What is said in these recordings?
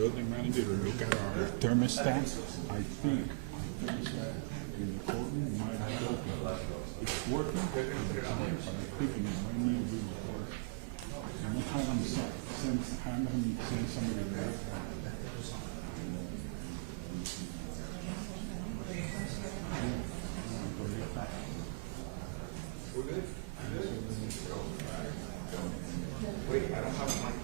building manager to look at our thermostat. I think our thermostat in the courtroom might have broken. It's working, but I'm thinking it might need to be recorded. And we'll have them send somebody there. We're good? Wait, I don't have a mic.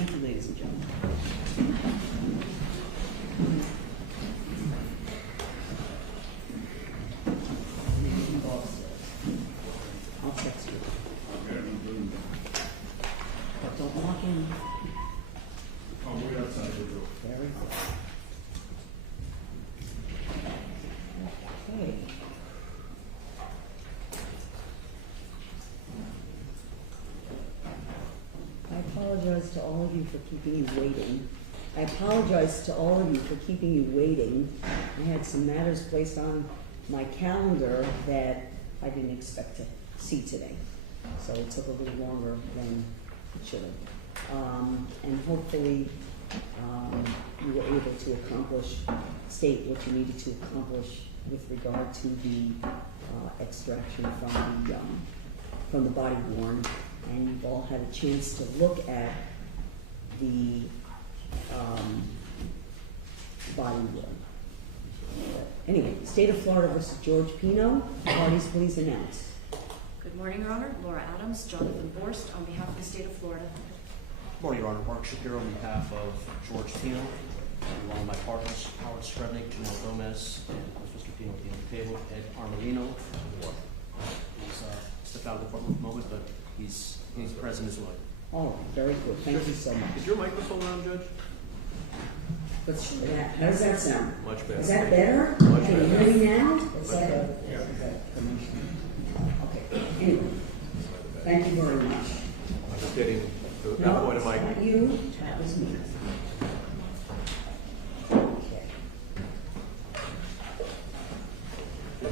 Thank you, ladies and gentlemen. I'll text you. But don't walk in. Oh, we're outside the door. Very good. Okay. I apologize to all of you for keeping you waiting. I had some matters placed on my calendar that I didn't expect to see today. So it took a little longer than it should have. And hopefully, you were able to state what you needed to accomplish with regard to the extraction from the body worn, and you've all had a chance to look at the body worn. Anyway, State of Florida versus George Pino. Parties, please announce. Good morning, Your Honor. Laura Adams, Jonathan Borst, on behalf of the State of Florida. Good morning, Your Honor. Mark Shapiro on behalf of George Pino, along with my partners, Howard Strednick, Jamal Gomez, and Mr. Pino at the end of the table, Ed Armelino. He's stepped out of the courtroom for a moment, but he's present as well. All right, very good. Thank you so much. Is your microphone on, Judge? How does that sound? Much better. Is that better? Much Can you better. hear me now? Okay, anyway. Thank you very much. I'm just getting to that No, point it's of my... not you, that was me. Okay.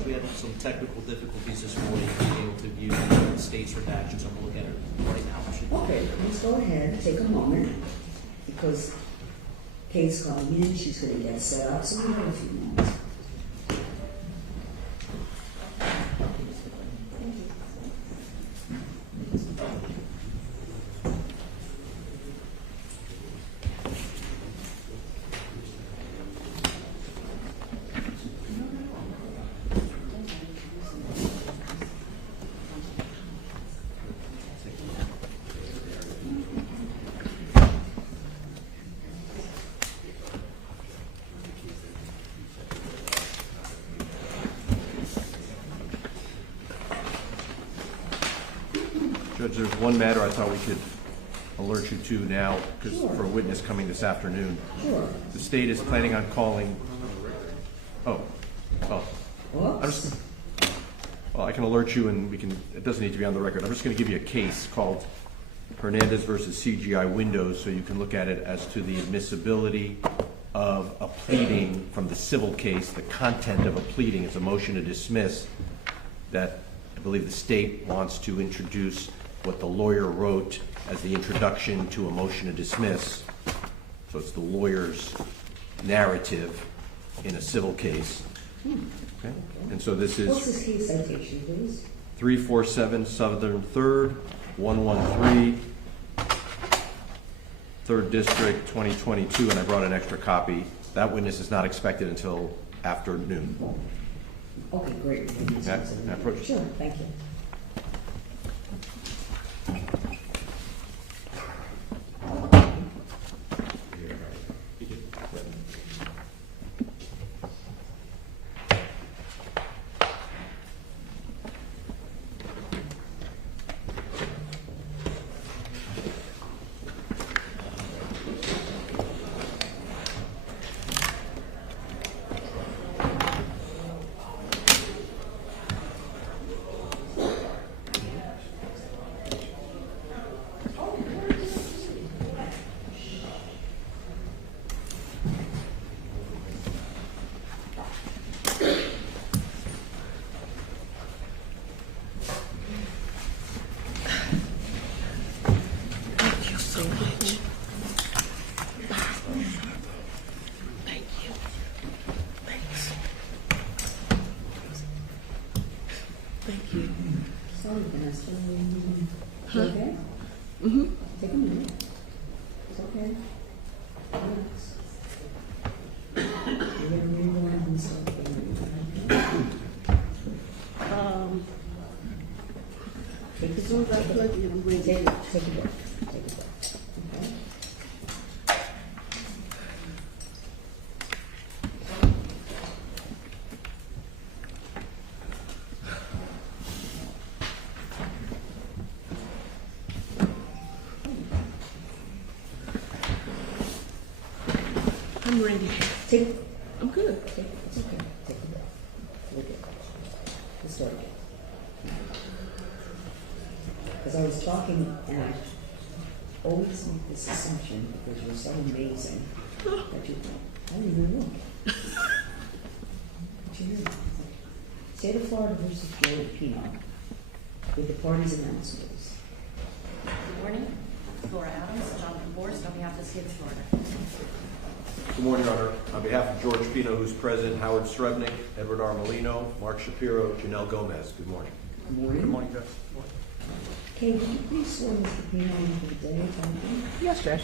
We had some technical difficulties this morning being able to view the state's redactions. I'm going to look at it right now. Okay, let's go ahead, take a moment, because Kate's coming in, she's gonna get set up, so we have a few moments. Judge, there's one matter I thought we could alert you to now, because Sure. for a witness coming this afternoon. Sure. The state is planning on calling. I'm Whoops. just, well, I can alert you, and it doesn't need to be on the record. I'm just going to give you a case called Hernandez versus CGI Windows, so you can look at it as to the admissibility of a pleading from the civil case. The content of a pleading is a motion to dismiss that I believe the state wants to introduce what the lawyer wrote as the introduction to a motion to dismiss. So it's the lawyer's narrative in a civil case. Okay? And so this What's is this case citation, please? 347 Southern 3rd, 113, 3rd District, 2022, and I brought an extra copy. That witness is not expected until afternoon. Okay, great. Can I approach? Sure, thank you. Sorry, Vanessa. You okay? Take a minute. It's okay. Relax. You're gonna rewind and stuff. Take a breath. Take a breath. Take a breath. Okay? I'm Randy. Take, I'm good. it's okay, take a breath. We're good. Let's start again. Because I was talking, and I always make this assumption, because you're so amazing, that you think, I don't even look. But you hear me. State of Florida versus George Pino, with the parties announced, please. Good morning. Laura Adams, Jonathan Borst, on behalf of the state of Florida. Good morning, Your Honor. On behalf of George Pino, who's present, Howard Srebnick, Edward R. Molino, Mark Shapiro, Janelle Gomez. Good morning. Good morning. Good morning, Judge. Kay, would you please swear Mr. Pino in for the day? Thank you. Yes, Judge.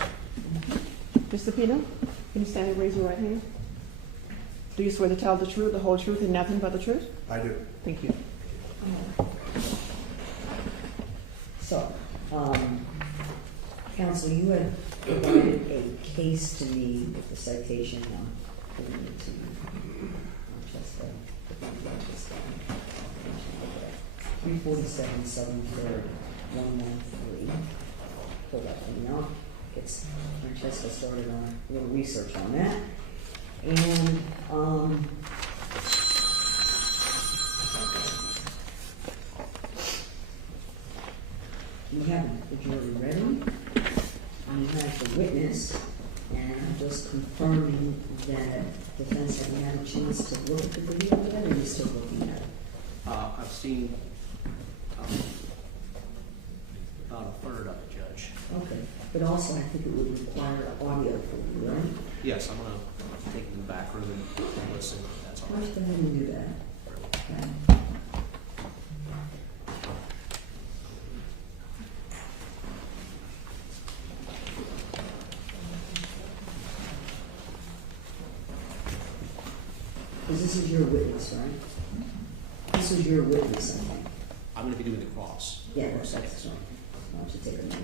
Mr. Pino, can you stand and raise your right hand? Do you swear to tell the truth, the whole truth, and nothing but the truth? I do. Thank you. So, counsel, you had provided a case to me with the citation on, giving it to you. Just, 347 7 3rd 113. Pull that thing out. It's, Francesca started on a little research on that. And, we have the jury ready. We have the witness, and I'm just confirming that defense hasn't had a chance to look at the video yet, or are you still looking at it? I've seen about a third of it, Judge. Okay, but also I think it would require audio for you, right? Yes, I'm gonna take it in the back room and listen. That's all Why right. don't you go ahead and do that? Okay. Because this is your witness, right? This is your witness, I think. I'm gonna be doing the cross. Yeah, that's right. Why don't you take a minute?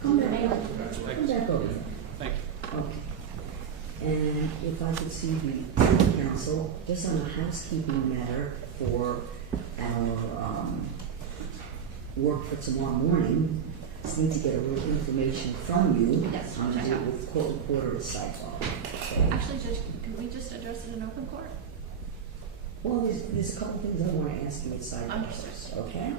Come back over here. Thank you. Okay. And if I could see the counsel, just on a housekeeping matter for our work for tomorrow morning, just need to get a little information from you. Yes, on which I have. with court reporter to cite law. Actually, Judge, can we just address it in open court? Well, there's a couple things I want to ask you at side. Understood. Okay?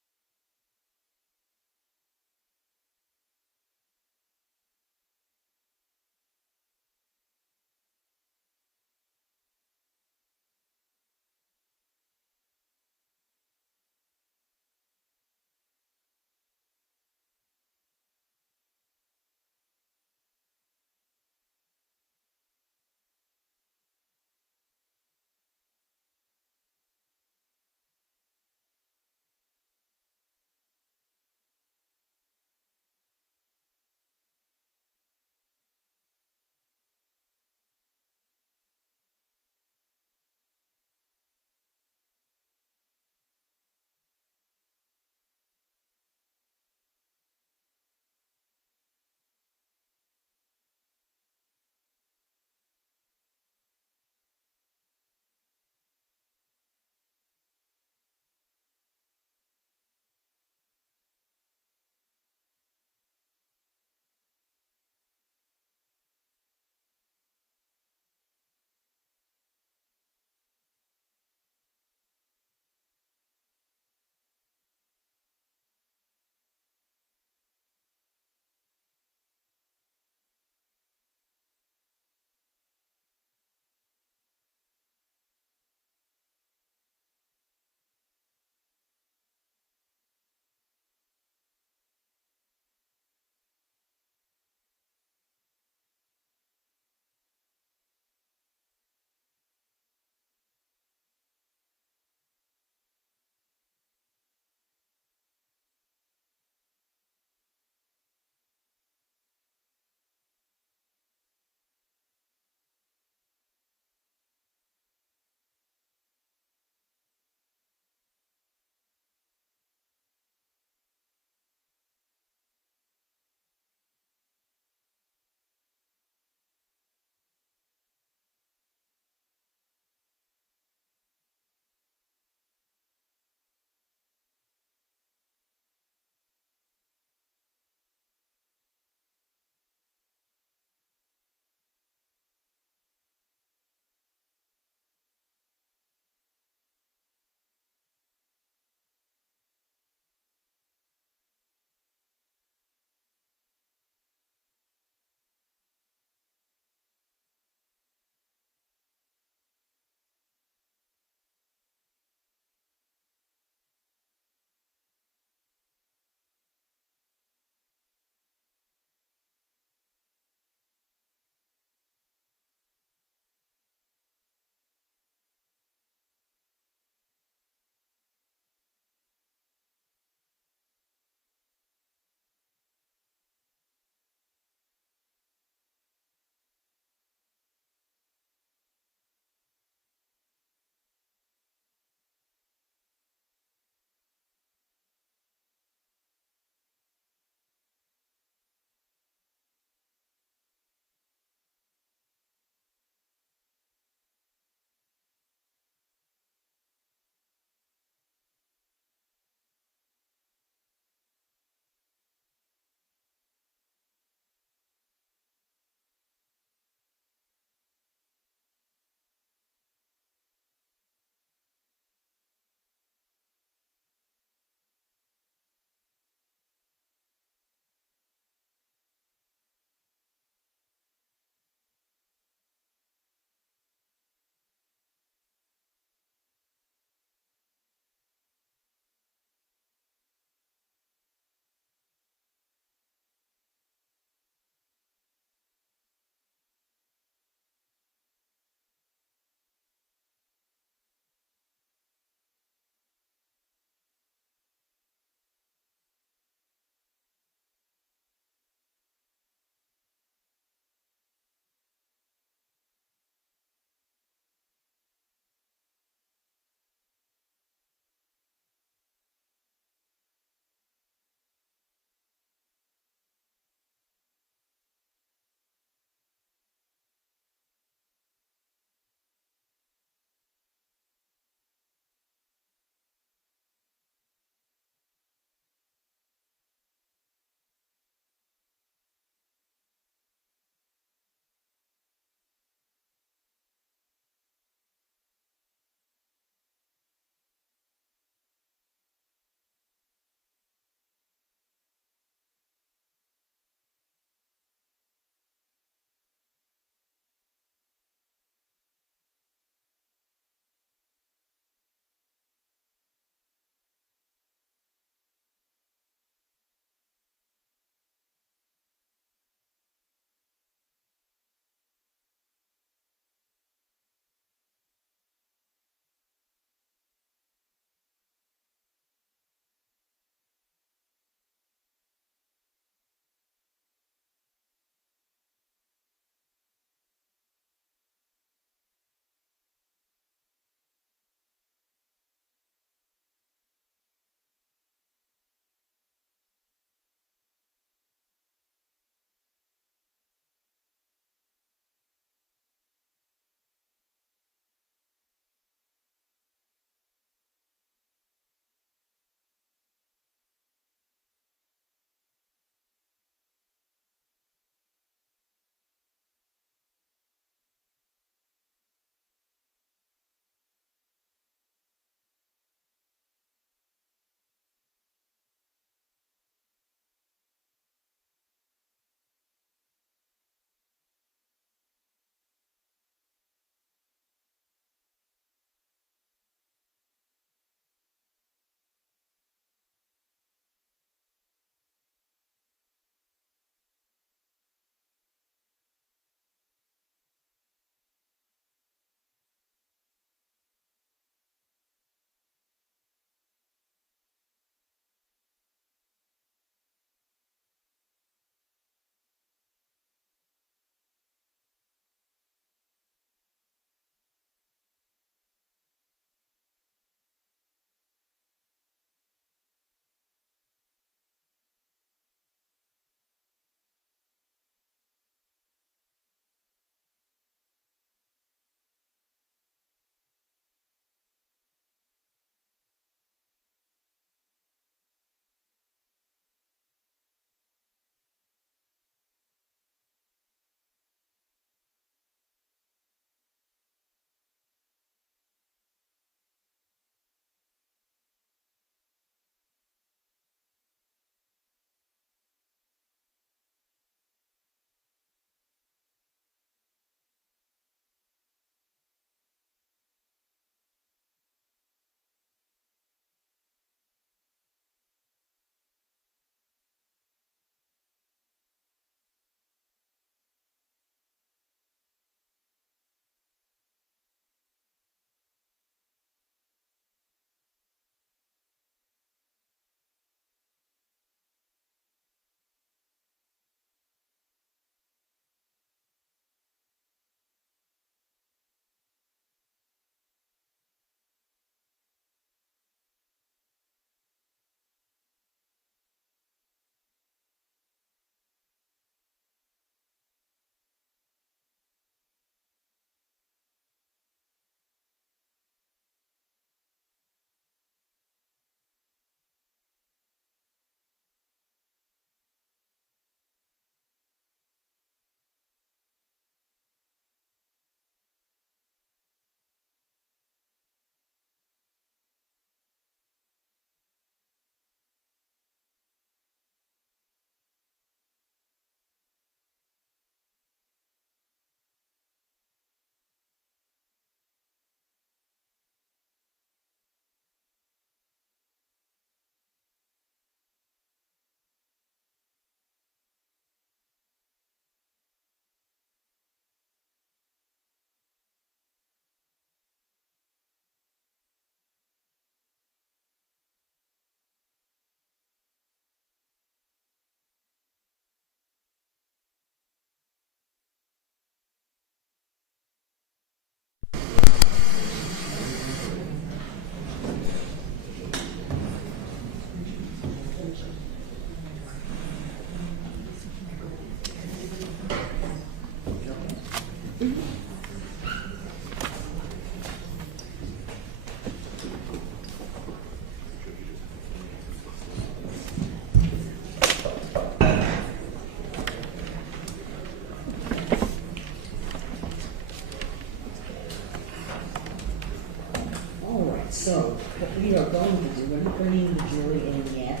bringing the jury in yet.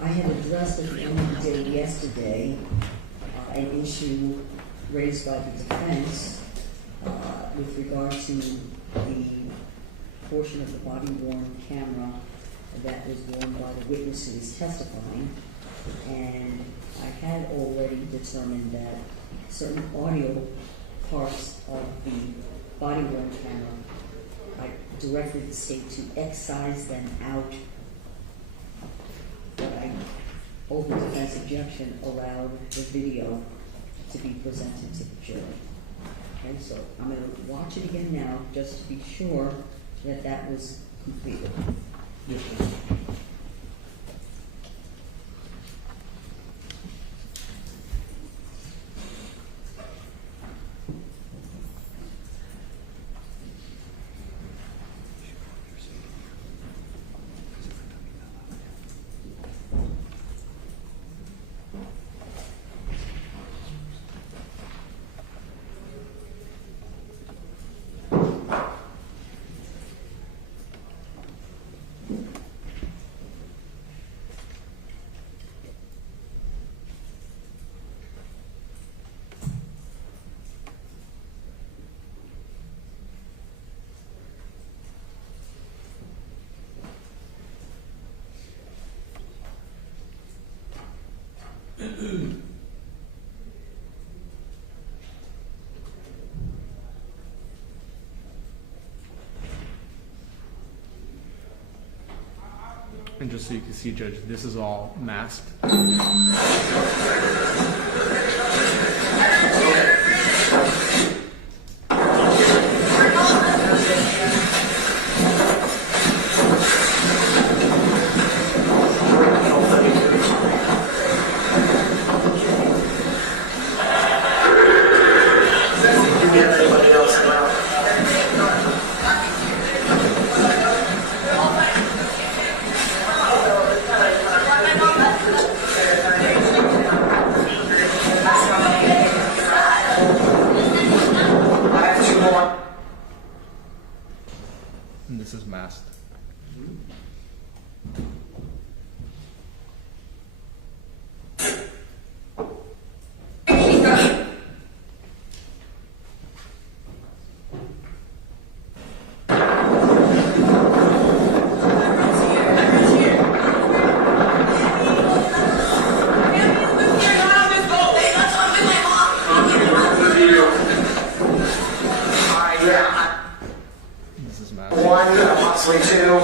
I had addressed at the end of the day yesterday an issue raised by the defense with regard to the portion of the body-worn camera that was worn by the witness who was testifying. And I had already determined that certain audio parts of the body-worn camera, I directed the state to excise them out, but I, over defense objection, allowed the video to be presented to the jury. Okay, so I'm going to watch it again now, just to be sure that that was completed. Yes, And just so you can see, Judge, this is all masked. And this is masked. This is masked. One, possibly two.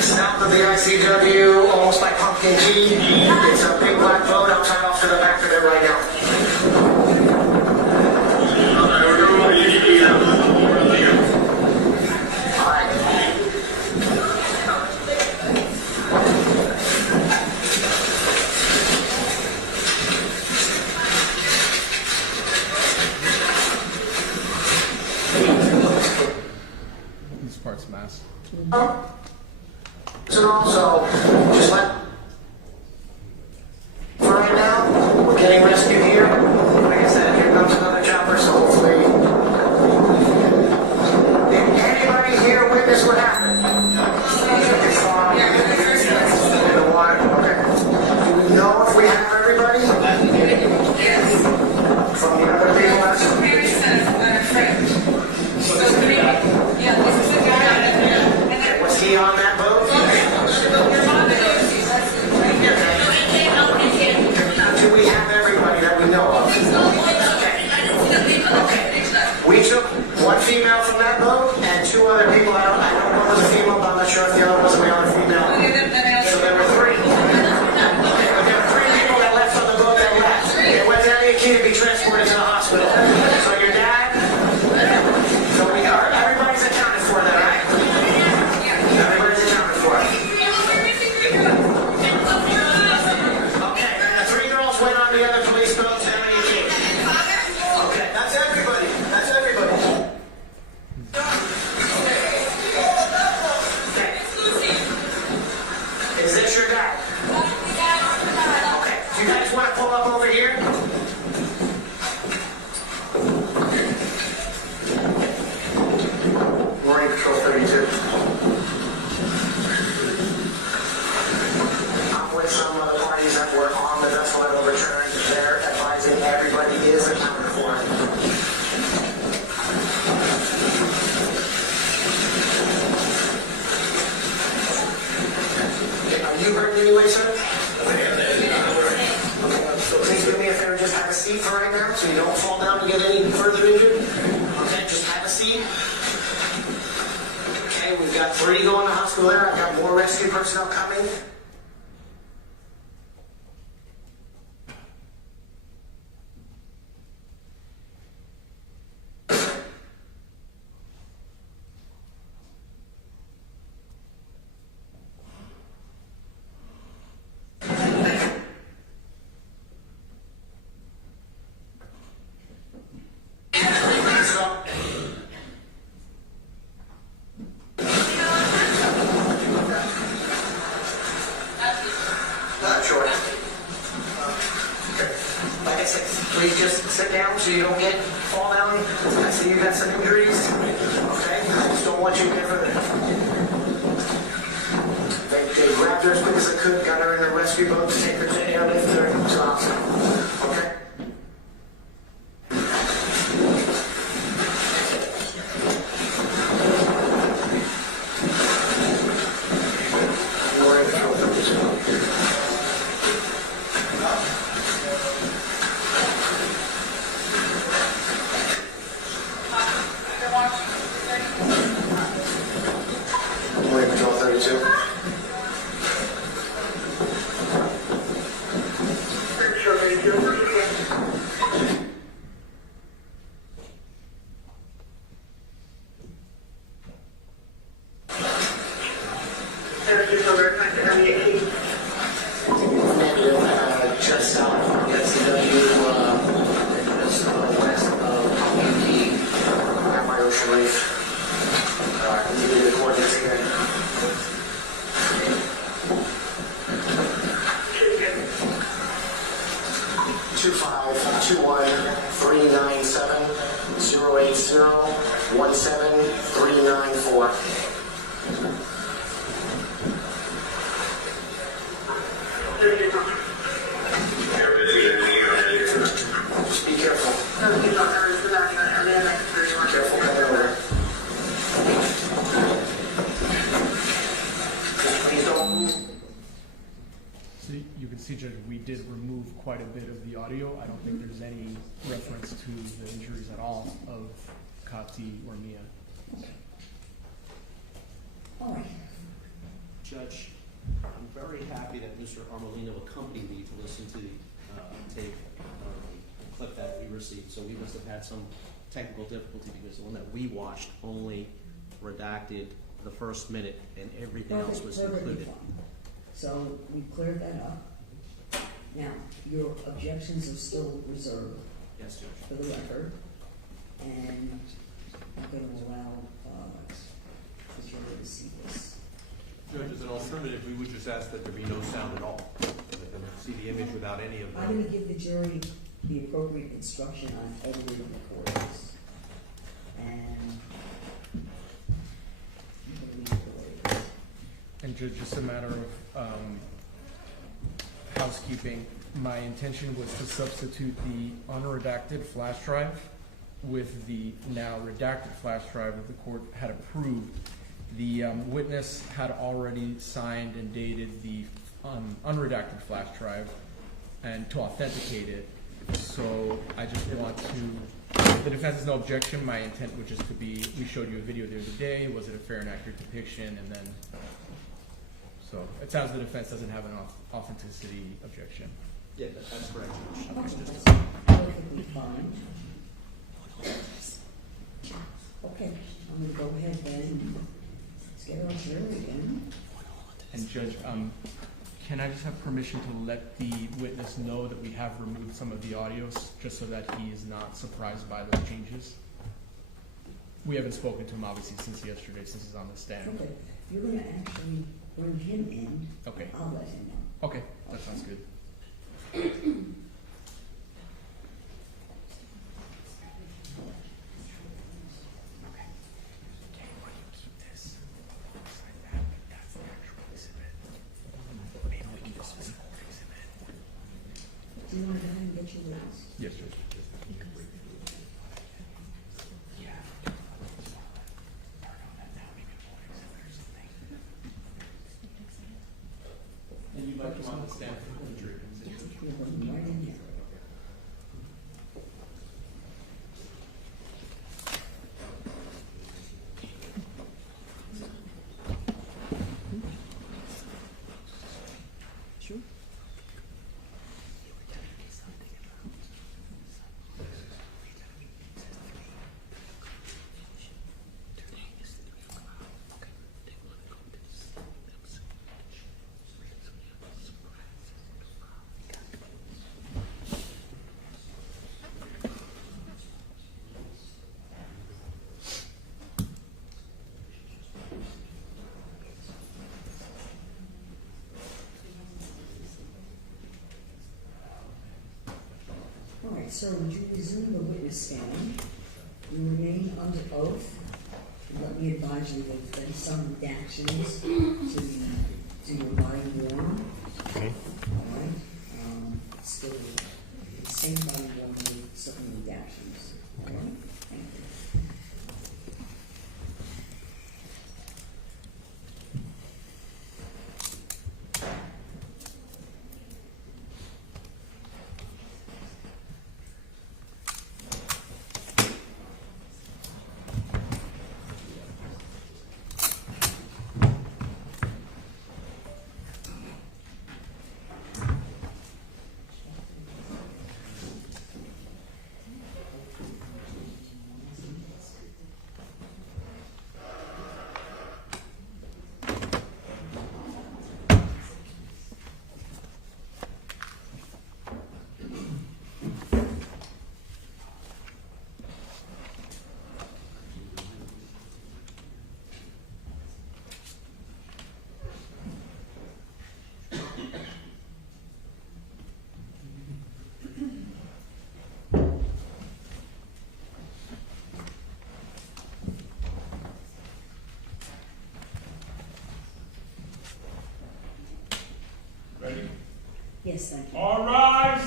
South of the ICW, almost by Pumpkin Key. It's a big black boat outside off to the back of it right now. All right. This part's masked. So also, just let, for right now, we're getting rescued here. Like I said, here comes another chopper, so hopefully, did anybody here witness what happened? In the water, okay. Do we know if we have everybody? Yes. From the other people that's... Mary says, friend. So three, yeah, this is the guy, and then... Was he on that boat? Do we have everybody that we know of? Okay. We took one female from that boat and two other people. I don't know one was a female, but I'm not sure if the other was a male or female. So there were three. Okay, but there were three people that left on the boat that left. It went to any key to be transported to the hospital. So your dad. So we are. Everybody's accounted for that, right? Everybody's accounted for. Okay, and the three girls went on the other police boat to Emily King. Okay, that's everybody. That's everybody. Okay, we've got 3 going to the hospital there. I've got more rescue personnel coming. Please just sit down so you don't fall down. I see you got some injuries. Okay? I just don't want you to get further. They grabbed her as quick as they could, got her in the rescue boat to take her to airlift her to the hospital. Okay? We're in the field. Wait until 32. Negative, just south of SCW, just west of Boca Chita Key, at my Ocean Reef. Can you give me the coordinates again? Two 521-397-080-17394. Just be careful. Careful coming over. Please don't move. So you can see, Judge, we did remove quite a bit of the audio. I don't think there's any reference to the injuries at all of Kati or Mia. All right. Judge, I'm very happy that Mr. Armolino accompanied me to listen to the tape, the clip that we received. So we must have had some technical difficulty because the one that we watched only redacted the first minute and everything else was included. So we cleared that up. Now, your objections are still reserved Yes, Judge. for the record, and I'm going to allow the jury to see this. Judge, as an alternative, we would just ask that there be no sound at all. Let them see the image without any of I'm going to give the jury the appropriate instruction on editing the recordings. And I'm going to leave it the way it is. And Judge, just a matter of housekeeping, my intention was to substitute the unredacted flash drive with the now redacted flash drive that the court had approved. The witness had already signed and dated the unredacted flash drive and to authenticate it. So I just want to, the defense has no objection. My intent would just to be, we showed you a video the other day. Was it a fair and accurate depiction? And then, so it sounds the defense doesn't have an authenticity objection. Yeah, that's correct, Judge. Okay, that's perfectly fine. Okay, I'm going to go ahead and let's get our jury again. And Judge, can I just have permission to let the witness know that we have removed some of the audios, just so that he is not surprised by those changes? We haven't spoken to him, obviously, since yesterday, since he's on the stand. Okay, if you're going to actually bring him in, Okay. I'll let him know. Okay, that sounds good. Do you want to go ahead and get your witness? Yes, Judge. And you'd like him on the stand for the jury? You're going right in there. right, sir, would you resume the witness stand? You remain under oath. And let me advise you that there's been some redactions to your body worn. Okay. All right? Still the same body worn with certain redactions. All right? Thank you. Ready? Yes, thank you. All rise.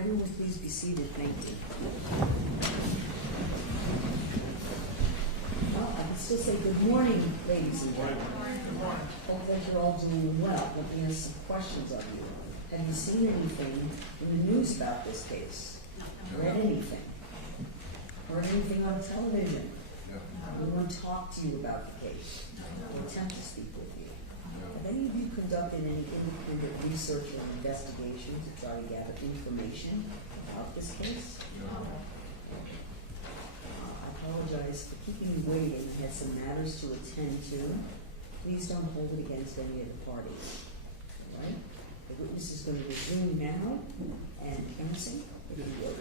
Everyone, please be seated. Thank you. Well, I can still say good morning, ladies and gentlemen. Hope that you're all doing well. Let me ask some questions of you. Have you seen anything in the news about this case? Read anything? Heard anything on television? Anyone talk to you about the case? Or attempt to speak with you? Have any of you conducted any independent research or investigation to try to gather information about this case? I apologize for keeping you waiting. I had some matters to attend to. Please don't hold it against any of the parties. All right? The witness is going to resume now, and counsel, if you would.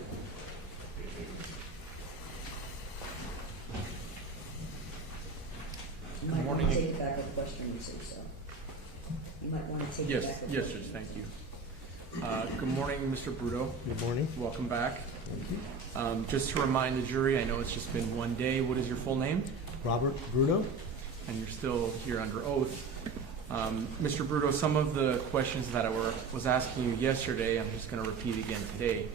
You might want to take it back a question you say so. You might want to take it back a Yes, question. Judge, thank you. Good morning, Mr. Bruto. Good morning. Welcome back. Just to remind the jury, I know it's just been one day. What is your full name? Robert Bruto. And you're still here under oath. Mr. Bruto, some of the questions that I was asking you yesterday, I'm just going to repeat again today.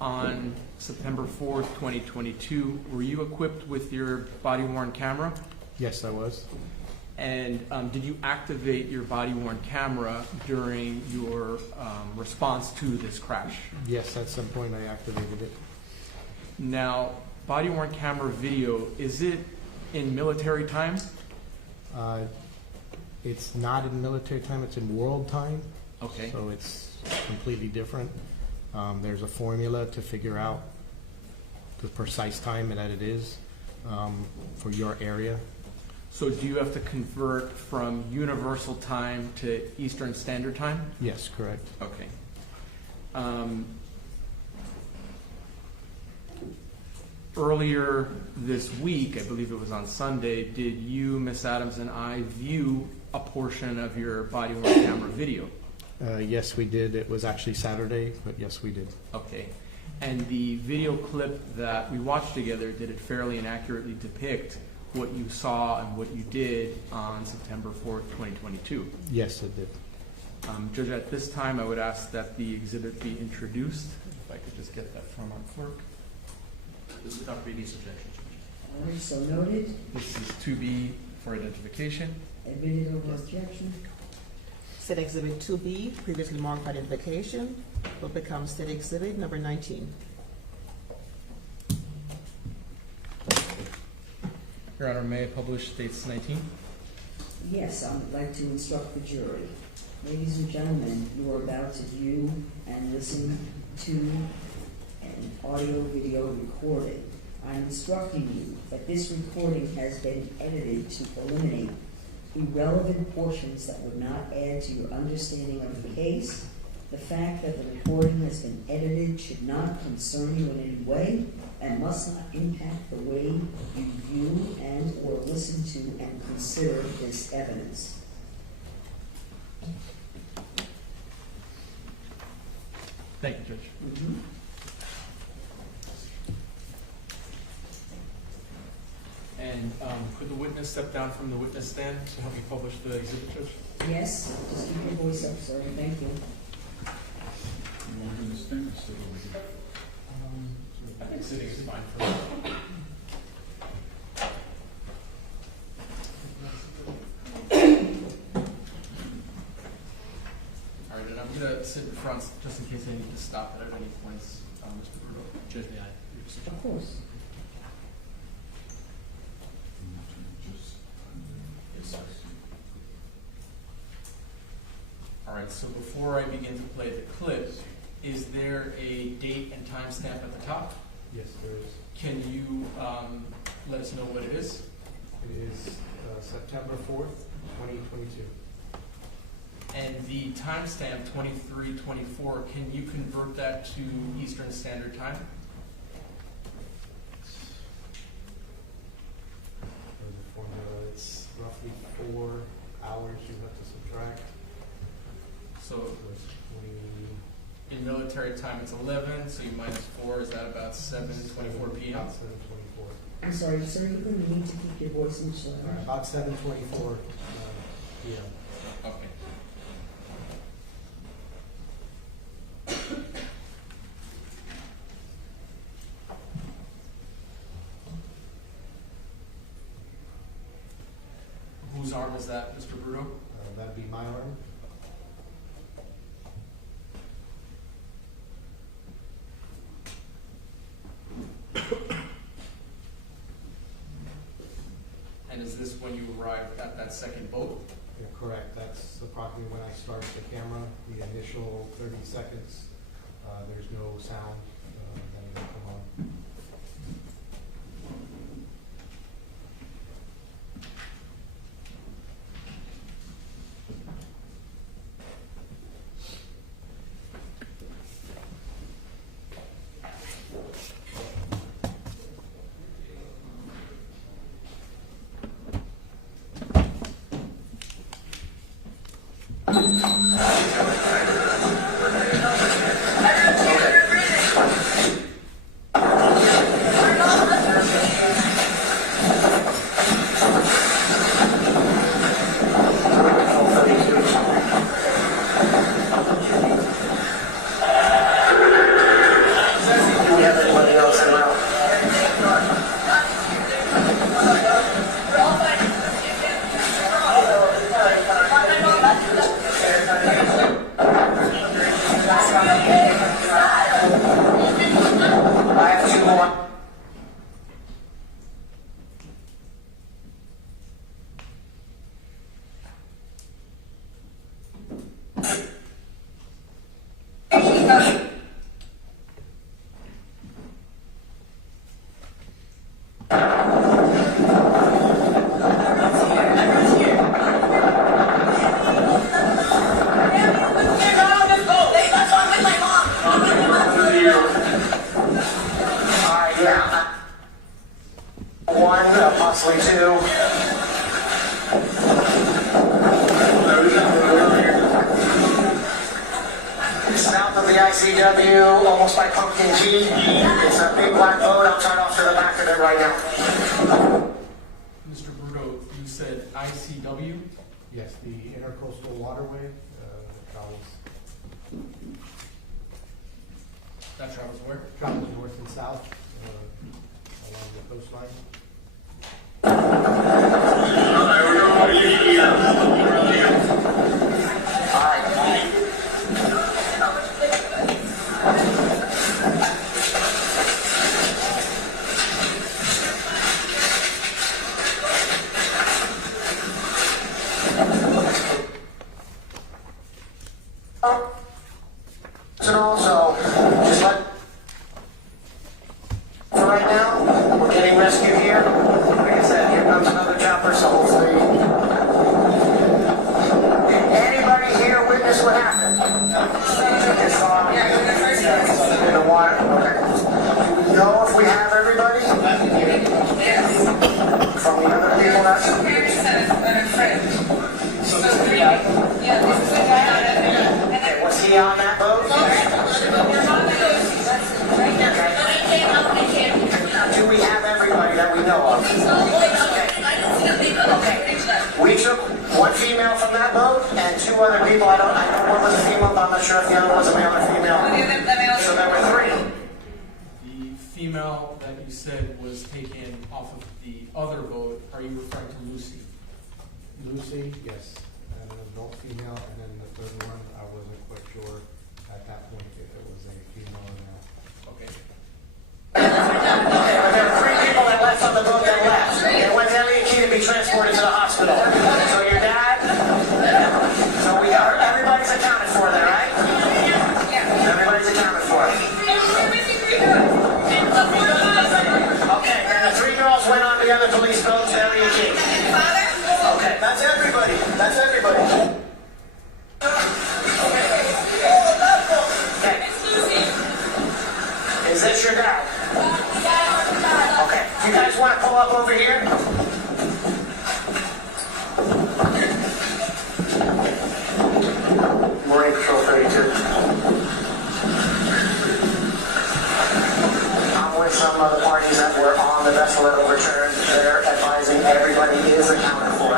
On September 4th, 2022, were you equipped with your body-worn camera? Yes, I was. And did you activate your body-worn camera during your response to this crash? Yes, at some point I activated it. Now, body-worn camera video, is it in military time? It's not in military time, it's in world time. Okay. So it's completely different. There's a formula to figure out the precise time that it is for your area. So do you have to convert from universal time to Eastern Standard Time? Yes, correct. Okay. Earlier this week, I believe it was on Sunday, did you, Ms. Adams, and I view a portion of your body-worn camera video? Yes, we did. It was actually Saturday, but yes, we did. Okay. And the video clip that we watched together, did it fairly and accurately depict what you saw and what you did on September 4th, 2022? Yes, it did. Judge, at this time, I would ask that the exhibit be introduced. If I could just get that from our clerk. This is without previous objections. All right, so noted. This is to be for identification. Admitted over objection. State Exhibit 2B, previously marked for identification, will become State Exhibit number 19. Your Your Honor, may I publish dates 19? Yes, I would like to instruct the jury. Ladies and gentlemen, you are about to view and listen to an audio-video recording. I'm instructing you that this recording has been edited to eliminate irrelevant portions that would not add to your understanding of the case. The fact that the recording has been edited should not concern you in any way and must not impact the way you view and or listen to and consider this evidence. Thank you, Judge. Mm-hmm. And could the witness step down from the witness stand to help me publish the exhibit, Judge? Yes, just keep your voice up, sir. Thank you. You want to understand this? I think sitting is fine for me. All right, and I'm going to sit in front just in case I need to stop at any points, Mr. Bruno. Judge, may I? Of course. Yes, sir. All right, so before I begin to play the clip, is there a date and time stamp at the top? Yes, there is. Can you let us know what it is? It is September 4th, 2022. And the timestamp 2324, can you convert that to Eastern Standard Time? There's a formula. It's roughly 4 hours you have to subtract. So So it's 20. in military time it's 11, so you minus 4, is that about 7:24 p.m.? About 7:24. I'm sorry, sir, you're going to need to keep your voice much louder. About 7:24 p.m. Okay. Whose arm is that, Mr. Bruno? That'd be my arm. And is this when you arrived at that second boat? Yeah, correct. That's approximately when I start the camera. The initial 30 seconds, there's no sound that will come on. Do we have anybody else in now? I have 2 more. Yeah. 1, possibly 2. South of the ICW, almost by Pumpkin G. It's a big black boat. I'll turn off to the back of it right now. Mr. Bruno, you said ICW? Yes, the Intercoastal Waterway travels That travels where? north and south along the coastline. And also, just let, for right now, we're getting rescued here. Like I said, here comes another chopper, so hopefully. Did anybody here witness what happened? Just saw in the water. Okay. Do we know if we have everybody? From the other people that's okay, was he on that boat? Okay. Do we have everybody that we know of? Okay. We took one female from that boat and two other people. I know one was a female, but I'm not sure if the other was a male or female. So there were three. The female that you said was taken off of the other boat, are you referring to Lucy? Lucy, yes, and an adult female, and then the third one, I wasn't quite sure at that point if it was a female or not. Okay. There were three people that left on the boat that left. They went to Elliott Key to be transported to the hospital. So your dad, so we are, everybody's accounted for there, right? Everybody's accounted for. Okay, and the three girls went on the other police boat to Elliott Key. Okay, that's everybody. That's everybody. Okay. Is this your dad? Okay. You guys want to pull up over here? Marine Patrol 32. I'm with some of the parties that were on the vessel that overturned. They're advising everybody is accounted for.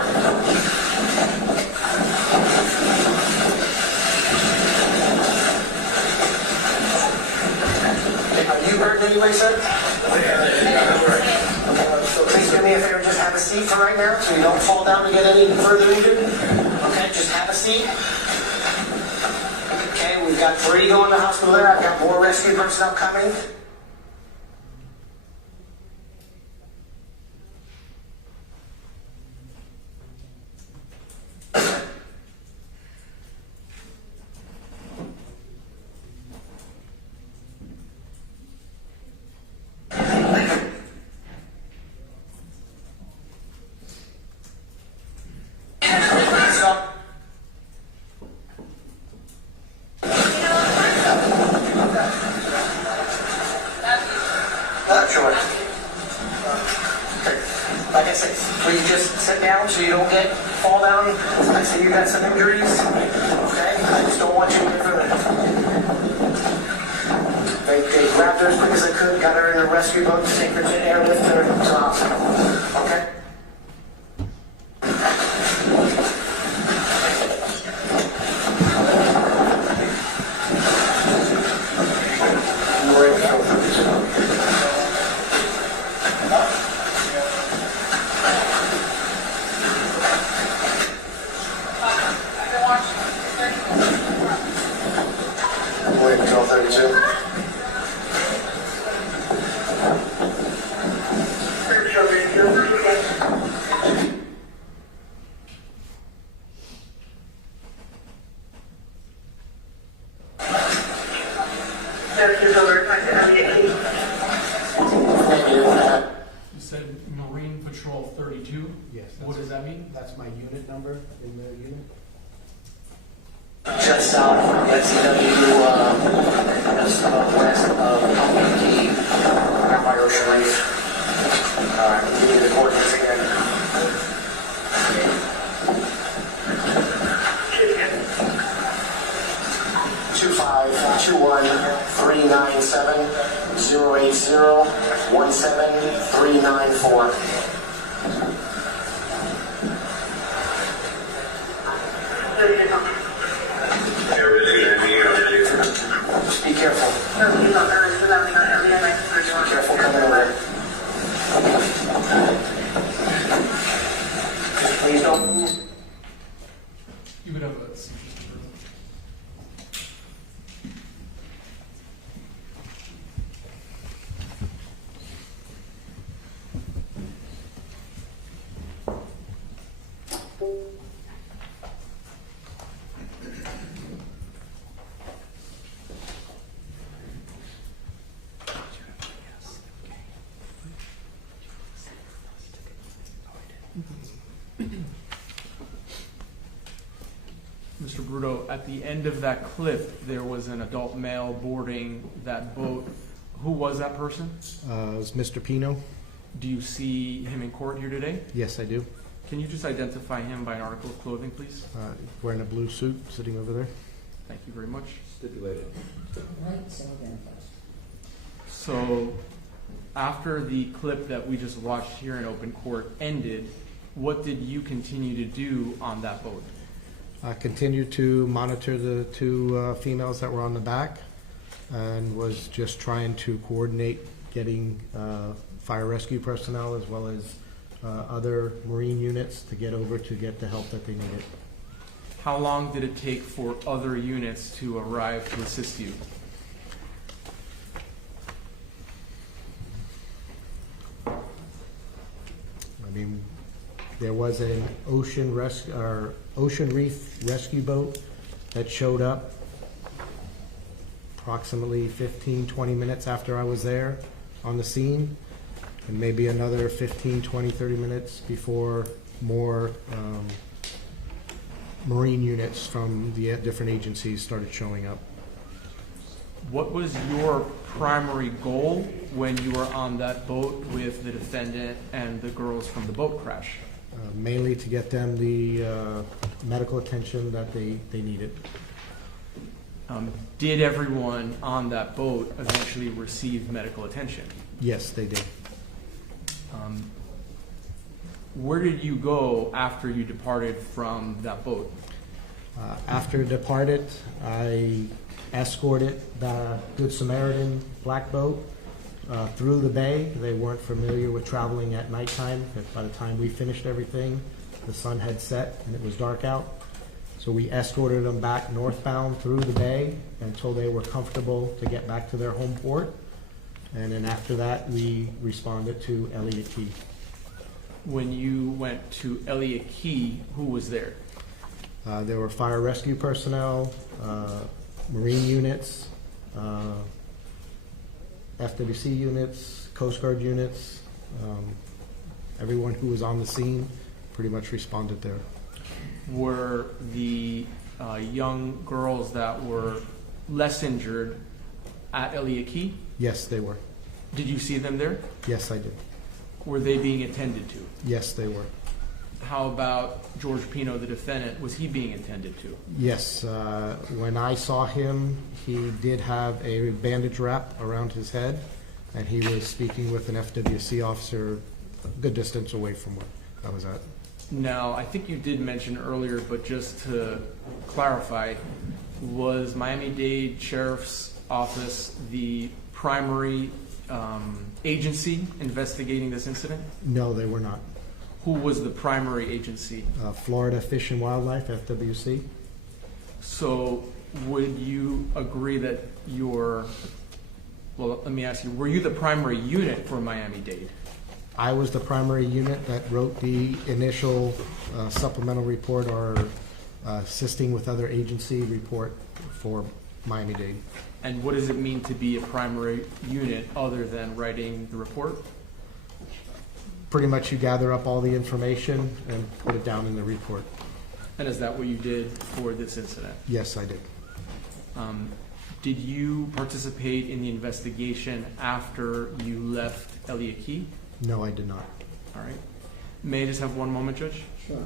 Are you hurt in any way, sir? Okay, so please do me a favor, just have a seat for right now so you don't fall down and get any further injured. Okay, just have a seat. Okay, we've got 3 going to the hospital there. I've got more rescue personnel coming. Sure. Okay. Like I said, please just sit down so you don't fall down. I see you got some injuries. Okay? I just don't want you to get further. They grabbed her as quick as they could, got her in a rescue boat to take her to airlift her to the hospital. Okay? You said Marine Patrol 32? Yes. What does that mean? That's my unit number in the unit. Just south of SCW, just west of Pumpkin Key, down by Ocean Reef. Alright, we need the coordinates again. Two 521-397-080-17394. Just be careful. Be careful coming over. Just please don't move. You would have a seizure. Mr. Bruto, at the end of that clip, there was an adult male boarding that boat. Who was that person? It was Mr. Pino. Do you see him in court here today? Yes, I do. Can you just identify him by an article of clothing, please? Wearing a blue suit, sitting over there. Thank you very much. Stipulated. Right, so identified. So, after the clip that we just watched here in open court ended, what did you continue to do on that boat? I continued to monitor the two females that were on the back and was just trying to coordinate getting fire rescue personnel as well as other Marine units to get over to get the help that they needed. How long did it take for other units to arrive to assist you? I mean, there was an ocean reef rescue boat that showed up approximately 15, 20 minutes after I was there on the scene, and maybe another 15, 20, 30 minutes before more Marine units from the different agencies started showing up. What was your primary goal when you were on that boat with the defendant and the girls from the boat crash? Mainly to get them the medical attention that they needed. Did everyone on that boat eventually receive medical attention? Yes, they did. Where did you go after you departed from that boat? After it departed, I escorted the Good Samaritan black boat through the bay. They weren't familiar with traveling at nighttime. By the time we finished everything, the sun had set and it was dark out. So we escorted them back northbound through the bay until they were comfortable to get back to their home port. And then after that, we responded to Elliott Key. When you went to Elliott Key, who was there? There were fire rescue personnel, Marine units, FWC units, Coast Guard units. Everyone who was on the scene pretty much responded there. Were the young girls that were less injured at Elliott Key? Yes, they were. Did you see them there? Yes, I did. Were they being attended to? Yes, they were. How about George Pino, the defendant? Was he being attended to? Yes, when I saw him, he did have a bandage wrap around his head, and he was speaking with an FWC officer a good distance away from where I was at. Now, I think you did mention earlier, but just to clarify, was Miami-Dade Sheriff's Office the primary agency investigating this incident? No, they were not. Who was the primary agency? Florida Fish and Wildlife, FWC. So would you agree that well, let me ask you, were you the primary unit for Miami-Dade? I was the primary unit that wrote the initial supplemental report or assisting with other agency report for Miami-Dade. And what does it mean to be a primary unit other than writing the report? Pretty much you gather up all the information and put it down in the report. And is that what you did for this incident? Yes, I did. Did you participate in the investigation after you left Elliott Key? No, I did not. All right. May I just have one moment, Judge? Sure.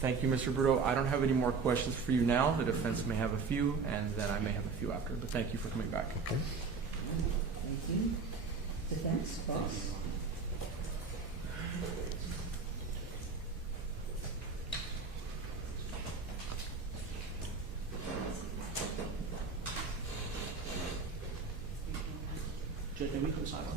Thank you, Mr. Bruto. I don't have any more questions for you now. The defense may have a few, and then I may have a few after. But thank you for coming back. Okay. Thank you. Defense, boss. Judge, may we come sideline?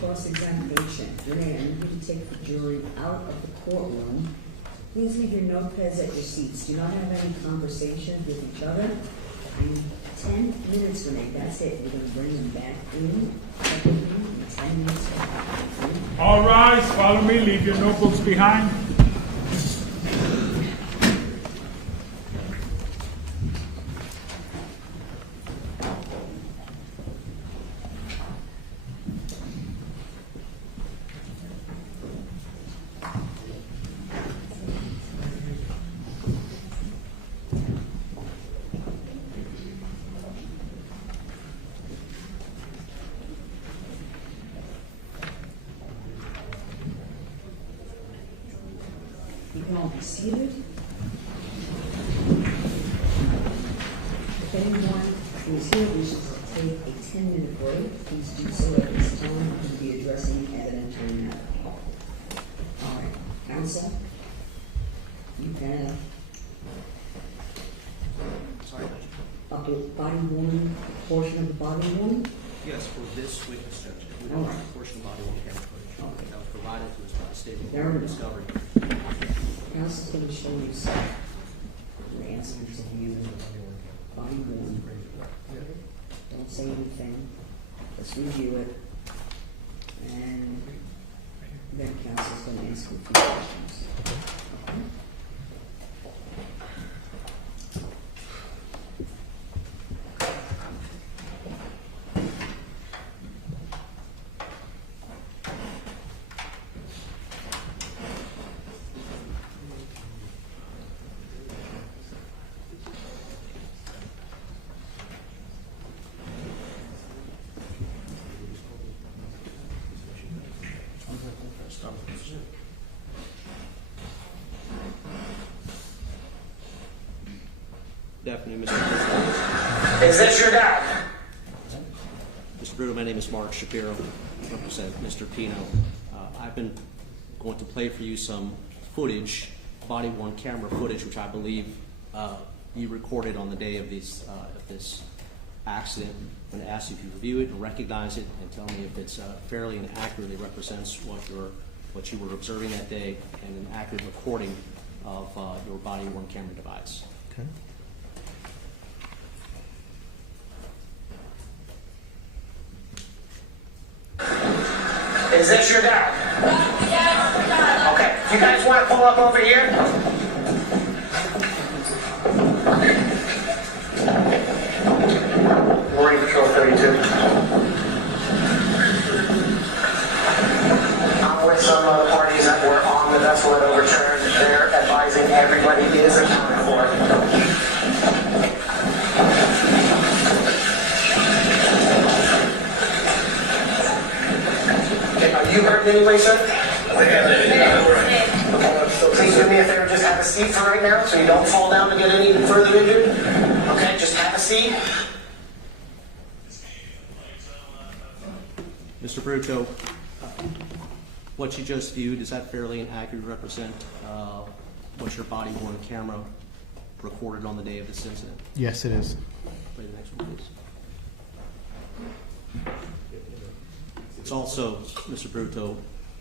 cross-examination. Renee, I need you to take the jury out of the courtroom. Please leave your notepads at your seats. Do not have any conversations with each other. I need 10 minutes, Renee, that's it. We're going to bring them back in 10 minutes. All rise, follow me, leave your notebooks behind. You can all be seated. If anyone who is here wishes to take a 10-minute break, please do so at this time. We'll be addressing evidentiary matter. All right, counsel, you can Sorry, Judge. up the body worn, portion of the body worn. Yes, for this witness, Judge. We All don't right. have a portion of body worn camera footage. Okay. That was provided to us by the State of Fair Florida enough. Discovery. Counsel's going to show you some. Your answer to view body worn. Don't say anything. Just review it. And then counsel's going to ask you a few questions. Okay? Good afternoon, Mr. President. Is this your dad? Mr. Bruto, my name is Mark Shapiro. I represent Mr. Pino. I've been going to play for you some footage, body-worn camera footage, which I believe you recorded on the day of this accident. I'm going to ask you if you review it and recognize it and tell me if it's fairly and accurately represents what you were observing that day and an accurate recording of your body-worn camera device. Okay. Is this your dad? Okay, you guys want to pull up over here? Marine Patrol 32. I'm with some of the parties that were on the vessel that overturned. They're advising everybody is accounted for. You hurt in any way, sir? Okay, so please do me a favor, just have a seat for right now so you don't fall down and get any further injured. Okay, just have a seat. Mr. Bruto, what you just viewed, does that fairly and accurately represent what your body-worn camera recorded on the day of this incident? Yes, it is. Play the next one, please. It's also, Mr. Bruto,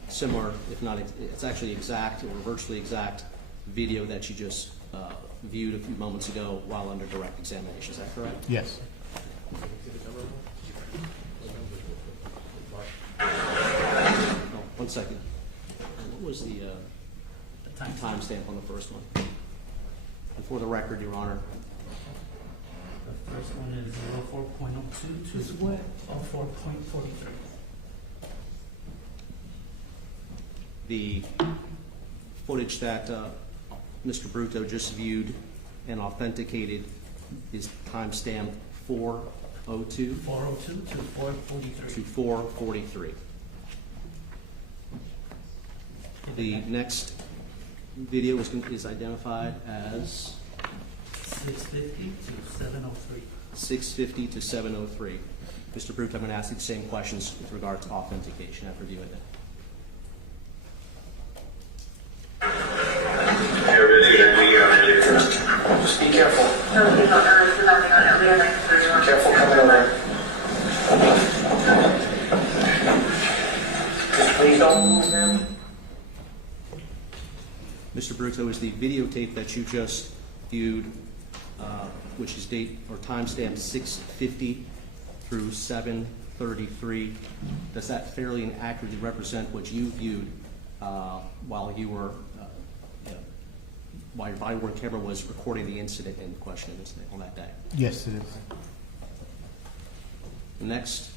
similar, if not, it's actually exact or virtually exact video that you just viewed a few moments ago while under direct examination. Is that correct? Yes. Oh, 1 second. What was the timestamp on the first one? And for the record, Your Honor. The first one is 04.02 to 04.43. The footage that Mr. Bruto just viewed and authenticated is timestamped 4:02 4:02 to 4:43. to 4:43. The next video is identified as 6:50 to 7:03. 6:50 to 7:03. Mr. Bruto, I'm going to ask you the same questions with regard to authentication after viewing it. Just be careful. Careful coming over. Brutto, is the videotape that you just viewed, which is date or timestamp 6:50 through 7:33. Does that fairly and accurately represent what you viewed while you were, while your body-worn camera was recording the incident in question on that day? Yes, it is. The next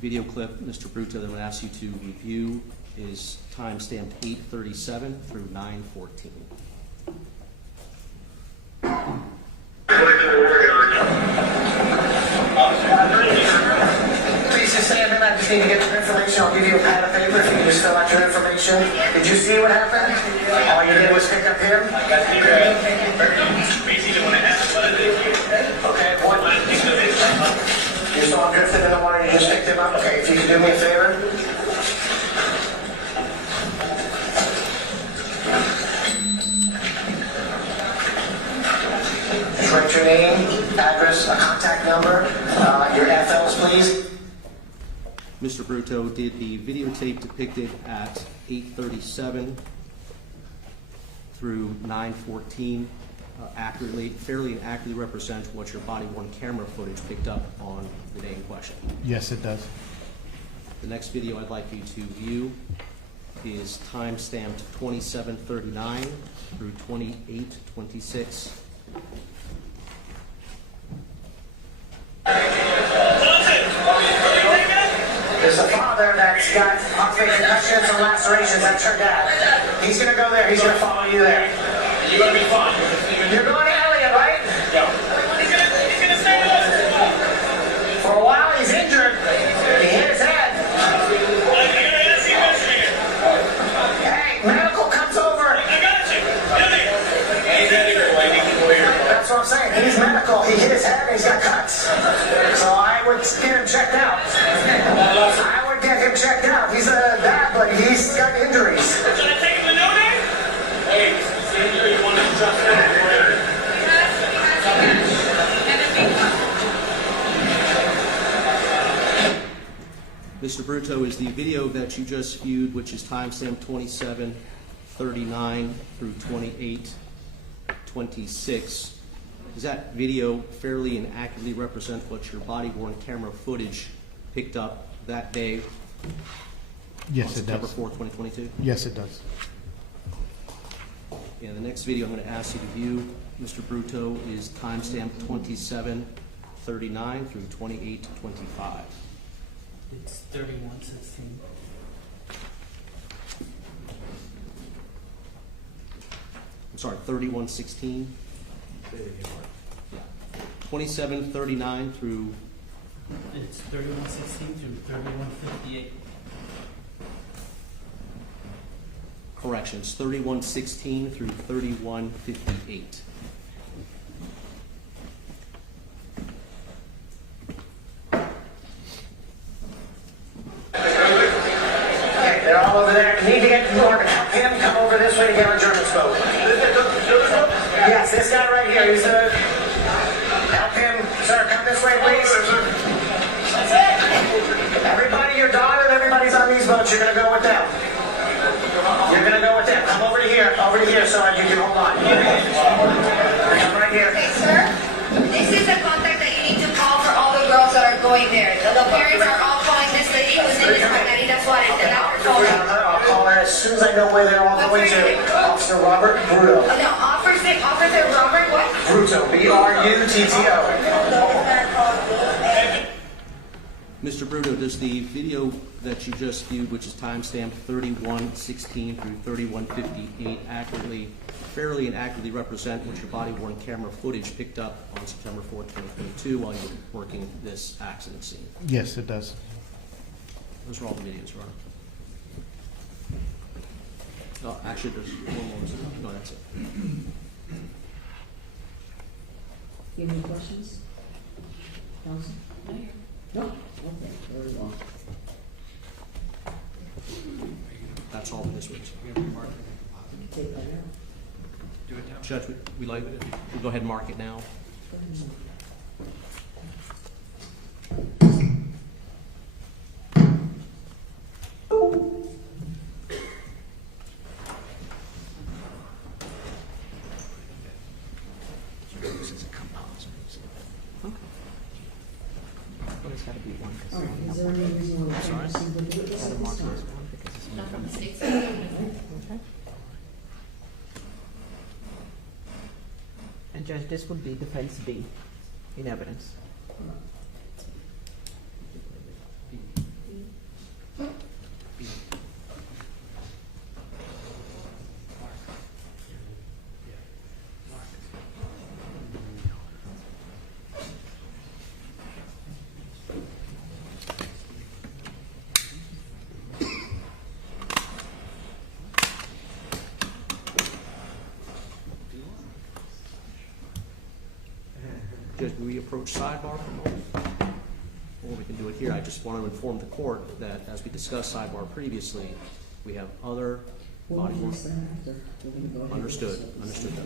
video clip, Mr. Brutto, that I'm going to ask you to review is timestamped 8:37 through 9:14. Please just stand in. I just need to get your information. I'll give you a pad of paper if you can just fill out your information. Did you see what happened? All you did was pick up him? Okay, what? You saw him drifting in the water and you just picked him up? Okay, if you could do me a favor. Just write your name, address, a contact number, your FLs, please. Mr. Brutto, did the videotape depicted at 8:37 through 9:14 fairly and accurately represent what your body-worn camera footage picked up on the day in question? Yes, it does. The next video I'd like you to view is timestamped 27:39 through 28:26. There's a father that's got possibly concussions and lacerations. That's her dad. He's going to go there. He's going to follow you there. You're going to be fine. You're going to Elliot, right? Yeah. He's going to stay with us. For a while, he's injured. He hit his head. Hey, medical comes over. I got you. That's what I'm saying. He's medical. He hit his head and he's got cuts. So I would get him checked out. I would get him checked out. He's a dad, but he's got injuries. Should I take him to no day? Hey, you want to trust him? Mr. Brutto, is the video that you just viewed, which is timestamped 27:39 through 28:26, does that video fairly and accurately represent what your body-worn camera footage picked up that day? Yes, on it September does. 4th, 2022? Yes, it does. And the next video I'm going to ask you to view, Mr. Brutto, is timestamped 27:39 through 28:25. It's 31:16. I'm sorry, 31:16. Yeah. 27:39 through, It's 31:16 through 31:58. corrections, 31:16 through 31:58. Okay, they're all over there. You need to get more to help him come over this way to get on German's boat. Yes, this guy right here. He's a... Help him. Sir, come this way, please. Everybody, your daughter, everybody's on these boats. You're going to go with them. You're going to go with them. Come over to here so you can hold on. Come right here. Okay, sir, this is the contact that you need to call for all the girls that are going there. The parents are all calling this lady whose name is Margarita Suarez, and that's her phone number. I'll call her as soon as I know where they're all going to. Officer Robert Bruto. No, Officer Robert what? Bruto. B-R-U-T-T-O. Mr. Brutto, does the video that you just viewed, which is timestamped 31:16 through 31:58, fairly and accurately represent what your body-worn camera footage picked up on September 4th, 2022 while you were working this accident scene? Yes, it does. Those are all the videos, Your Honor. Oh, actually, there's one more. No, that's it. You have any questions? Counsel? No? Okay, very well. That's all this was. Take that out. Judge, we'll go ahead and mark it now. it's gotta be one. 'cause All right, is there any reason why we can't proceed with the witness gotta at this mark it as time? one because it's Not from the state. Okay. And Judge, this would be defense B in evidence. Judge, will we approach sidebar for a moment? Or we can do it here. I just want to inform the court that as we discussed sidebar previously, we have other We'll body worn. use that after. We're gonna go ahead. Understood, with this. understood, Judge.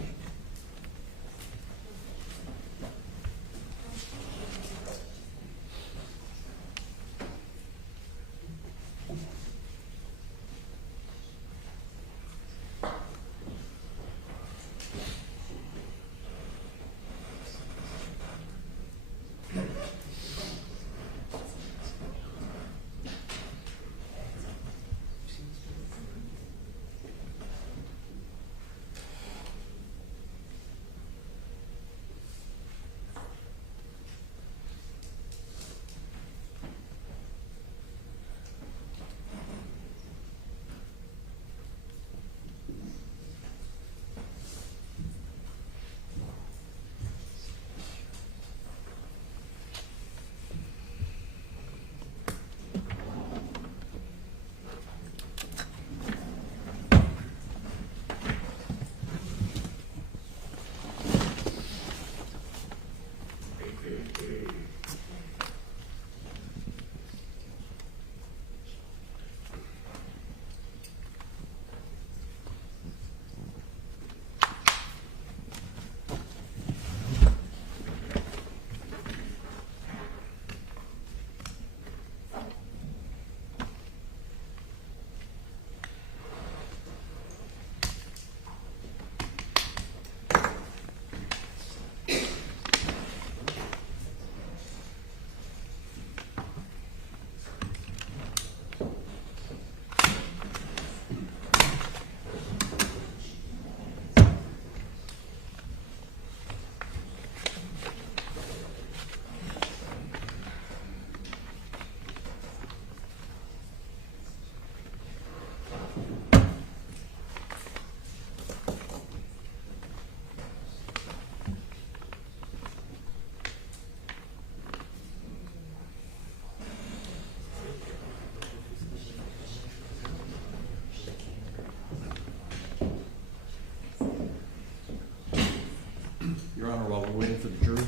Your Honor, while we're waiting for the jury,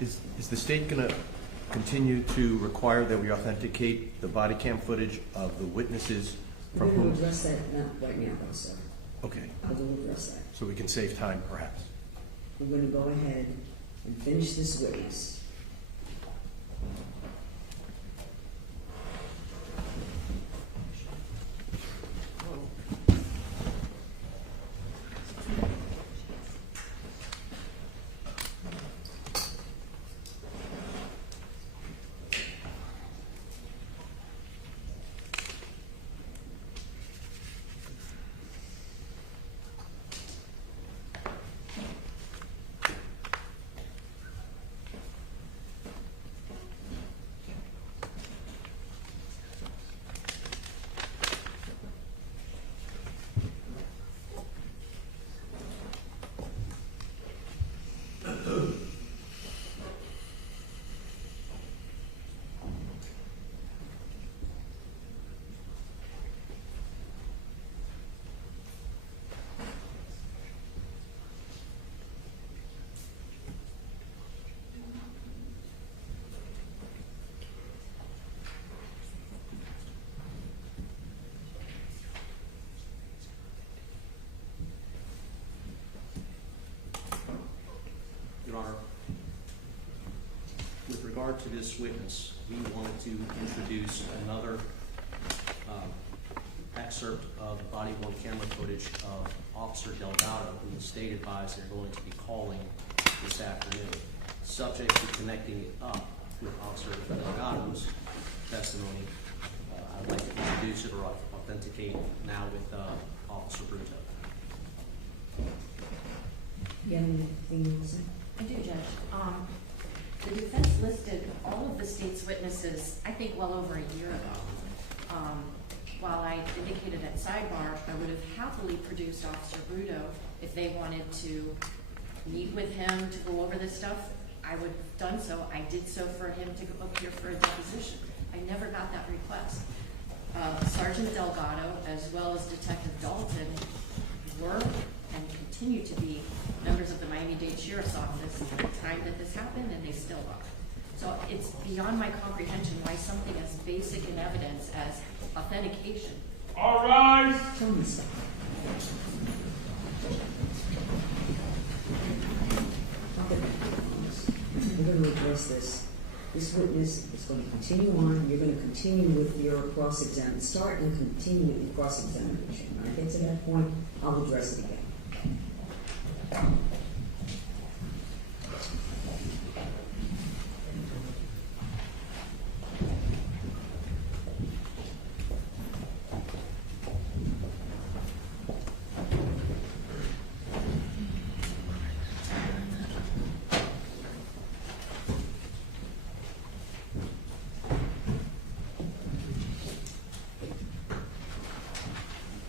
is the state going to continue to require that we authenticate the body cam footage of the witnesses We're from gonna whom? address that not right now, though, sir. Okay, I will address that. so we can save time perhaps. We're gonna go ahead and finish this witness. Your Honor, with regard to this witness, we wanted to introduce another excerpt of the body-worn camera footage of Officer Delgado, who the state advised they're going to be calling this afternoon. Subject to connecting it up with Officer Delgado's testimony. I'd like to introduce it or authenticate now with Officer Bruto. You have anything you want to say? I do, Judge. The defense listed all of the state's witnesses, I think, well over a year ago. While I indicated at sidebar, I would have happily produced Officer Bruto if they wanted to meet with him to go over this stuff. I would have done so. I did so for him to go up here for a deposition. I never got that request. Sergeant Delgado, as well as Detective Dalton, were and continue to be members of the Miami-Dade Sheriff's Office at the time that this happened, and they still are. So it's beyond my comprehension why something as basic in evidence as authentication. All rise. Tell me something. We're going to address this. This witness is going to continue on. You're going to continue with your cross-examination. Start and continue with your cross-examination. When I get to that point, I'll address it again.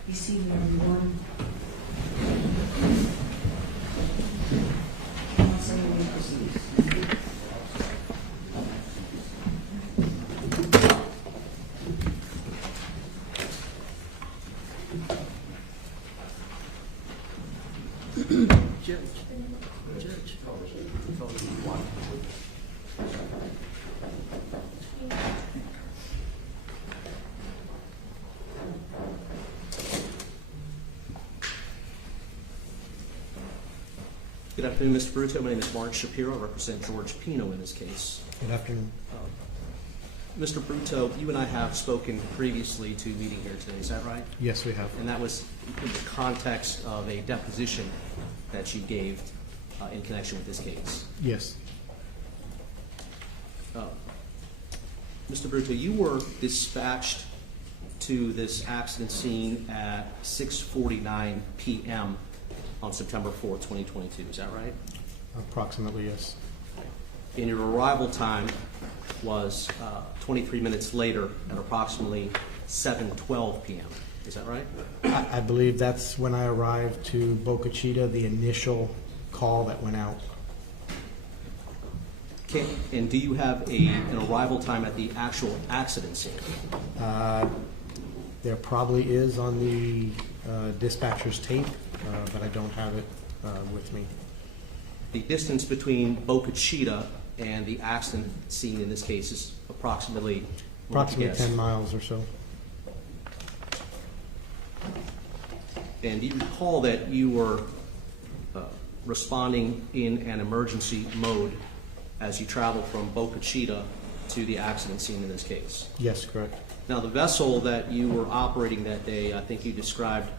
You see me, everyone. Good afternoon, Mr. Bruto. My name is Mark Shapiro. I represent George Pino in this case. Good afternoon. Mr. Bruto, you and I have spoken previously to meeting here today. Is that right? Yes, we have. And that was in the context of a deposition that you gave in connection with this case. Yes. Mr. Bruto, you were dispatched to this accident scene at 6:49 p.m. on September 4th, 2022. Is that right? Approximately, yes. And your arrival time was 23 minutes later at approximately 7:12 p.m. Is that right? I believe that's when I arrived to Boca Chita, the initial call that went out. Okay. And do you have an arrival time at the actual accident scene? There probably is on the dispatcher's tape, but I don't have it with me. The distance between Boca Chita and the accident scene in this case is approximately 10 miles or so. And do you recall that you were responding in an emergency mode as you traveled from Boca Chita to the accident scene in this case? Yes, correct. Now, the vessel that you were operating that day, I think you described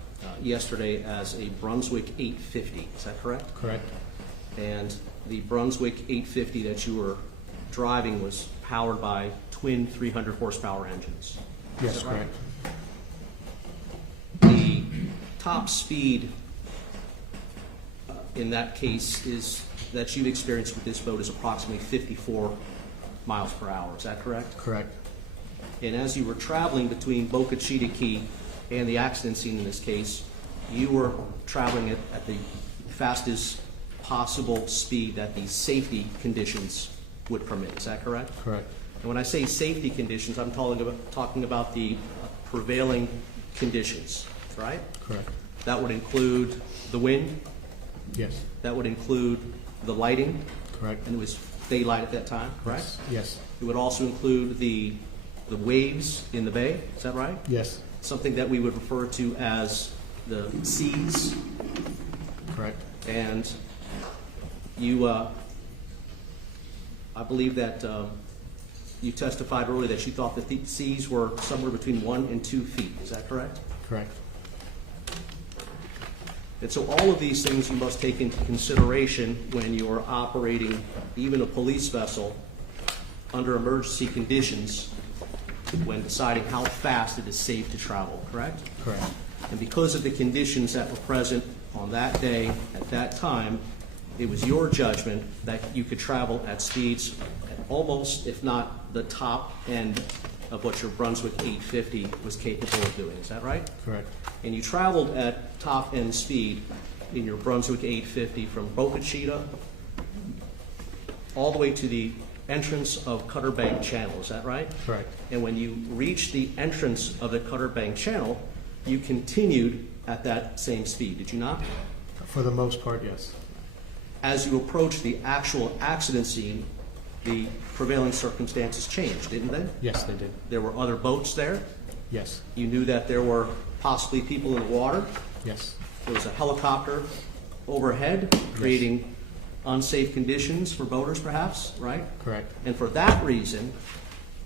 yesterday as a Brunswick 850. Is that correct? Correct. And the Brunswick 850 that you were driving was powered by twin 300 horsepower engines. Yes, Is that right? correct. The top speed in that case is that you've experienced with this boat is approximately 54 miles per hour. Is that correct? Correct. And as you were traveling between Boca Chita Key and the accident scene in this case, you were traveling at the fastest possible speed that the safety conditions would permit. Is that correct? Correct. And when I say safety conditions, I'm talking about the prevailing conditions, right? Correct. That would include the wind. Yes. That would include the lighting. Correct. And it was daylight at that time, right? Yes. It would also include the waves in the bay. Is that right? Yes. Something that we would refer to as the seas. Correct. And you, I believe that you testified earlier that you thought that the seas were somewhere between 1 and 2 feet. Is that correct? Correct. And so all of these things you must take into consideration when you're operating even a police vessel under emergency conditions when deciding how fast it is safe to travel, correct? Correct. And because of the conditions that were present on that day, at that time, it was your judgment that you could travel at speeds at almost, if not the top end of what your Brunswick 850 was capable of doing. Is that right? Correct. And you traveled at top end speed in your Brunswick 850 from Boca Chita all the way to the entrance of Cutter Bank Channel. Is that right? Correct. And when you reached the entrance of the Cutter Bank Channel, you continued at that same speed, did you not? For the most part, yes. As you approached the actual accident scene, the prevailing circumstances changed, didn't they? Yes, they did. There were other boats there. Yes. You knew that there were possibly people in the water. Yes. There was a helicopter overhead, creating unsafe conditions for boaters, perhaps, right? Correct. And for that reason,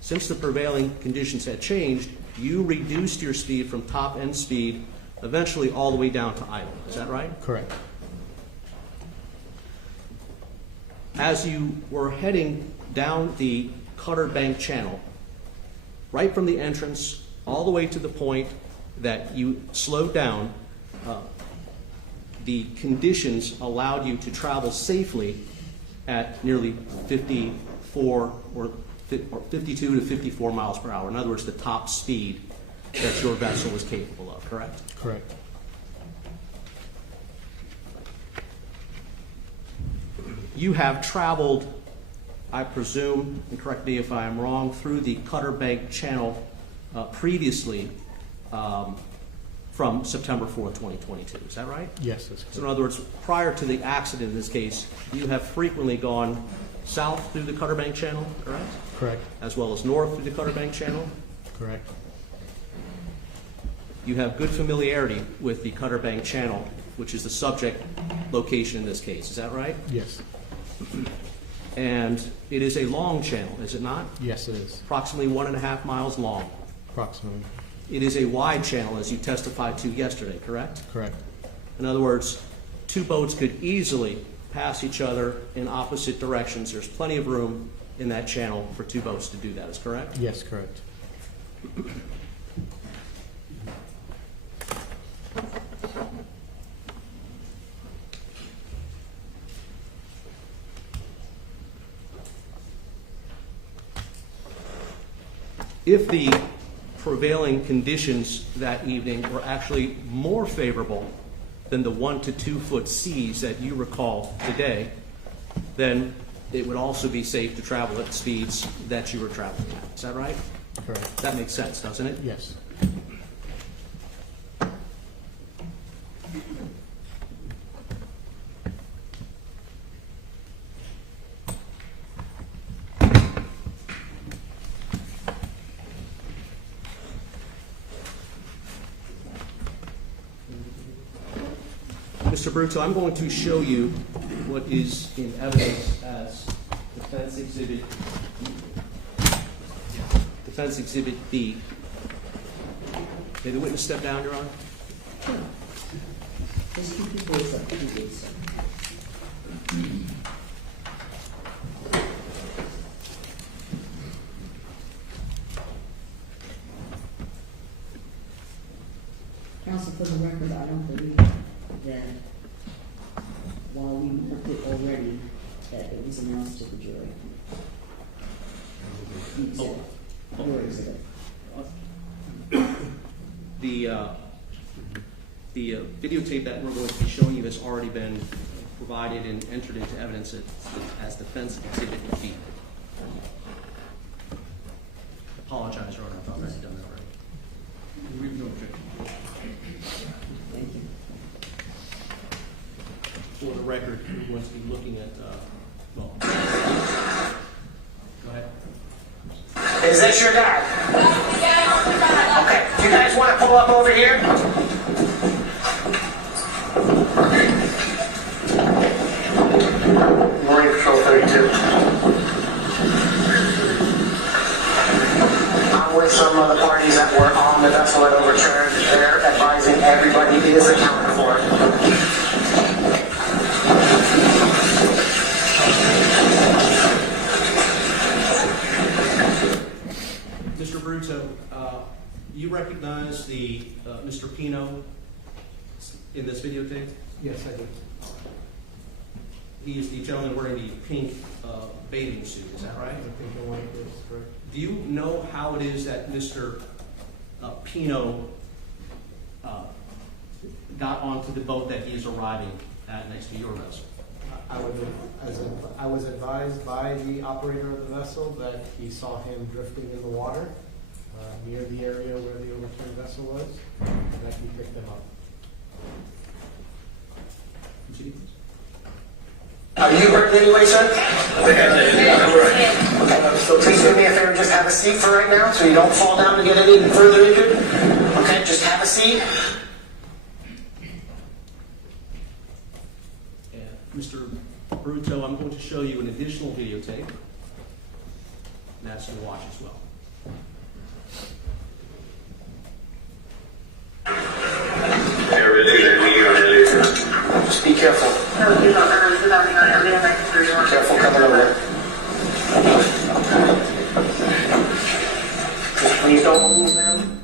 since the prevailing conditions had changed, you reduced your speed from top end speed eventually all the way down to idle. Is that right? Correct. As you were heading down the Cutter Bank Channel, right from the entrance all the way to the point that you slowed down, the conditions allowed you to travel safely at nearly 54 or 52 to 54 miles per hour. In other words, the top speed that your vessel was capable of, correct? Correct. You have traveled, I presume, and correct me if I am wrong, through the Cutter Bank Channel previously from September 4th, 2022. Is that right? Yes, that's So in correct. other words, prior to the accident in this case, you have frequently gone south through the Cutter Bank Channel, correct? Correct. As well as north through the Cutter Bank Channel. Correct. You have good familiarity with the Cutter Bank Channel, which is the subject location in this case. Is that right? Yes. And it is a long channel, is it not? Yes, it is. Approximately 1.5 miles long. Approximately. It is a wide channel, as you testified to yesterday, correct? Correct. In other words, two boats could easily pass each other in opposite directions. There's plenty of room in that channel for two boats to do that, is correct? Yes, correct. If the prevailing conditions that evening were actually more favorable than the 1 to 2 foot seas that you recall today, then it would also be safe to travel at speeds that you were traveling at. Is that right? Correct. That makes sense, doesn't it? Yes. Mr. Bruto, I'm going to show you what is in evidence as Defense Exhibit B. May the witness step down, Your Honor? Just keep your voice up, keep your voice up. Counsel, for the record, I don't believe that while we marked it already, that it was announced to the jury. You said, your exhibit. The videotape that we're going to be showing you has already been provided and entered into evidence as Defense Exhibit B. Apologize, Your Honor, I thought I had done that already. We have no objection. Thank you. For the record, we're going to be looking at, well, go ahead. Is this your dad? Okay, do you guys want to pull up over here? Morning Patrol 32. I'm with some of the parties that were on the vessel that overturned. They're advising everybody is accounted for. Bruto, you recognize the Mr. Pino in this videotape? Yes, I do. He is the gentleman wearing the pink bathing suit, is that right? I think the one is correct. Do you know how it is that Mr. Pino got onto the boat that he is arriving at next to your vessel? I was advised by the operator of the vessel that he saw him drifting in the water near the area where the overturned vessel was, and that he picked him up. Continue. Are you hurt in any way, sir? Okay, so please do me a favor, just have a seat for right now, so you don't fall down and get any further injured. Okay, just have a seat. Mr. Bruto, I'm going to show you an additional videotape, and that's to watch as well. Just be careful. Careful coming over there. Just please don't move them.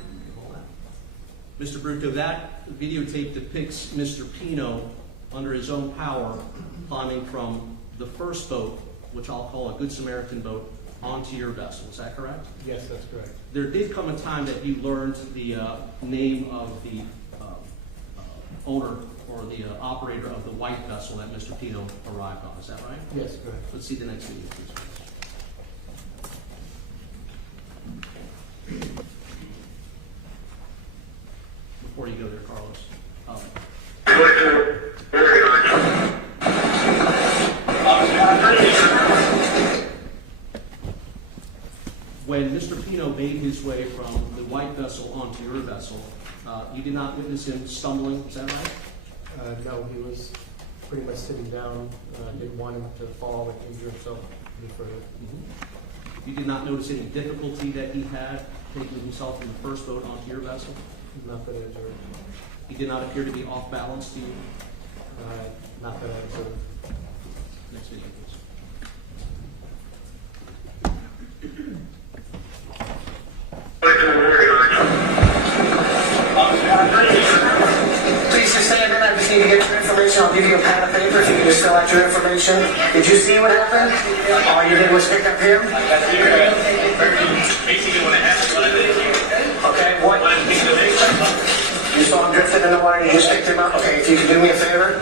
Mr. Bruto, that videotape depicts Mr. Pino under his own power climbing from the first boat, which I'll call a Good Samaritan boat, onto your vessel. Is that correct? Yes, that's correct. There did come a time that you learned the name of the owner or the operator of the white vessel that Mr. Pino arrived on. Is that right? Yes, correct. Let's see the next video, please. Before you go there, Carlos. When Mr. Pino made his way from the white vessel onto your vessel, you did not witness him stumbling, is that right? No, he was pretty much sitting down, didn't want him to fall and injure himself any further. You did not notice any difficulty that he had taking himself from the first boat onto your vessel? Not that I observed. He did not appear to be off balance to you? Not that I observed. Next video, please. Please just stay a minute. I just need to get your information. I'll give you a pad of paper if you can just fill out your information. Did you see what happened? All you did was pick up him? Basically, when it happened, what I did. Okay, what? You saw him drifting in the water and you just picked him up? Okay, if you could do me a favor.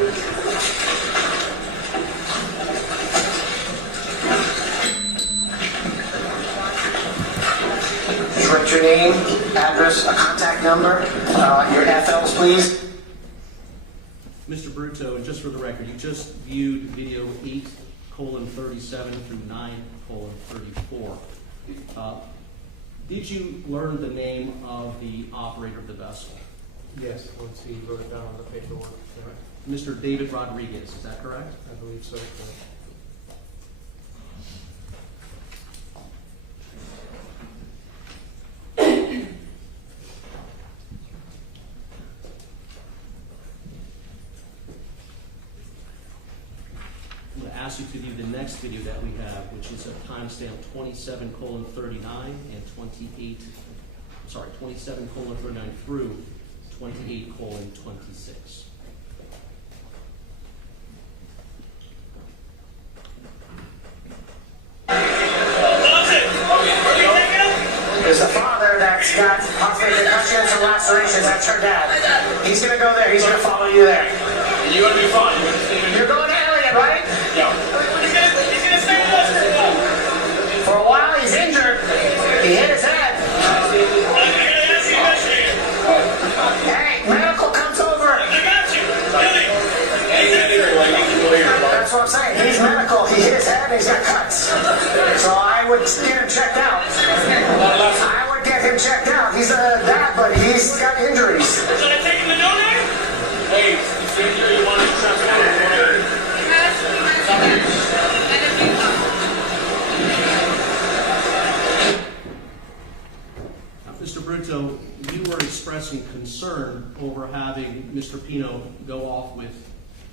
Just write your name, address, a contact number, your FLs, please. Mr. Bruto, and just for the record, you just viewed video 8:37 through 9:34. Did you learn the name of the operator of the vessel? Yes, once he wrote it down on the paperwork. Mr. David Rodriguez, is that correct? I believe so. I'm going to ask you to view the next video that we have, which is a timestamp 27:39 and 27:39 through 28:26. There's a father that's got possibly concussions and lacerations. That's her dad. He's going to go there. He's going to follow you there. You're going to be fine. You're going to Elliot, right? Yeah. He's going to stay with us for a while. For a while, he's injured. He hit his head. Hey, medical comes over. I got you. Really? That's what I'm saying. He's medical. He hit his head and he's got cuts. So I would get him checked out. I would get him checked out. He's a dad, but he's got injuries. Should I take him to donate? Hey, you want to Mr. Bruto, you were expressing concern over having Mr. Pino go off with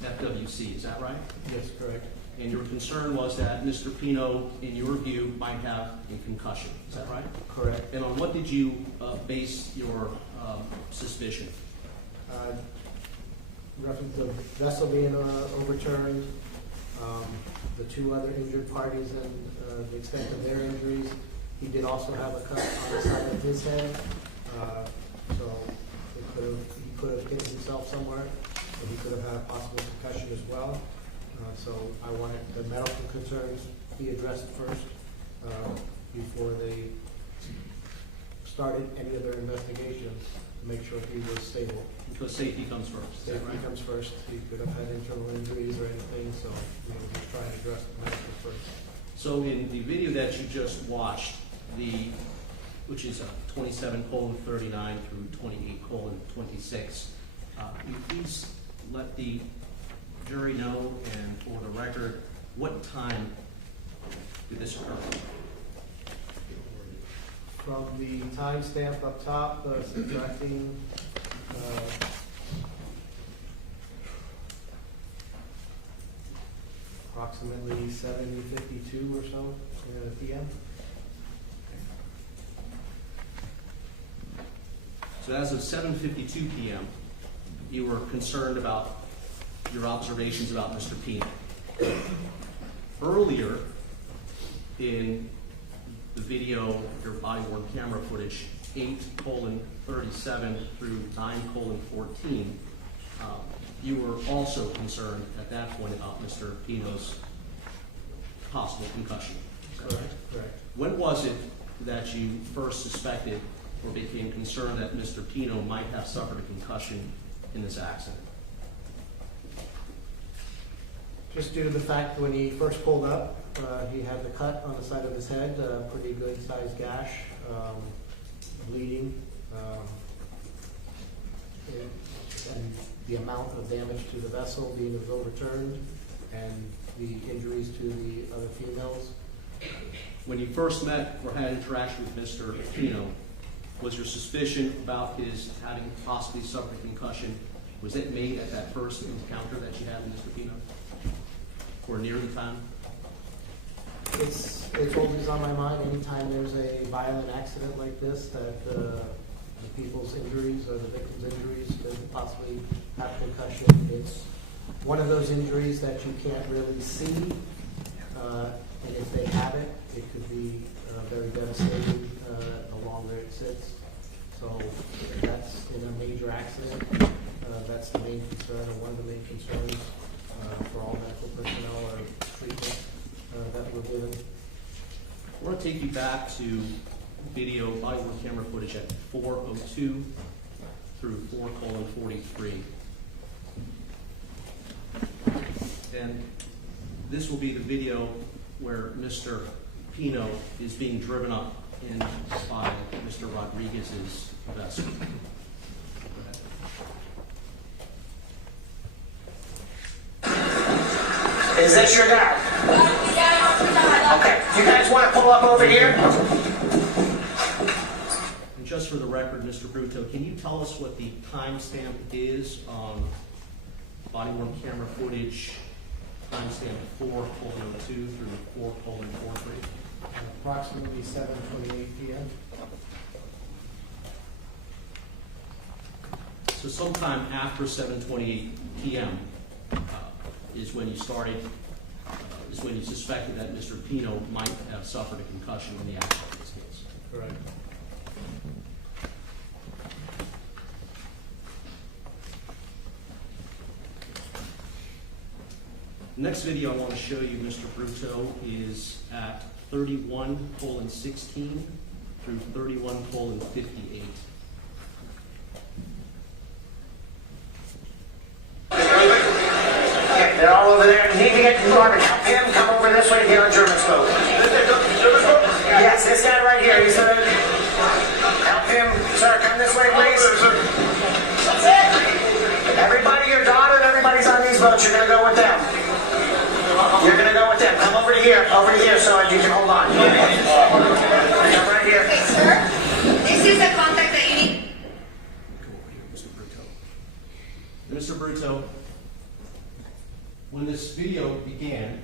FWC, is that right? Yes, correct. and your concern was that Mr. Pino, in your view, might have a concussion. Is that right? Correct. And on what did you base your suspicion? Reference the vessel being overturned, the two other injured parties and the extent of their injuries. He did also have a cut on the side of his head, so he could have hit himself somewhere, and he could have had a possible concussion as well. So I wanted the medical concerns be addressed first before they started any other investigations to make sure he was stable. Because safety comes first. Is that Safety right? comes first. He could have had internal injuries or anything, so we were just trying to address the medical first. So in the video that you just watched, which is 27:39 through 28:26, you please let the jury know, and for the record, what time did this occur? From the timestamp up top, subtracting approximately 7:52 or so p.m. So as of 7:52 p.m., you were concerned about your observations about Mr. Pino. Earlier in the video, your body-worn camera footage, 8:37 through 9:14, you were also concerned at that point about Mr. Pino's possible concussion. Is that right? Correct. When was it that you first suspected or became concerned that Mr. Pino might have suffered a concussion in this accident? Just due to the fact when he first pulled up, he had the cut on the side of his head, a pretty good sized gash, bleeding, and the amount of damage to the vessel being it was overturned, and the injuries to the other females. When you first met or had interaction with Mr. Pino, was your suspicion about his having possibly suffered a concussion, was it made at that first encounter that you had with Mr. Pino? Or near the time? It's always on my mind anytime there's a violent accident like this, that the people's injuries or the victim's injuries could possibly have concussion. It's one of those injuries that you can't really see, and if they have it, it could be very devastating the longer it sits. So if that's in a major accident, that's the main concern, or one of the main concerns for all medical personnel or treatment that we're given. I want to take you back to video body-worn camera footage at 4:02 through 4:43. And this will be the video where Mr. Pino is being driven up in by Mr. Rodriguez's vessel. Go ahead. Is this your dad? Okay, you guys want to pull up over here? And just for the record, Mr. Bruto, can you tell us what the timestamp is on body-worn camera footage, timestamp 4:02 through 4:43? Approximately 7:28 p.m. So sometime after 7:28 p.m. Is when you started, is when you suspected that Mr. Pino might have suffered a concussion in the accident in this case. Correct. The next video I want to show you, Mr. Bruto, is at 31:16 through 31:58. They're all over there. You need to get Norman. Help him come over this way to get on German's boat. Yes, this guy right here. He's gonna help him. Sir, come this way, please. Everybody, your daughter and everybody's on these boats. You're gonna go with them. You're gonna go with them. Come over to here, so you can hold on. Come right here. Okay, sir, this is the contact that you need. Come over here, Mr. Bruto. Mr. Bruto, when this video began,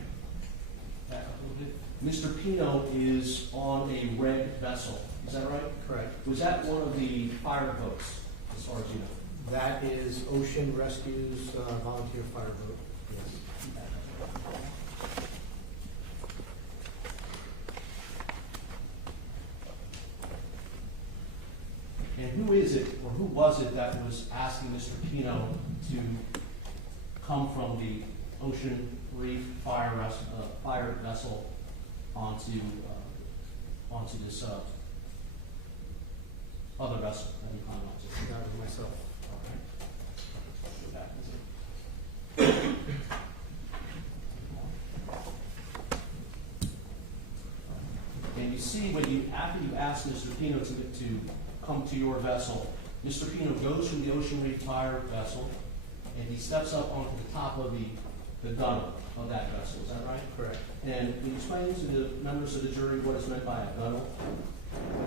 Mr. Pino is on a red vessel, is that right? Correct. Was that one of the fire boats, as far as you know? That is Ocean Rescue's volunteer fire boat. Yes. And who is it, or who was it that was asking Mr. Pino to come from the Ocean Reef fire vessel onto this other vessel that he climbed onto? That was myself. And you see, after you ask Mr. Pino to come to your vessel, Mr. Pino goes from the Ocean Reef fire vessel, and he steps up onto the top of the gunwale of that vessel. Is that right? Correct. And can you explain to the members of the jury what is meant by a gunwale?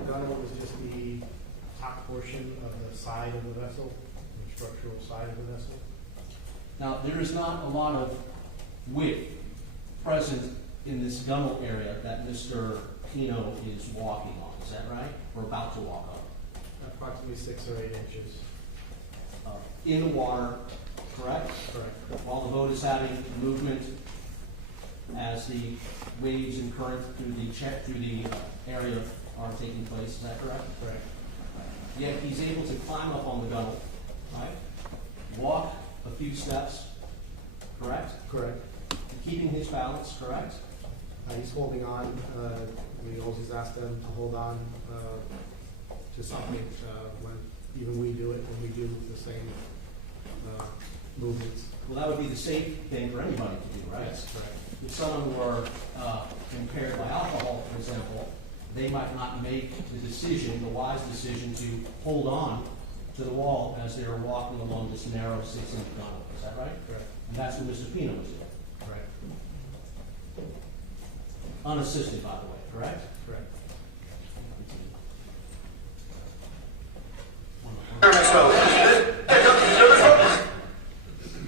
The gunwale was just the top portion of the side of the vessel, the structural side of the vessel. Now, there is not a lot of width present in this gunwale area that Mr. Pino is walking on. Is that right? Or about to walk on? Approximately 6 or 8 inches. In the water, correct? Correct. While the boat is having movement as the waves and current through the area are taking place. Is that correct? Correct. Yet he's able to climb up on the gunwale, right? Walk a few steps, correct? Correct. Keeping his balance, correct? He's holding on. We always ask them to hold on to something when even we do it, when we do the same movements. Well, that would be the safe thing for anybody to do, right? Yes, correct. If someone were impaired by alcohol, for example, they might not make the decision, the wise decision, to hold on to the wall as they're walking along this narrow 6-inch gunwale. Is that right? Correct. And that's what Mr. Pino was doing. Correct. Unassisted, by the way, correct? Correct.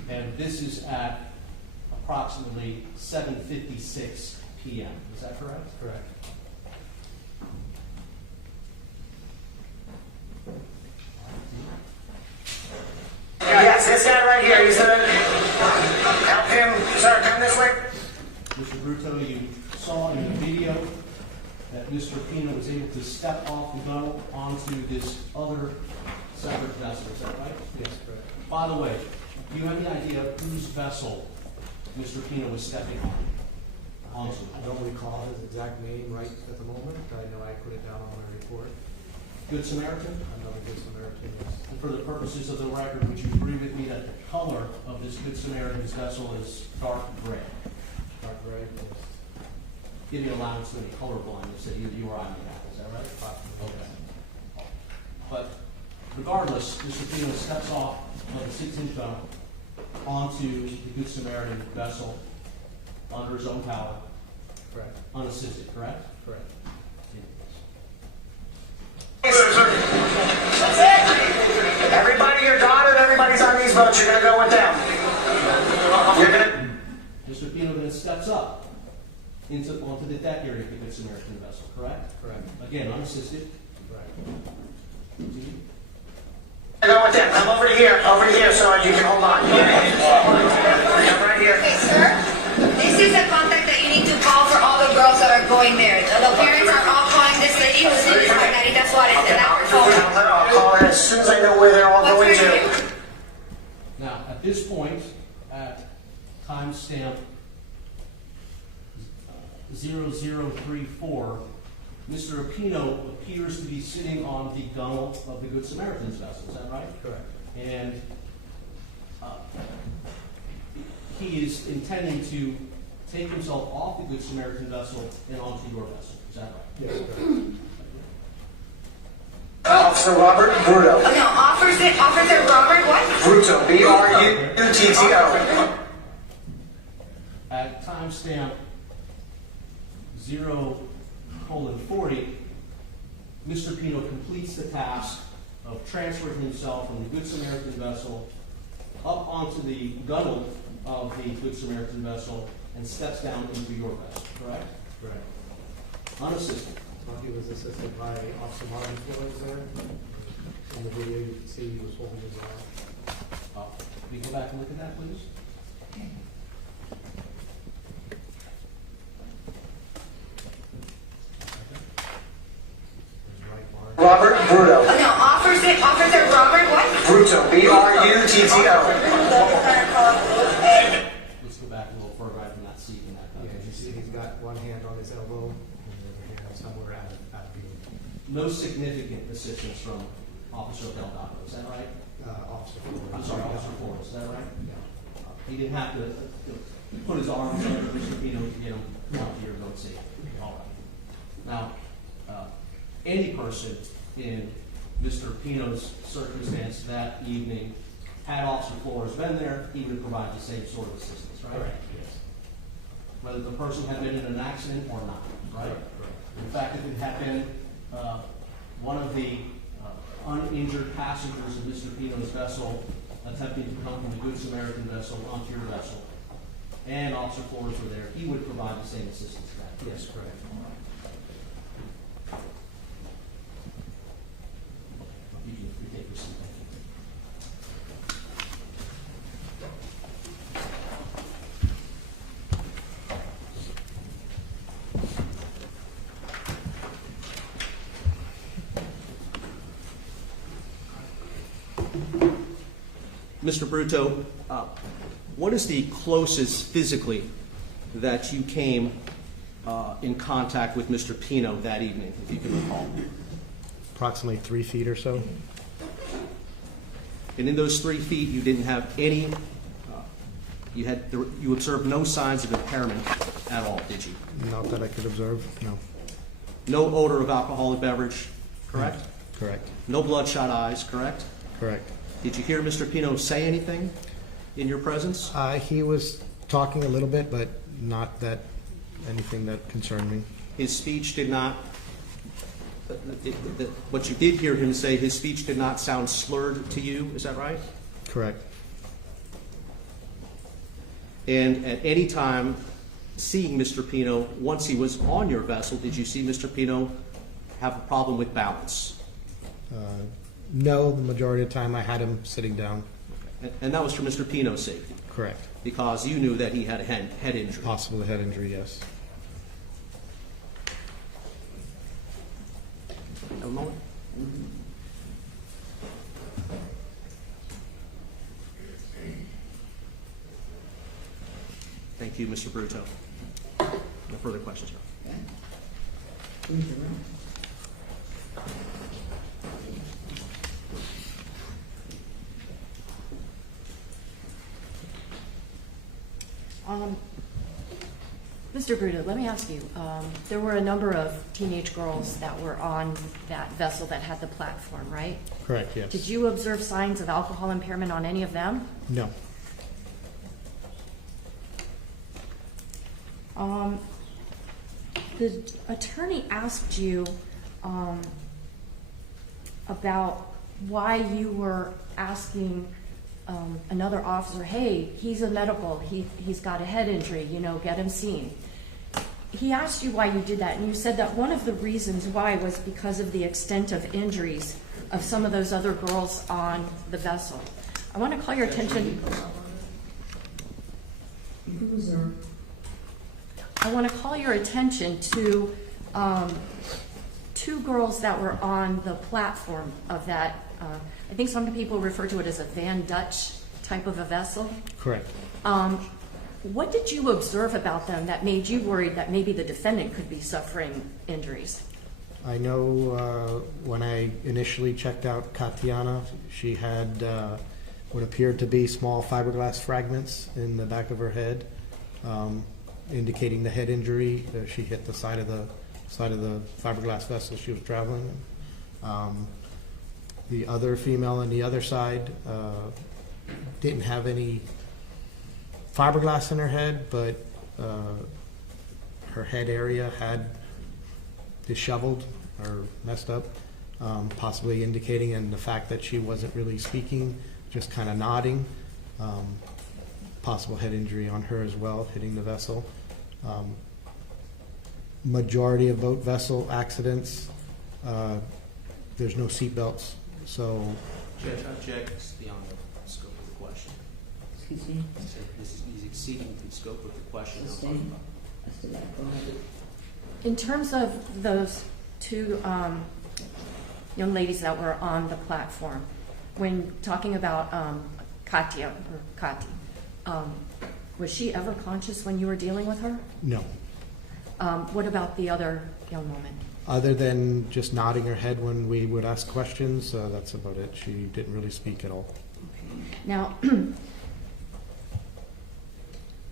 And this is at approximately 7:56 p.m. Is that correct? Correct. Yes, this guy right here, he's gonna help him. Sir, come this way. Mr. Bruto, you saw in the video that Mr. Pino was able to step off the gunwale onto this other separate vessel. Is that right? Yes, correct. By the way, do you have any idea whose vessel Mr. Pino was stepping onto? I don't recall his exact name right at the moment. I know I put it down on my report. Good Samaritan? Another Good Samaritan, yes. And for the purposes of the record, would you agree with me that the color of this Good Samaritan's vessel is dark gray? Dark gray, yes. Give me allowance for any color blindness that you or I may have. Is that right? Okay. But regardless, Mr. Pino steps off of the 6-inch gunwale onto the Good Samaritan vessel under his own power, Correct. unassisted, correct? Correct. Everybody, you're dotted, everybody's on these boats, you're gonna go with them. You're gonna... Mr. Pino then steps up onto the deck area of the Good Samaritan vessel, correct? Correct. Again, unassisted. Correct. Continue. Go with them, come over here so you can hold on. Come right here. Okay, sir, this is the contact that you need to call for all the girls that are going there. The parents are all calling this lady whose name is Margarita Suarez, and that's her phone. I'll call her as soon as I know where they're all going What's her to. name? Now, at this point, at timestamp 0034, Mr. Pino appears to be sitting on the gunwale of the Good Samaritan's vessel. Is that right? Correct. And he is intending to take himself off the Good Samaritan vessel and onto your vessel. Is that right? Yes, correct. Officer Robert Bruto. Oh, no, Officer Robert what? Bruto, B-R-U-T-T-O. At timestamp 0:40, Mr. Pino completes the task of transferring himself from the Good Samaritan vessel up onto the gunwale of the Good Samaritan vessel and steps down into your vessel, correct? Correct. Unassisted. He was assisted by Officer Martin Flores there. In the video, you can see he was holding his arm. Can we go back and look at that, please? Robert Bruto. No, Officer Robert what? Bruto. B-R-U-T-T-O. Let's go back a little further out from that seat in that. Yeah, you see he's got one hand on his elbow and the other hand somewhere out of view. No significant assistance from Officer Delgado, is that right? Officer I'm sorry, Officer Flores, is that right? Yeah. He didn't have to put his arms under Mr. Pino to get him out to your road safety. All right. Now, any person in Mr. Pino's circumstance that evening, had Officer Flores been there, he would provide the same sort of assistance, right? Correct, yes. Whether the person had been in an accident or not, right? Correct. In fact, if it had been one of the uninjured passengers of Mr. Pino's vessel attempting to come from the Good Samaritan vessel onto your vessel, and Officer Flores were there, he would provide the same assistance to that. Yes, correct. You can take your seat. Thank you. Mr. Bruto, what is the closest physically that you came in contact with Mr. Pino that evening, if you can recall? Approximately 3 feet or so. And in those 3 feet, you didn't have any, you observed no signs of impairment at all, did you? Not that I could observe, no. No odor of alcoholic beverage, correct? Correct. No bloodshot eyes, correct? Correct. Did you hear Mr. Pino say anything in your presence? He was talking a little bit, but not that anything that concerned me. His speech did not, what you did hear him say, his speech did not sound slurred to you, is that right? Correct. And at any time seeing Mr. Pino, once he was on your vessel, did you see Mr. Pino have a problem with balance? No, the majority of the time I had him sitting down. And that was for Mr. Pino's safety? Correct. Because you knew that he had a head injury? Possible head injury, yes. A moment. Thank you, Mr. Bruto. No further questions, Your Mr. Bruto, let me ask you, there were a number of teenage girls that were on that vessel that had the platform, right? Correct, yes. Did you observe signs of alcohol impairment on any of them? No. The attorney asked you about why you were asking another officer, hey, he's a medical, he's got a head injury, you know, get him seen. He asked you why you did that, and you said that one of the reasons why was because of the extent of injuries of some of those other girls on the vessel. I want to call your attention. I want to call your attention to 2 girls that were on the platform of that. I think some people refer to it as a Van Dutch type of a vessel. Correct. What did you observe about them that made you worried that maybe the defendant could be suffering injuries? I know when I initially checked out Katiana, she had what appeared to be small fiberglass fragments in the back of her head, indicating the head injury. She hit the side of the fiberglass vessel she was traveling in. The other female on the other side didn't have any fiberglass in her head, but her head area had disheveled or messed up, possibly indicating in the fact that she wasn't really speaking, just kind of nodding. Possible head injury on her as well, hitting the vessel. majority of boat vessel accidents, there's no seatbelts, so Judge, objects beyond the scope of the question. Excuse me? He's exceeding the scope of the question. Let's stay. Let's do that. Go ahead. In terms of those two young ladies that were on the platform, when talking about Katia, or Kati, was she ever conscious when you were dealing with her? no. What about the other young woman? Other than just nodding her head when we would ask questions, that's about it. She didn't really speak at all. Now,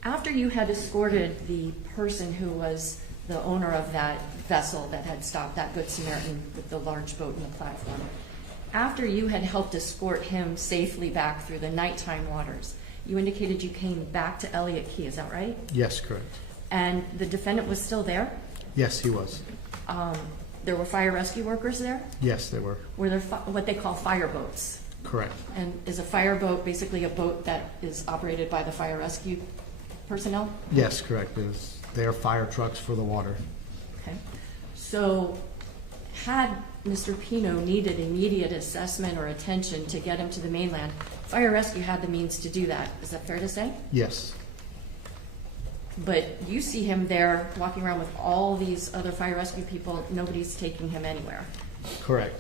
after you had escorted the person who was the owner of that vessel that had stopped, that Good Samaritan with the large boat and the platform, after you had helped escort him safely back through the nighttime waters, you indicated you came back to Elliott Key, is that right? Yes, correct. And the defendant was still there? Yes, he was. There were fire rescue workers there? Yes, they were. Were there what they call fire boats? Correct. And is a fire boat basically a boat that is operated by the fire rescue personnel? Yes, correct. They are fire trucks for the water. Okay. So had Mr. Pino needed immediate assessment or attention to get him to the mainland, fire rescue had the means to do that. Is that fair to say? Yes. But you see him there walking around with all these other fire rescue people. Nobody's taking him anywhere. Correct.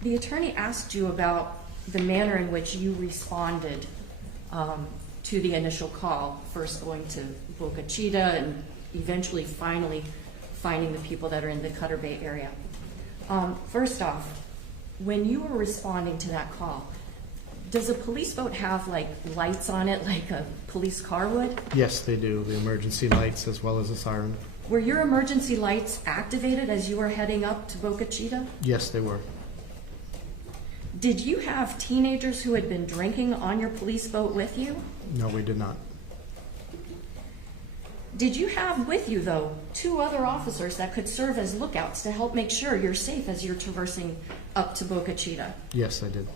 The attorney asked you about the manner in which you responded to the initial call, first going to Boca Chita and eventually finally finding the people that are in the Cutter Bay area. First off, when you were responding to that call, does a police boat have like lights on it like a police car would? Yes, they do. The emergency lights as well as a siren. Were your emergency lights activated as you were heading up to Boca Chita? Yes, they were. Did you have teenagers who had been drinking on your police boat with you? No, we did not. Did you have with you, though, 2 other officers that could serve as lookouts to help make sure you're safe as you're traversing up to Boca Chita? Yes, I did.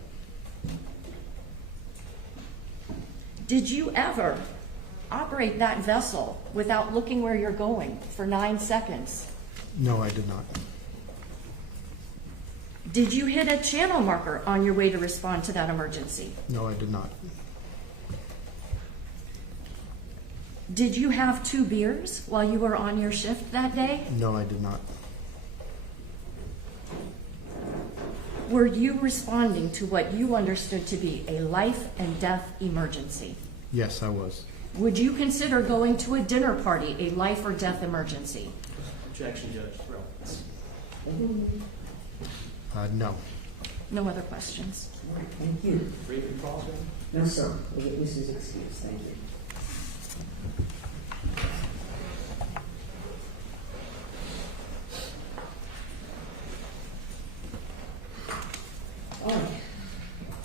Did you ever operate that vessel without looking where you're going for 9 seconds? No, I did not. Did you hit a channel marker on your way to respond to that emergency? No, I did not. Did you have 2 beers while you were on your shift that day? No, I did not. Were you responding to what you understood to be a life and death emergency? Yes, I was. Would you consider going to a dinner party a life or death emergency? Objection, Judge. Relevance. No. No other questions? All right, thank you. Free from cross, No, sir. The witness is excused. Thank you. All right.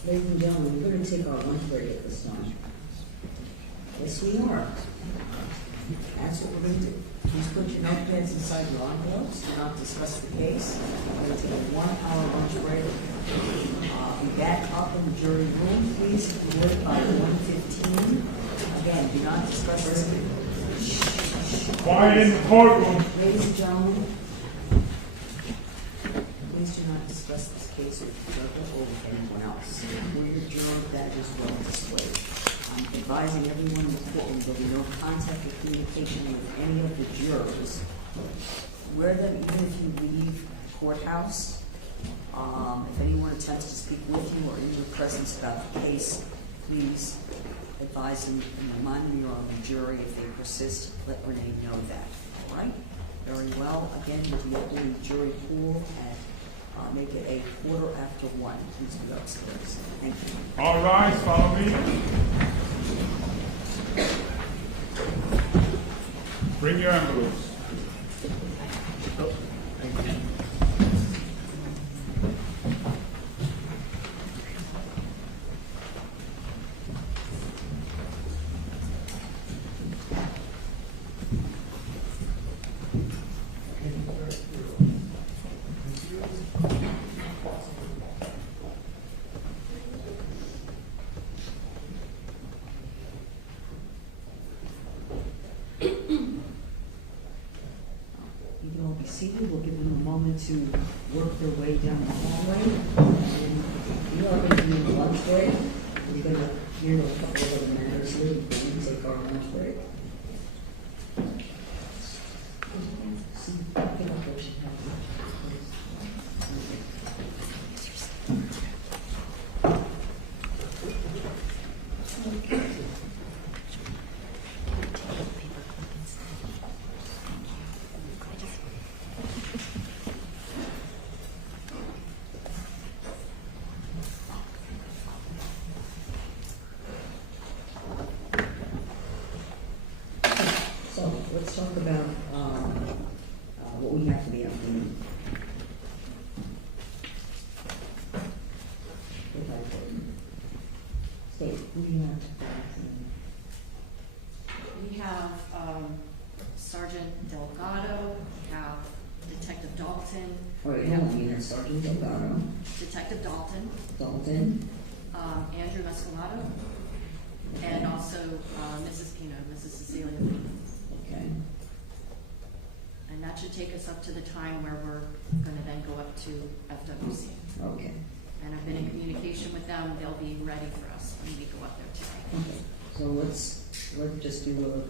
Ladies and gentlemen, we're going to take our lunch break at this time. Yes, we are. That's what we're going to do. Please put your notepads inside your envelopes. Do not discuss the case. We're going to take a 1-hour lunch break. Be back up in the jury room. Please do it by 1:15. Again, do not discuss this. Quiet in the courtroom. Ladies and gentlemen, please do not discuss this case with the judge or with anyone else. For your juror, that is well displayed. I'm advising everyone in the courtroom there will be no contact or communication with any of the jurors. Wear them even if you leave the courthouse. If anyone attempts to speak with you or in your presence about the case, please advise them and remind them you're on the jury. If they persist, let Renee know that. All right? Very well. Again, you'll be opening the jury pool at make it a 1:15. Please go upstairs. Thank you. All rise, follow me. Bring your envelopes. seated. We'll give them a moment to work their way down the hallway. And we are going to be in lunch break. We're going to handle a couple of other matters here before we take our lunch break. Let's talk about what we have for the afternoon. State, who do you have? We have Sergeant Delgado, we have Detective Dalton. Oh, yeah, we have Sergeant Delgado. Detective Dalton. Dalton. Andrew Mescalado. And also Mrs. Pino, Mrs. Cecilia Pino. Okay. And that should take us up to the time where we're going to then go up to FWC. Okay. And I've been in communication with them. They'll be ready for us when we go up there today. Okay. So let's just do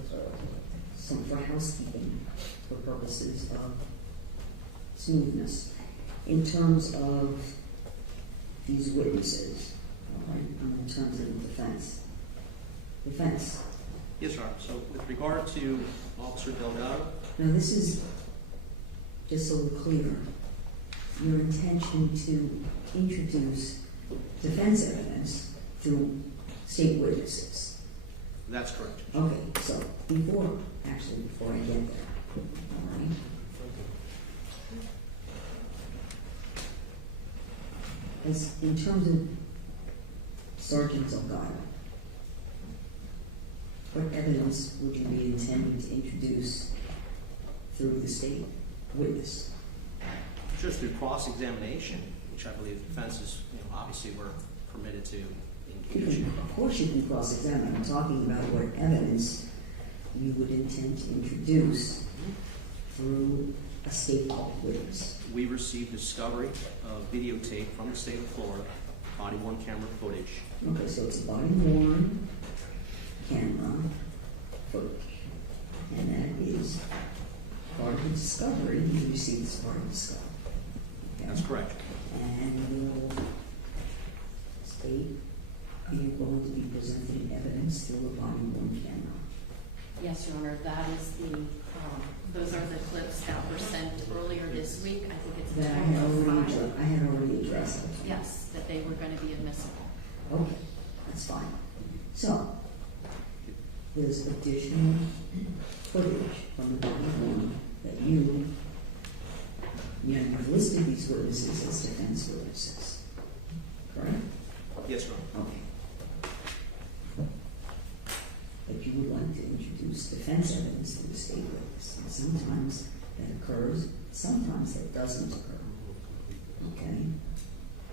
some for housekeeping for purposes of smoothness. In terms of these witnesses, all right, in terms of the defense. Defense. Yes, Your Honor. So with regard to Officer Delgado, Now this is, just so we're clear, your intention to introduce defense evidence through state witnesses. that's correct. Okay, so before I get there, all right? As in terms of Sergeant Delgado, what evidence would you be intending to introduce through the state witness? Just through cross-examination, which I believe the defense is, obviously we're permitted to engage in. Of course you can cross-examine. I'm talking about what evidence you would intend to introduce through a state public witness. We received discovery of videotape from the state of Florida, body-worn camera footage. Okay, so it's a body-worn camera footage. And that is part of the discovery. You received as part of the discovery. Okay? That's correct. And will state be going to be presenting evidence through a body-worn camera? Yes, Your Honor, that is those are the clips that were sent earlier this week. I think it's That I had already addressed it. Yes, that they were going to be admissible. Okay, that's fine. So, there's additional footage from the body-worn that you've listed these witnesses as defense witnesses, correct? Yes, Your Honor. Okay. That you would like to introduce defense evidence to the state witness. And sometimes that occurs, sometimes that doesn't occur. Okay?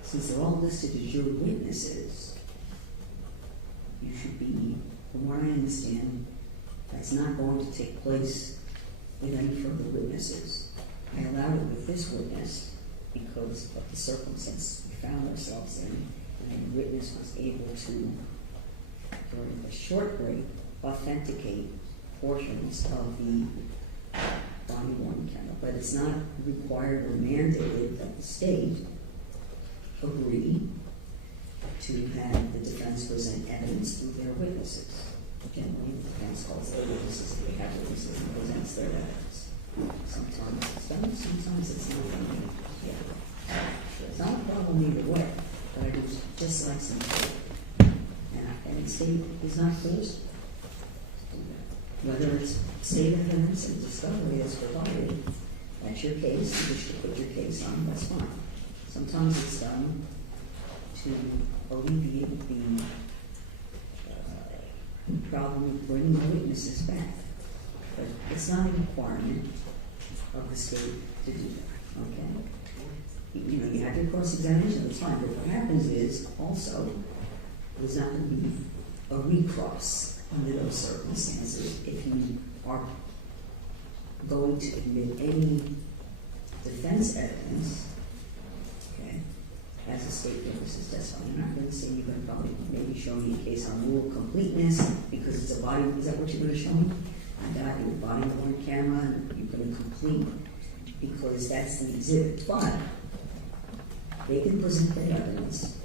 Since they're all listed as your witnesses, you should be, from what I understand, that's not going to take place with any further witnesses. I allowed it with this witness because of the circumstances we found ourselves in, and the witness was able to, during the short break, authenticate portions of the body-worn camera. But it's not required or mandated that the state agree to have the defense present evidence through their witnesses. Generally, the defense calls their witnesses, they have witnesses and presents their evidence. Sometimes it's done, sometimes it's not done. Yeah. So it's not a problem either way, but I would just like some state. And the state is not forced to do that. Whether it's state evidence and discovery is provided, that's your case, you wish to put your case on, that's fine. Sometimes it's done to alleviate the problem of bringing the witnesses back. But it's not a requirement of the state to do that, okay? You have your cross-examination, that's fine, but what happens is also there's not going to be a recross under those circumstances if you are going to admit any defense evidence, okay, as a state witness's testimony. I'm not going to say you're going to probably maybe show me a case on rule of completeness because it's a body. Is that what you're going to show me? I got your body worn camera and you're going to complete because that's the exhibit. But they can present their evidence,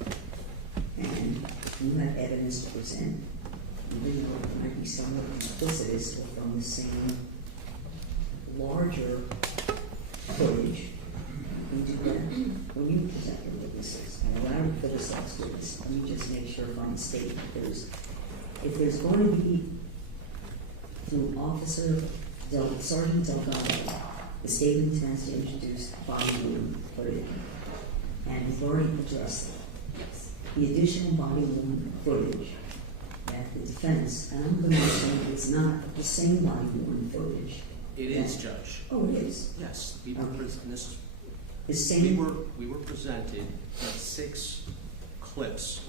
and you have evidence to present. Even though it might be somewhat duplicitous or from the same larger footage, you can do that when you present your witnesses. And allow for the sex witness. Let me just make sure if I'm mistaken. If there's going to be, through Sergeant Delgado, the state intends to introduce body worn footage, and we've already addressed it. The additional body worn footage that the defense, and I'm going to say it's not the same body worn footage. It is, Judge. Oh, it is. Yes, we were this. The same. We were presented with 6 clips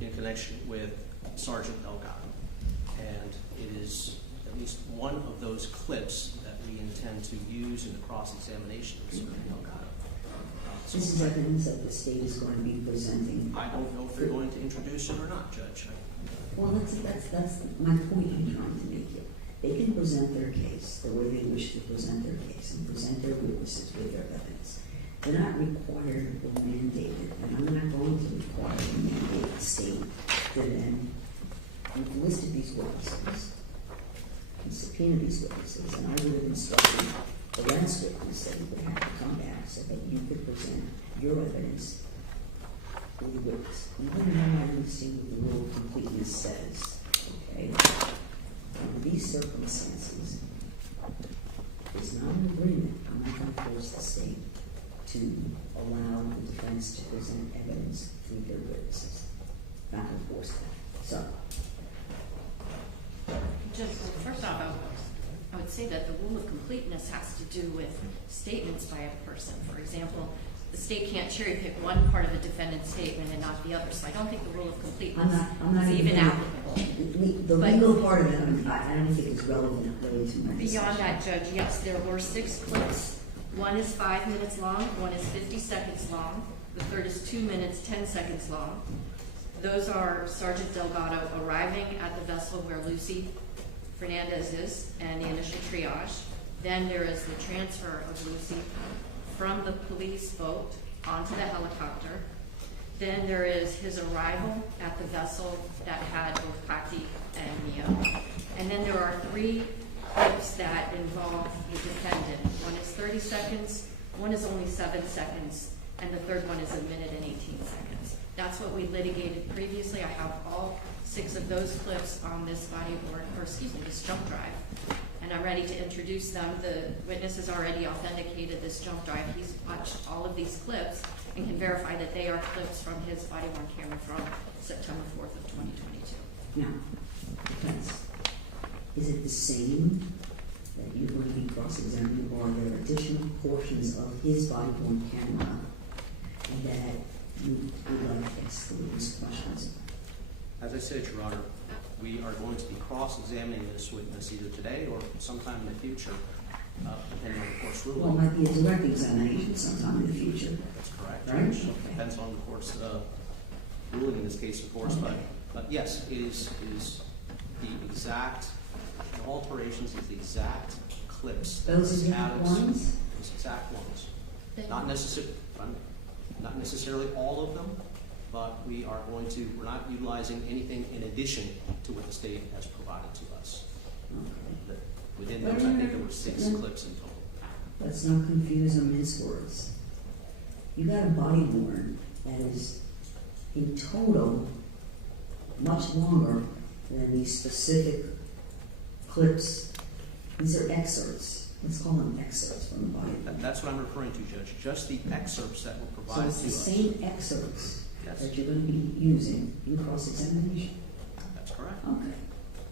in connection with Sergeant Delgado, and it is at least one of those clips that we intend to use in the cross-examination of Sergeant Delgado. This is evidence that the state is going to be presenting. I don't know if they're going to introduce it or not, Judge. Well, that's my point I'm trying to make here. They can present their case the way they wish to present their case and present their witnesses with their evidence. They're not required or mandated, and I'm not going to require or mandate the state to then, we've listed these witnesses and subpoena these witnesses, and I would have instructed the last witness that he would have to come back so that you could present your evidence to the witness. Even though I haven't seen what the rule of completeness says, okay? Under these circumstances, there's not an agreement. I'm not going to force the state to allow the defense to present evidence through their witnesses. Not going to force that. So. Just first off, I would say that the rule of completeness has to do with statements by a person. For example, the state can't cherry pick one part of a defendant's statement and not the other. So I don't think the rule of completeness is even applicable. The legal part of it, I don't think it's relevant really to my discussion. Beyond that, Judge, yes, there were 6 clips. One is 5 minutes long, one is 50 seconds long, the third is 2 minutes, 10 seconds long. Those are Sergeant Delgado arriving at the vessel where Lucy Fernandez is and the initial triage. Then there is the transfer of Lucy from the police boat onto the helicopter. Then there is his arrival at the vessel that had both Patti and Mia. And then there are 3 clips that involve the defendant. One is 30 seconds, one is only 7 seconds, and the third one is 1 minute and 18 seconds. That's what we litigated previously. I have all 6 of those clips on this this jump drive. And I'm ready to introduce them. The witness has already authenticated this jump drive. He's watched all of these clips and can verify that they are clips from his body-worn camera from September 4th of 2022. Now, defense, is it the same that you're going to be cross-examining, or are there additional portions of his body-worn camera that you would like to ask the witness questions? As I said, Your Honor, we are going to be cross-examining this witness either today or sometime in the future, depending on the court's ruling. Well, it might be a direct examination sometime in the future. That's correct. Right? Which depends on the court's ruling in this case, of course. Okay. But yes, it is the exact, the alterations is the exact clips. Those exact ones? Those exact ones. Not necessarily all of them, but we're not utilizing anything in addition to what the state has provided to us. Okay. Within those, I think there were 6 clips in total. Let's not confuse or mince words. You got a body worn that is in total much longer than these specific clips. These are excerpts. Let's call them excerpts from the body. That's what I'm referring to, Judge. Just the excerpts that were provided so to us. it's the same excerpts that you're going to be using in cross-examination? That's correct. Okay.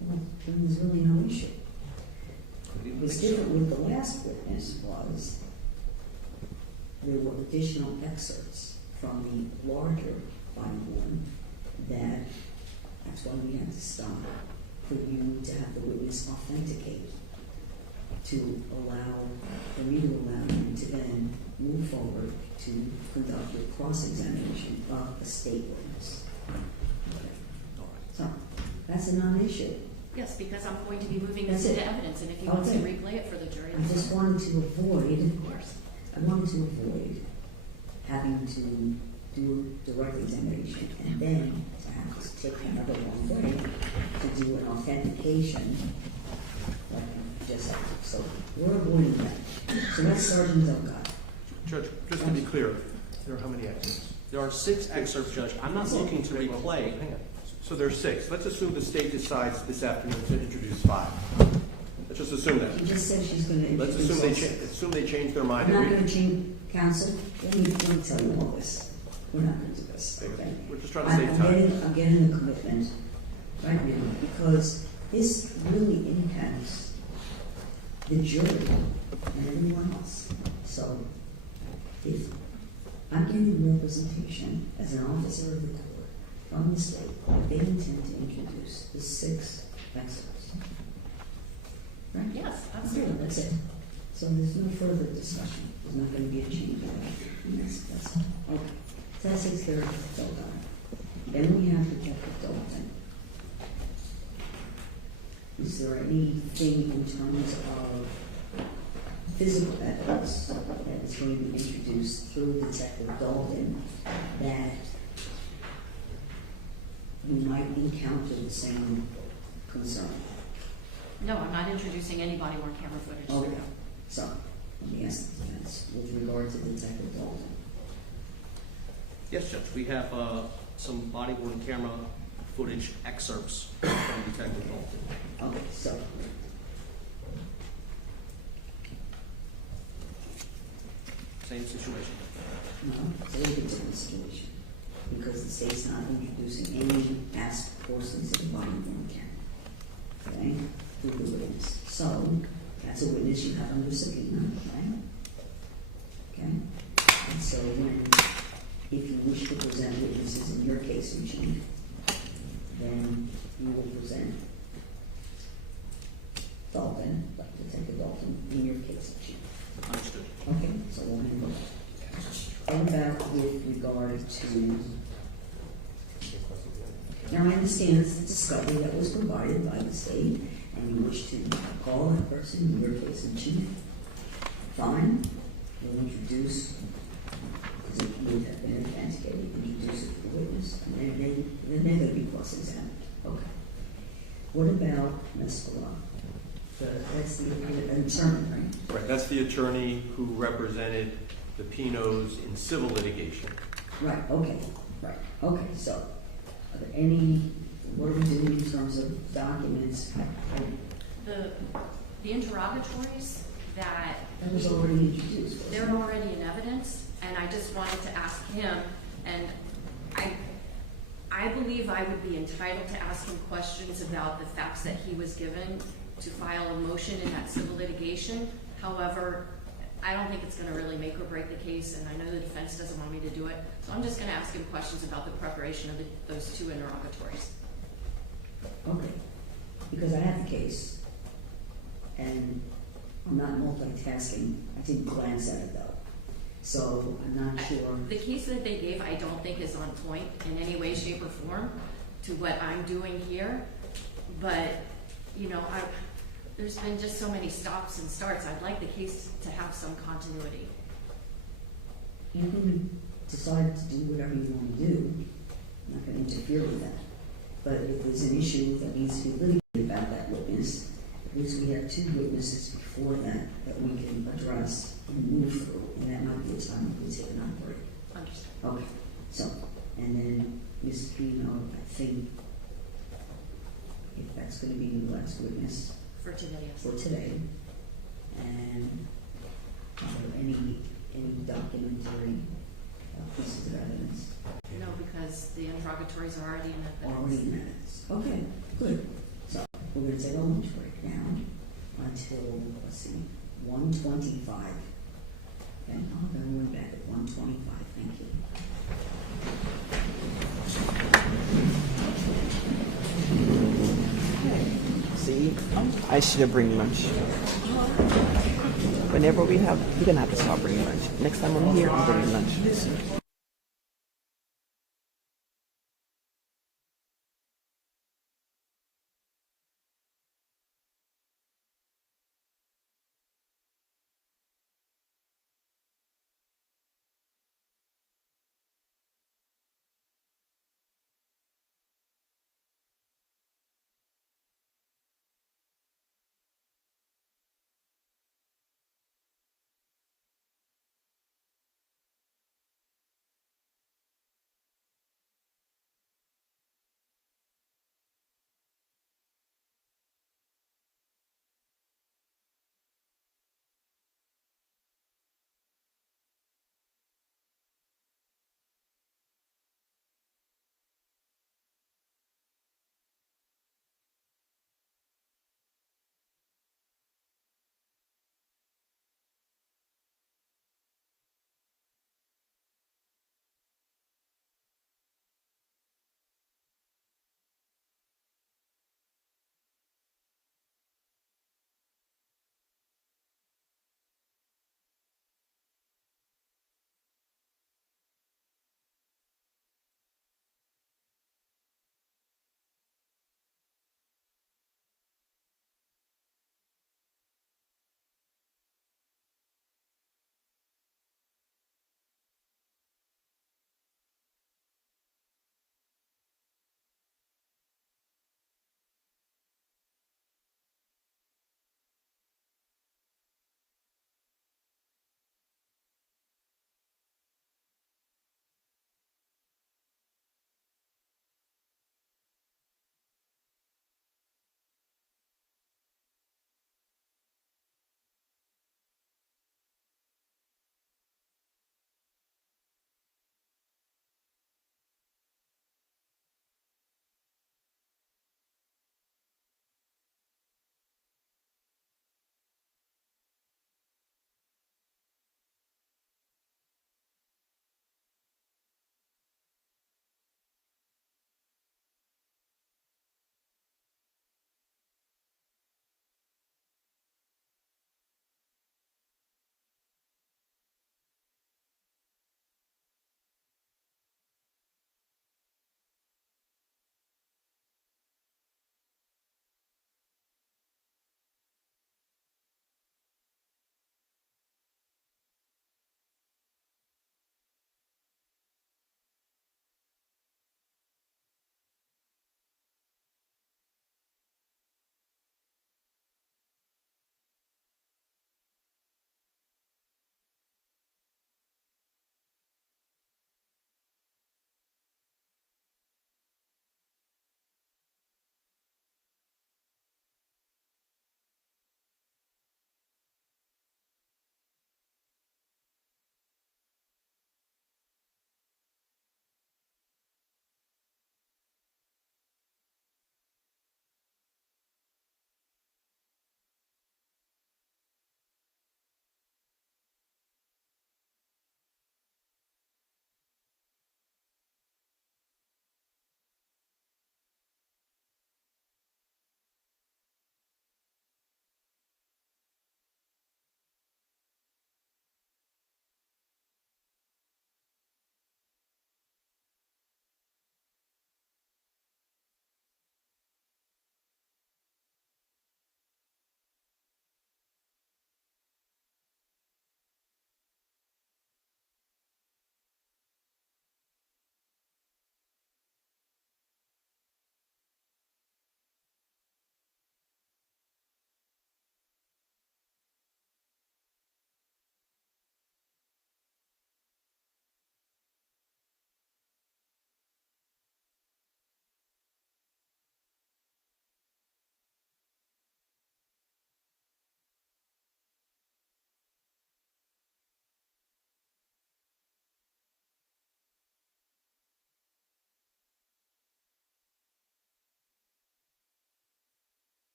Well, then there's really no issue. What's different with the last witness was there were additional excerpts from the larger body-worn that's why we had to stop for you to have the witness authenticate to allow, for me to allow you going to then move forward to conduct your cross-examination of the state witness. Okay. So, that's a non-issue. Yes, because I'm going to be moving this That's it. into evidence, and if he wants to Okay. replay it for the jury, I just wanted to avoid, of course. having to do a direct examination and then to have to take another long way to do an authentication like you just said. So we're avoiding that. So that's Sergeant Delgado. Judge, just to be clear, there are how many excerpts? There are 6 excerpts, Judge. I'm not looking to replay. Hang on. So there's 6. Let's assume the state decides this afternoon to introduce 5. Let's just assume that. She just said she's going to Let's introduce assume they change their mind. I'm not and going to change counsel. Let me tell you all this. We're not going to do this. Okay? We're just trying to save time. I'm getting the commitment right now because this really impacts the jury and everyone else. So if I'm getting representation as an officer of the court from the state, that they intend to introduce the 6 excerpts. Right? Yes, Okay, absolutely. that's it. So there's no further discussion. There's not going to be a change in that. That's all. Okay. So that takes care of the Delgado. Then we have Detective Dalton. Is there anything in terms of physical evidence that is going to be introduced through Detective Dalton that we might encounter the same concern? No, I'm not introducing any body-worn camera footage. Okay. So, let me ask the defense with regard to Detective Dalton. Yes, Judge. We have some body-worn camera footage excerpts from Detective Dalton. Okay, so Same situation. no, it's a little bit different situation because the state's not introducing any past portions of the body worn camera. Okay, through the witness. So that's a witness you have under subpoena, right? Okay, and so when, if you wish to present witnesses in your case in chief, then you will present Dalton, like Detective Dalton, in your case in chief. Understood. Okay, so we'll handle that. Then back with regard to, now I understand it's the discovery that was provided by the state, and you wish to call that person in your case in chief. Fine, we'll introduce, because it would have been authenticated, introduce it to the witness, and then they're going to be cross-examined. Okay. What about Mescala? That's the attorney, right? Right, that's the attorney who represented the Pinos in civil litigation. Right, okay, right, okay, so, are there any, what are we doing in terms of documents? The interrogatories that That was already introduced, wasn't they're it? already in evidence, and I just wanted to ask him, and I believe I would be entitled to ask him questions about the facts that he was given to file a motion in that civil litigation. However, I don't think it's going to really make or break the case, and I know the defense doesn't want me to do it, so I'm just going to ask him questions about the preparation of those 2 interrogatories. Okay, because I have the case, and I'm not multitasking, I didn't glance at it though, so I'm not sure. The case that they gave, I don't think is on point in any way, shape, or form to what I'm doing here, but, you know, there's been just so many stops and starts. I'd like the case to have some continuity. You can decide to do whatever you want to do, I'm not going to interfere with that. But if there's an issue that needs to be litigated about that witness, at least we have 2 witnesses before that we can address and move through, and that might be a time we take an break. Understood. Okay, so, and then Ms. Pino, I think, if that's going to be the last witness For today, yes. for today, and are there any documentary pieces of evidence? No, because the interrogatories are already in evidence. Already in minutes. Okay, good. So we're going to take a lunch break now until, let's see, 1:25. Okay, I'll have everyone back at 1:25. Thank you. See, I should have bring lunch. But whenever we're gonna have to start bringing lunch. Next time I'm here, I'm bringing lunch.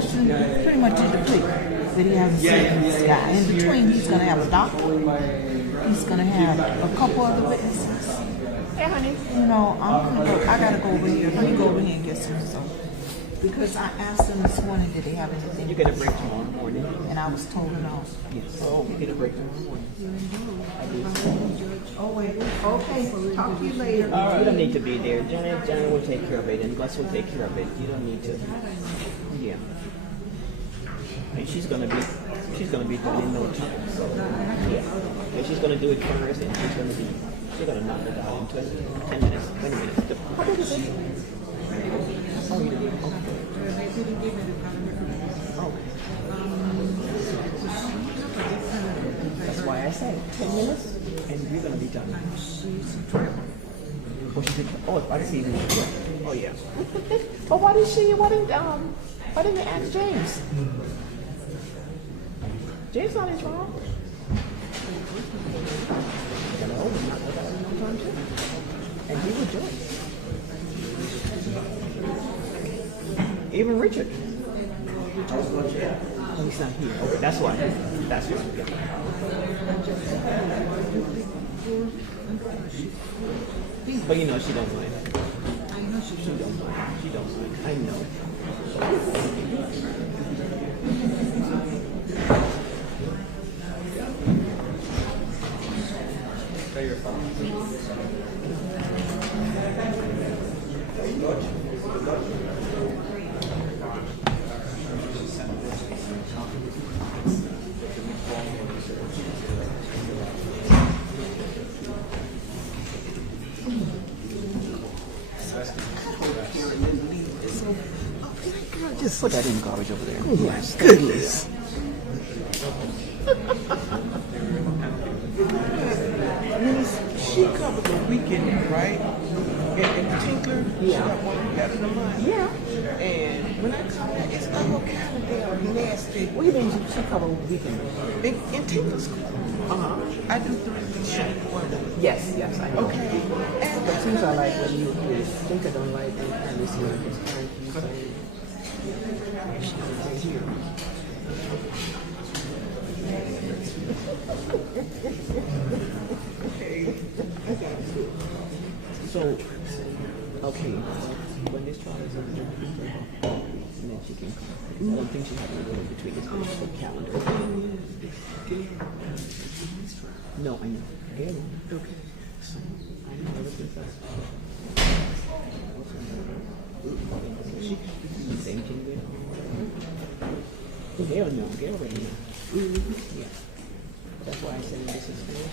question, pretty much did the plea that he hasn't seen this guy. In between, he's going to have a doctor. He's going to have a couple other witnesses. Hey, honey. You know, I got to go over here. Let me go over here and get some stuff. Because I asked them this morning, did they have anything? You get a break tomorrow morning. And I was told no. Yes. Oh, you get a break tomorrow morning. Oh, wait. Okay. Talk to you later. You don't need to be there. Janet will take care of it, and Gus will take care of it. You don't need to. Yeah. And she's gonna be done in no time. So yeah. And she's gonna do it first, and she's gonna knock it out in 10 minutes, 20 minutes. How big is it? Oh, you did. Okay. That's why I said 10 minutes, and you're gonna be done. Oh, I didn't even. Oh yeah. But why didn't they ask James? James not in trial. And he rejoiced. Even Richard. Oh, he's not here. Okay, that's why. That's why. Yeah. But you know she don't mind. I know she don't mind. She don't mind. I know. Your phone. Just put that in the garbage over there. Oh my goodness. She covered the weekend, right? And Tinkler, she got one better than mine. Yeah. And when I come back, it's all kind of damn nasty. What do you mean she covered the weekend? In Tinkler's school. I do 3 weeks shift one. Yes, I know. Okay. And But things are like when you think I don't like them, and this here is kind of right here. So, okay, when this trial is over, and then she can come. I don't think she had to go in between this the calendar. No, I know. Gail. Okay. So, I know everything's fast. Same thing with Gail, no. Gail already know. Yeah. That's why I said this is good.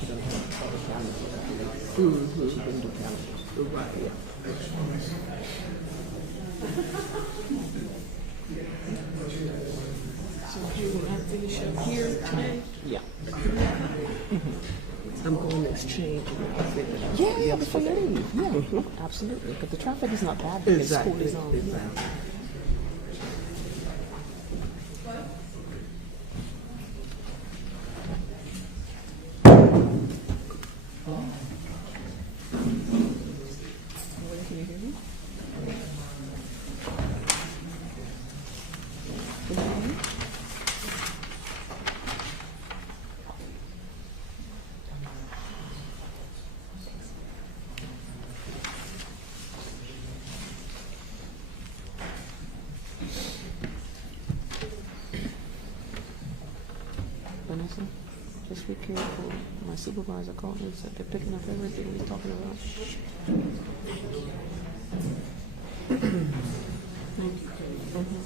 She don't have to follow calendars. She couldn't do calendars. Right, yeah. so here when I finish up here today, Yeah. I'm going to exchange my outfit. Yeah, before you leave. Yeah, absolutely. Because the traffic is not bad. Because school is on. Exactly. Can you hear me? Vanessa, just be careful. My supervisor called me and said they're picking up everything he's talking about. Thank you.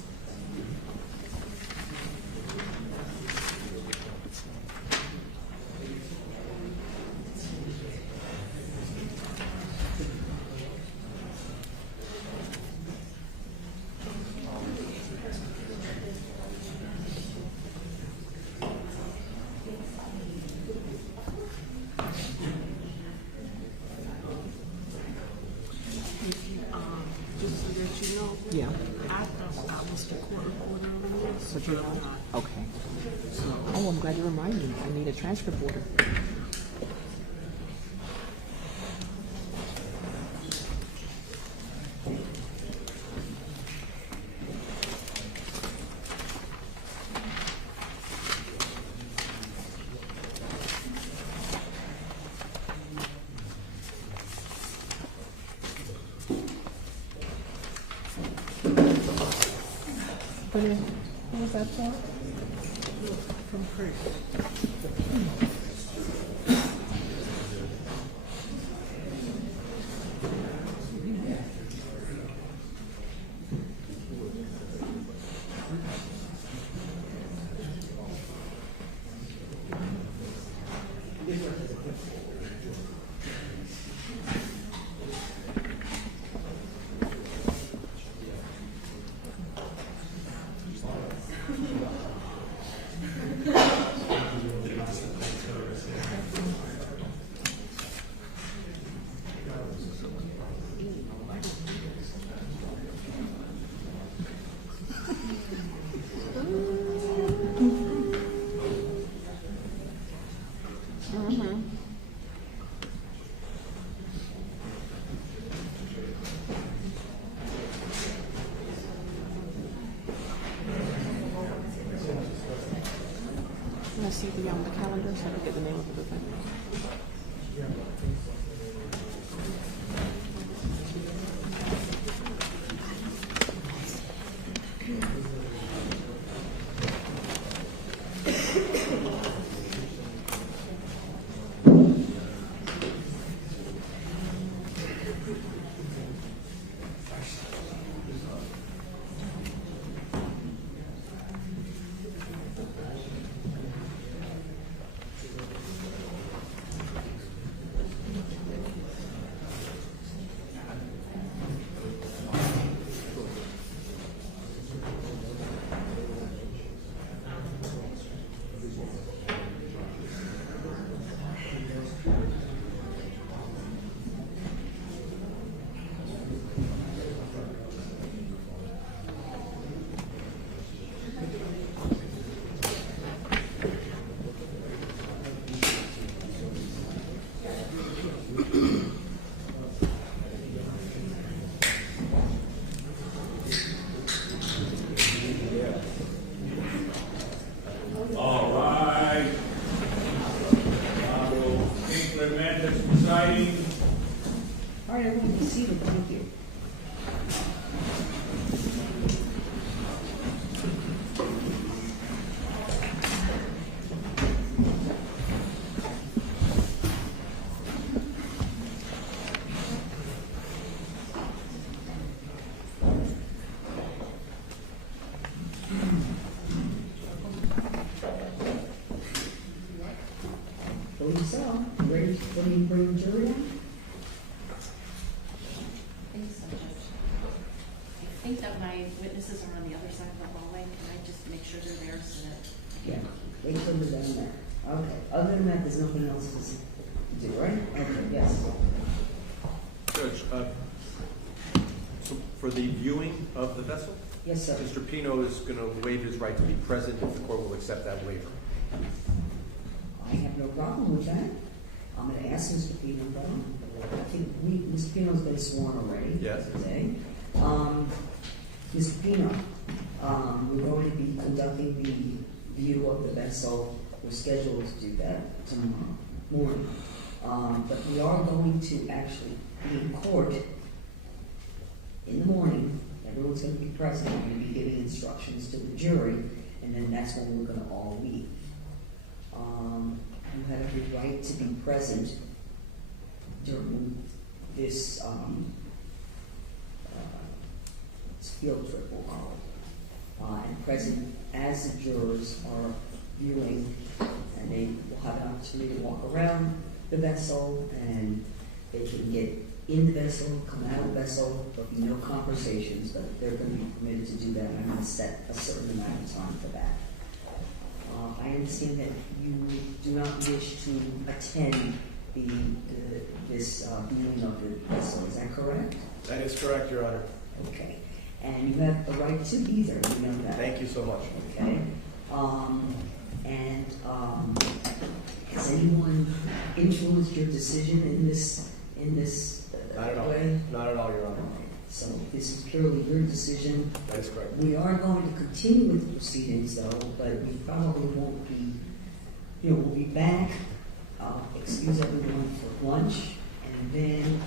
Just so that you know, Yeah. I thought I was the court reporter on this. But you're not? Okay. Oh, I'm glad you reminded me. I need a transcript order. But what was that for? From Kurt. Can I see the calendar so I can get the name of the event? All right, everyone be seated. Thank you. Believe so. Ready for me to bring the jury in? I think that my witnesses are on the other side of the hallway. Can I just make sure they're there so that? Yeah, wait till we're done there. Okay, other than that, there's nothing else to do, right? Okay, yes. Judge, so for the viewing of the vessel, Yes, sir. Mr. Pino is going to waive his right to be present if the court will accept that waiver. I have no problem with that. I'm going to ask Mr. Pino, I think Mr. Pino's been sworn already. Yes. Today. Mr. Pino, we're going to be conducting the view of the vessel. We're scheduled to do that tomorrow morning. But we are going to actually be in court in the morning. Everyone's going to be present. We're going to be giving instructions to the jury, and then that's when we're going to all leave. You have every right to be present during this field trip, we'll call it, and present as the jurors are viewing, and they will have an opportunity to walk around the vessel, and they can get in the vessel, come out of the vessel. There'll be no conversations, but they're going to be permitted to do that, and I'm going to set a certain amount of time for that. I understand that you do not wish to attend this viewing of the vessel. Is that correct? That is correct, Your Honor. Okay. And you have the right to be there. You know that. Thank you so much. Okay. Has anyone influenced your decision in this Not at all. way? Not at all, Your Honor. So this is purely your decision. That is correct. We are going to continue with the proceedings, though, but we probably won't be, we'll be back. Excuse everyone for lunch, and then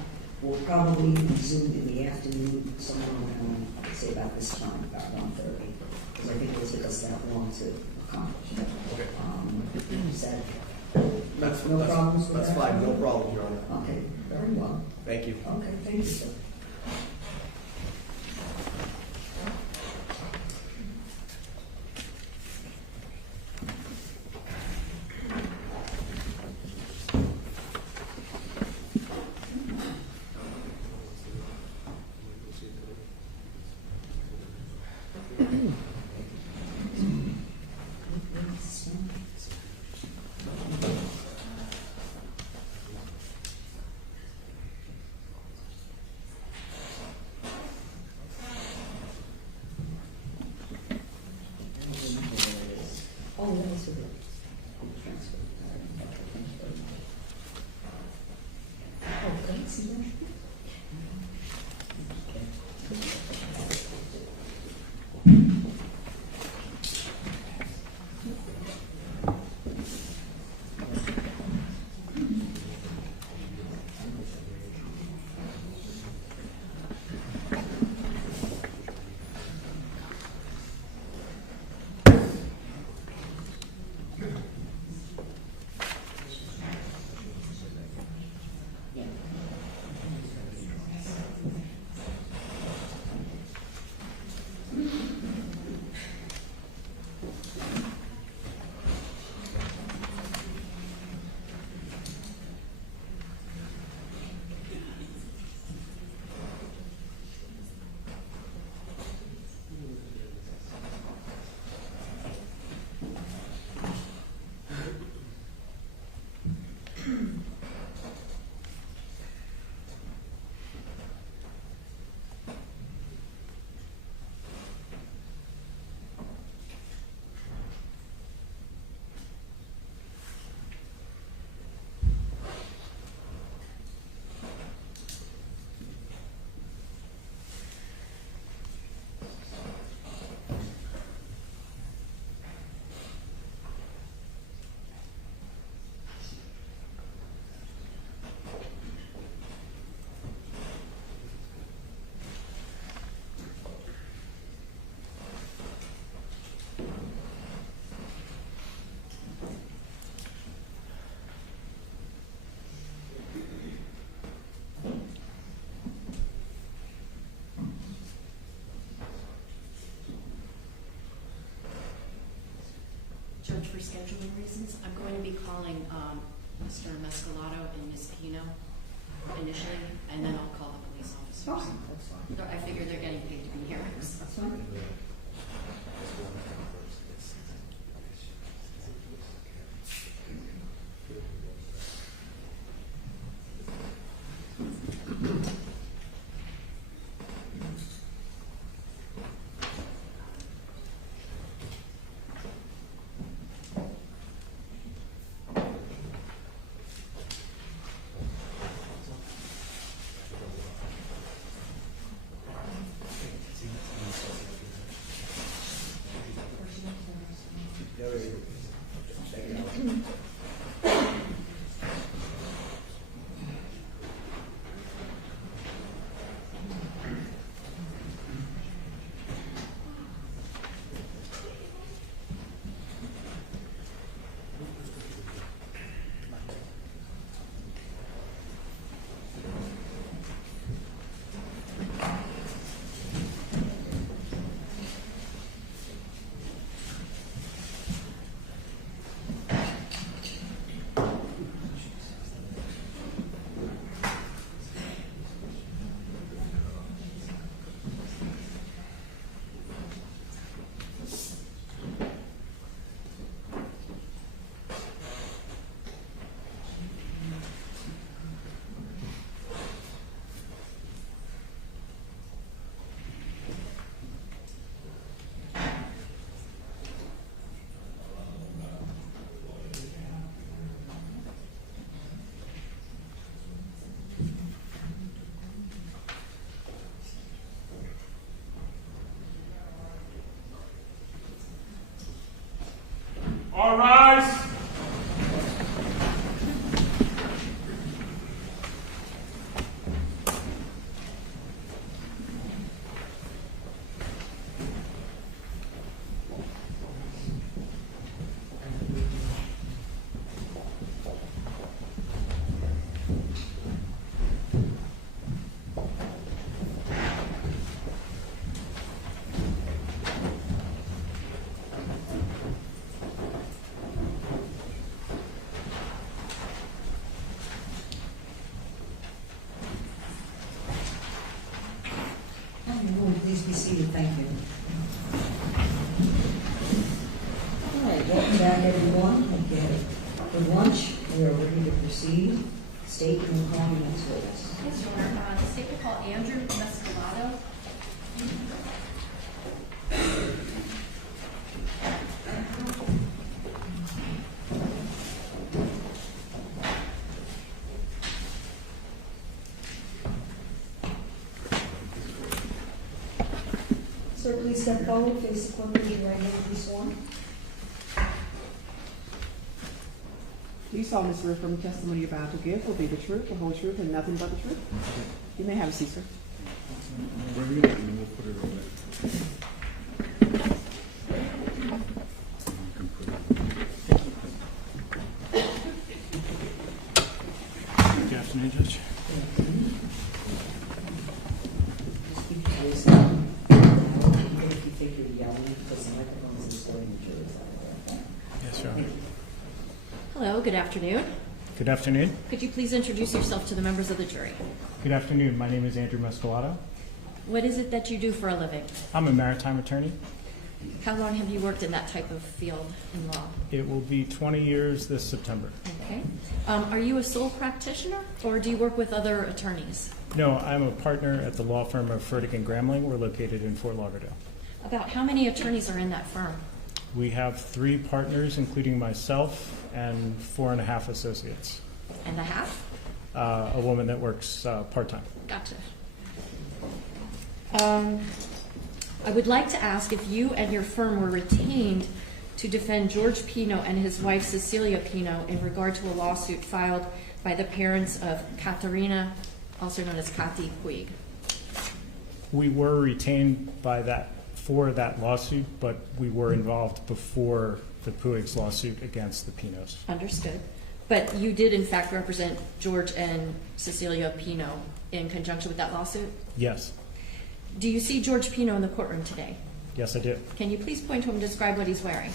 We'll probably resume in the afternoon, somewhere around, say about this time, about 1:30, because I think it will take us that long to accomplish that. Okay. Is that, no problems with that? That's fine, no problem, Your Honor. Okay, very well. Thank you. Okay, thank you, sir. Oh, that was a transfer. Oh, can I see that? Judge, for scheduling reasons, I'm going to be calling Mr. Mescalato and Ms. Pino initially, and then I'll call the police officers. Fine, that's fine. I figure they're getting paid to be hearings. That's fine. be seated, thank you. All right, welcome back, everyone. Okay, for lunch, we are ready to proceed. State and calling next witness. Yes, Your Honor. The state will call Andrew Mescalado. Sir, please step forward, face the court, raise your right hand, be sworn. Do you solemnly swear from the testimony you're about to give will be the truth, the whole truth, and nothing but the truth? You may have a seat, sir. Bring it up and then we'll put it on there. You can put it. Good afternoon, Judge. Just keep your voice down. If you think you're yelling, because the microphone is recording the jury. Yes, Your Honor. Hello, good afternoon. Good afternoon. Could you please introduce yourself to the members of the jury? Good afternoon. My name is Andrew Mescalado. What is it that you do for a living? I'm a maritime attorney. How long have you worked in that type of field in law? It will be 20 years this September. Okay. Are you a sole practitioner, or do you work with other attorneys? No, I'm a partner at the law firm of Furtick and Gramling. We're located in Fort Lauderdale. About how many attorneys are in that firm? We have 3 partners, including myself, and 4.5 associates. And a half? A woman that works part-time. Gotcha. I would like to ask if you and your firm were retained to defend George Pino and his wife Cecilia Pino in regard to a lawsuit filed by the parents of Katarina, also known as Kati Puig. We were retained for that lawsuit, but we were involved before the Puig's lawsuit against the Pinos. Understood. But you did, in fact, represent George and Cecilia Pino in conjunction with that lawsuit? Yes. Do you see George Pino in the courtroom today? Yes, I do. Can you please point to him and describe what he's wearing?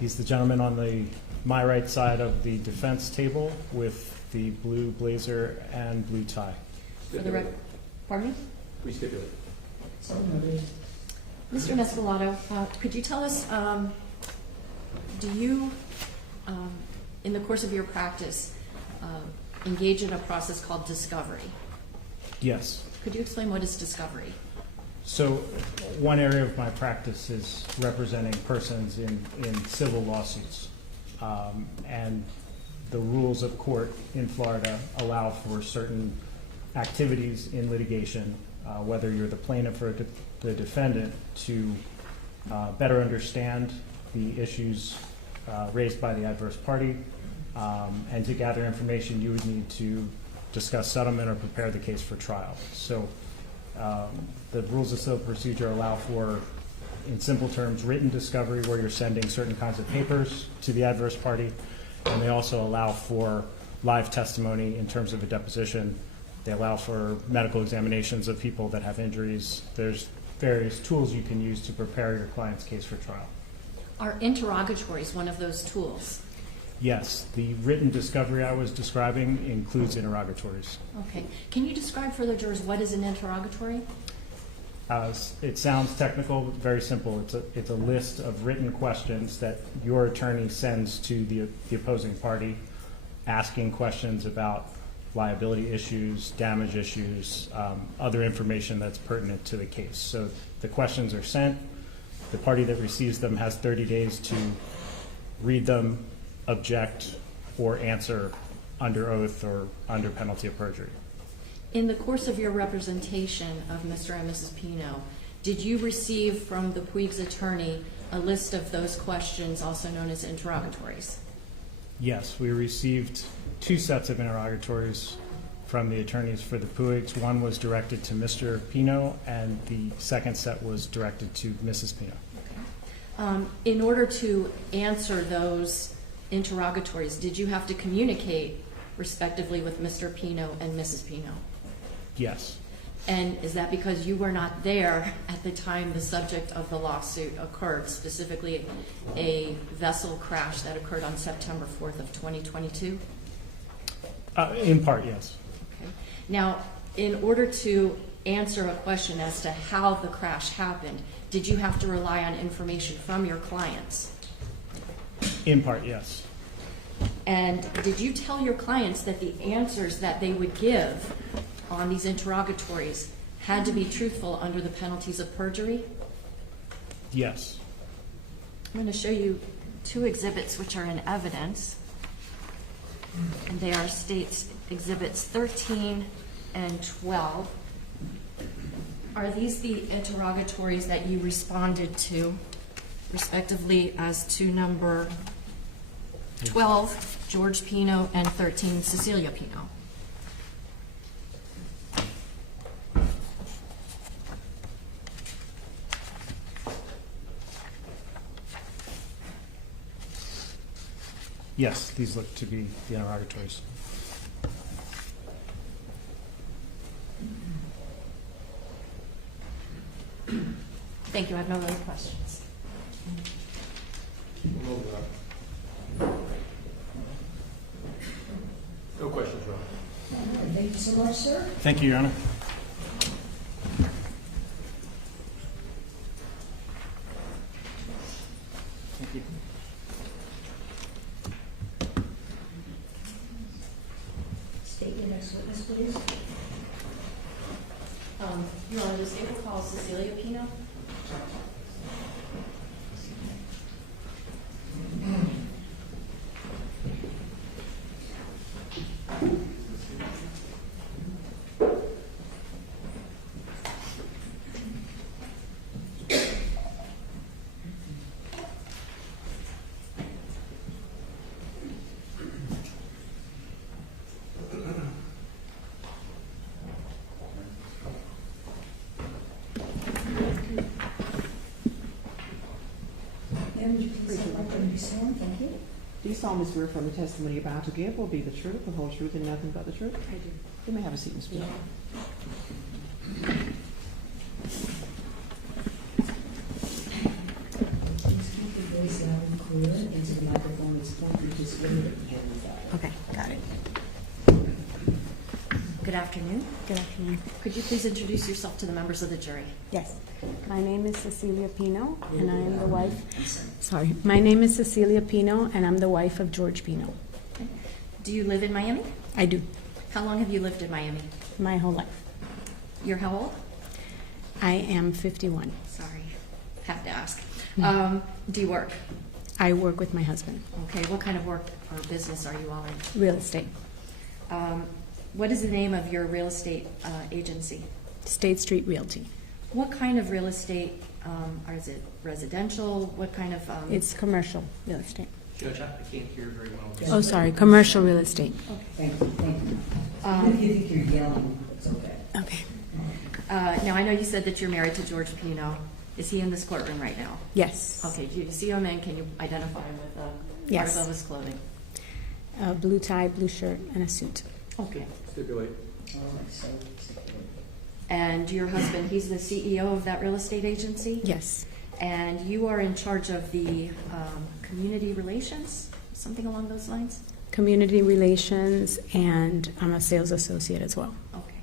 He's the gentleman on my right side of the defense table with the blue blazer and blue tie. For the record, pardon me? We stipulate. So noted. Mr. Mescalado, could you tell us, do you, in the course of your practice, engage in a process called discovery? Yes. Could you explain what is discovery? So one area of my practice is representing persons in civil lawsuits. And the rules of court in Florida allow for certain activities in litigation, whether you're the plaintiff or the defendant, to better understand the issues raised by the adverse party, and to gather information you would need to discuss settlement or prepare the case for trial. So the rules of civil procedure allow for, in simple terms, written discovery where you're sending certain kinds of papers to the adverse party, and they also allow for live testimony in terms of a deposition. They allow for medical examinations of people that have injuries. There's various tools you can use to prepare your client's case for trial. Are interrogatories one of those tools? Yes, the written discovery I was describing includes interrogatories. Okay. Can you describe for the jurors what is an interrogatory? It sounds technical, but very simple. It's a list of written questions that your attorney sends to the opposing party, asking questions about liability issues, damage issues, other information that's pertinent to the case. So the questions are sent. The party that receives them has 30 days to read them, object, or answer under oath or under penalty of perjury. In the course of your representation of Mr. and Mrs. Pino, did you receive from the Puig's attorney a list of those questions, also known as interrogatories? Yes, we received 2 sets of interrogatories from the attorneys for the Puig's. One was directed to Mr. Pino, and the second set was directed to Mrs. Pino. Okay. In order to answer those interrogatories, did you have to communicate respectively with Mr. Pino and Mrs. Pino? Yes. And is that because you were not there at the time the subject of the lawsuit occurred, specifically a vessel crash that occurred on September 4th of 2022? In part, yes. Okay. Now, in order to answer a question as to how the crash happened, did you have to rely on information from your clients? In part, yes. And did you tell your clients that the answers that they would give on these interrogatories had to be truthful under the penalties of perjury? Yes. I'm going to show you two exhibits which are in evidence, and they are State's Exhibits 13 and 12. Are these the interrogatories that you responded to, respectively, as to number 12, George Pino, and 13, Cecilia Pino? Yes, these look to be the interrogatories. Thank you. I have no other questions. No questions, Your Honor. Thank you so much, sir. Thank you, Your Honor. Thank you. State your next witness, please. Your Honor, the State will call Cecilia Pino. Ma'am, would you please stand up and be sworn? Thank you. Do you solemnly swear from the testimony you're about to give will be the truth, the whole truth, and nothing but the truth? I do. You may have a seat, Ms. Pino. Please keep your voice loud and clear into the microphone. It's pointed just a little bit behind the back. Okay, got it. Good afternoon. Good afternoon. Could you please introduce yourself to the members of the jury? Yes. My name is Cecilia Pino, and I am the wife. Sorry. My name is Cecilia Pino, and I'm the wife of George Pino. Okay. Do you live in Miami? I do. How long have you lived in Miami? My whole life. You're how old? I am 51. Sorry, have to ask. Do you work? I work with my husband. Okay, what kind of work or business are you all in? Real estate. What is the name of your real estate agency? State Street Realty. What kind of real estate, or is it residential? What kind of? It's commercial real estate. Judge, I can't hear very well. Oh, sorry. Commercial real estate. Thank you, thank you. Even if you think you're yelling, it's okay. Okay. Now, I know you said that you're married to George Pino. Is he in this courtroom right now? Yes. Okay, do you see him, and can you identify him with Yes. parts of his clothing? Blue tie, blue shirt, and a suit. Okay. Stipulate. And your husband, he's the CEO of that real estate agency? Yes. And you are in charge of the community relations, something along those lines? Community relations, and I'm a sales associate as well. Okay.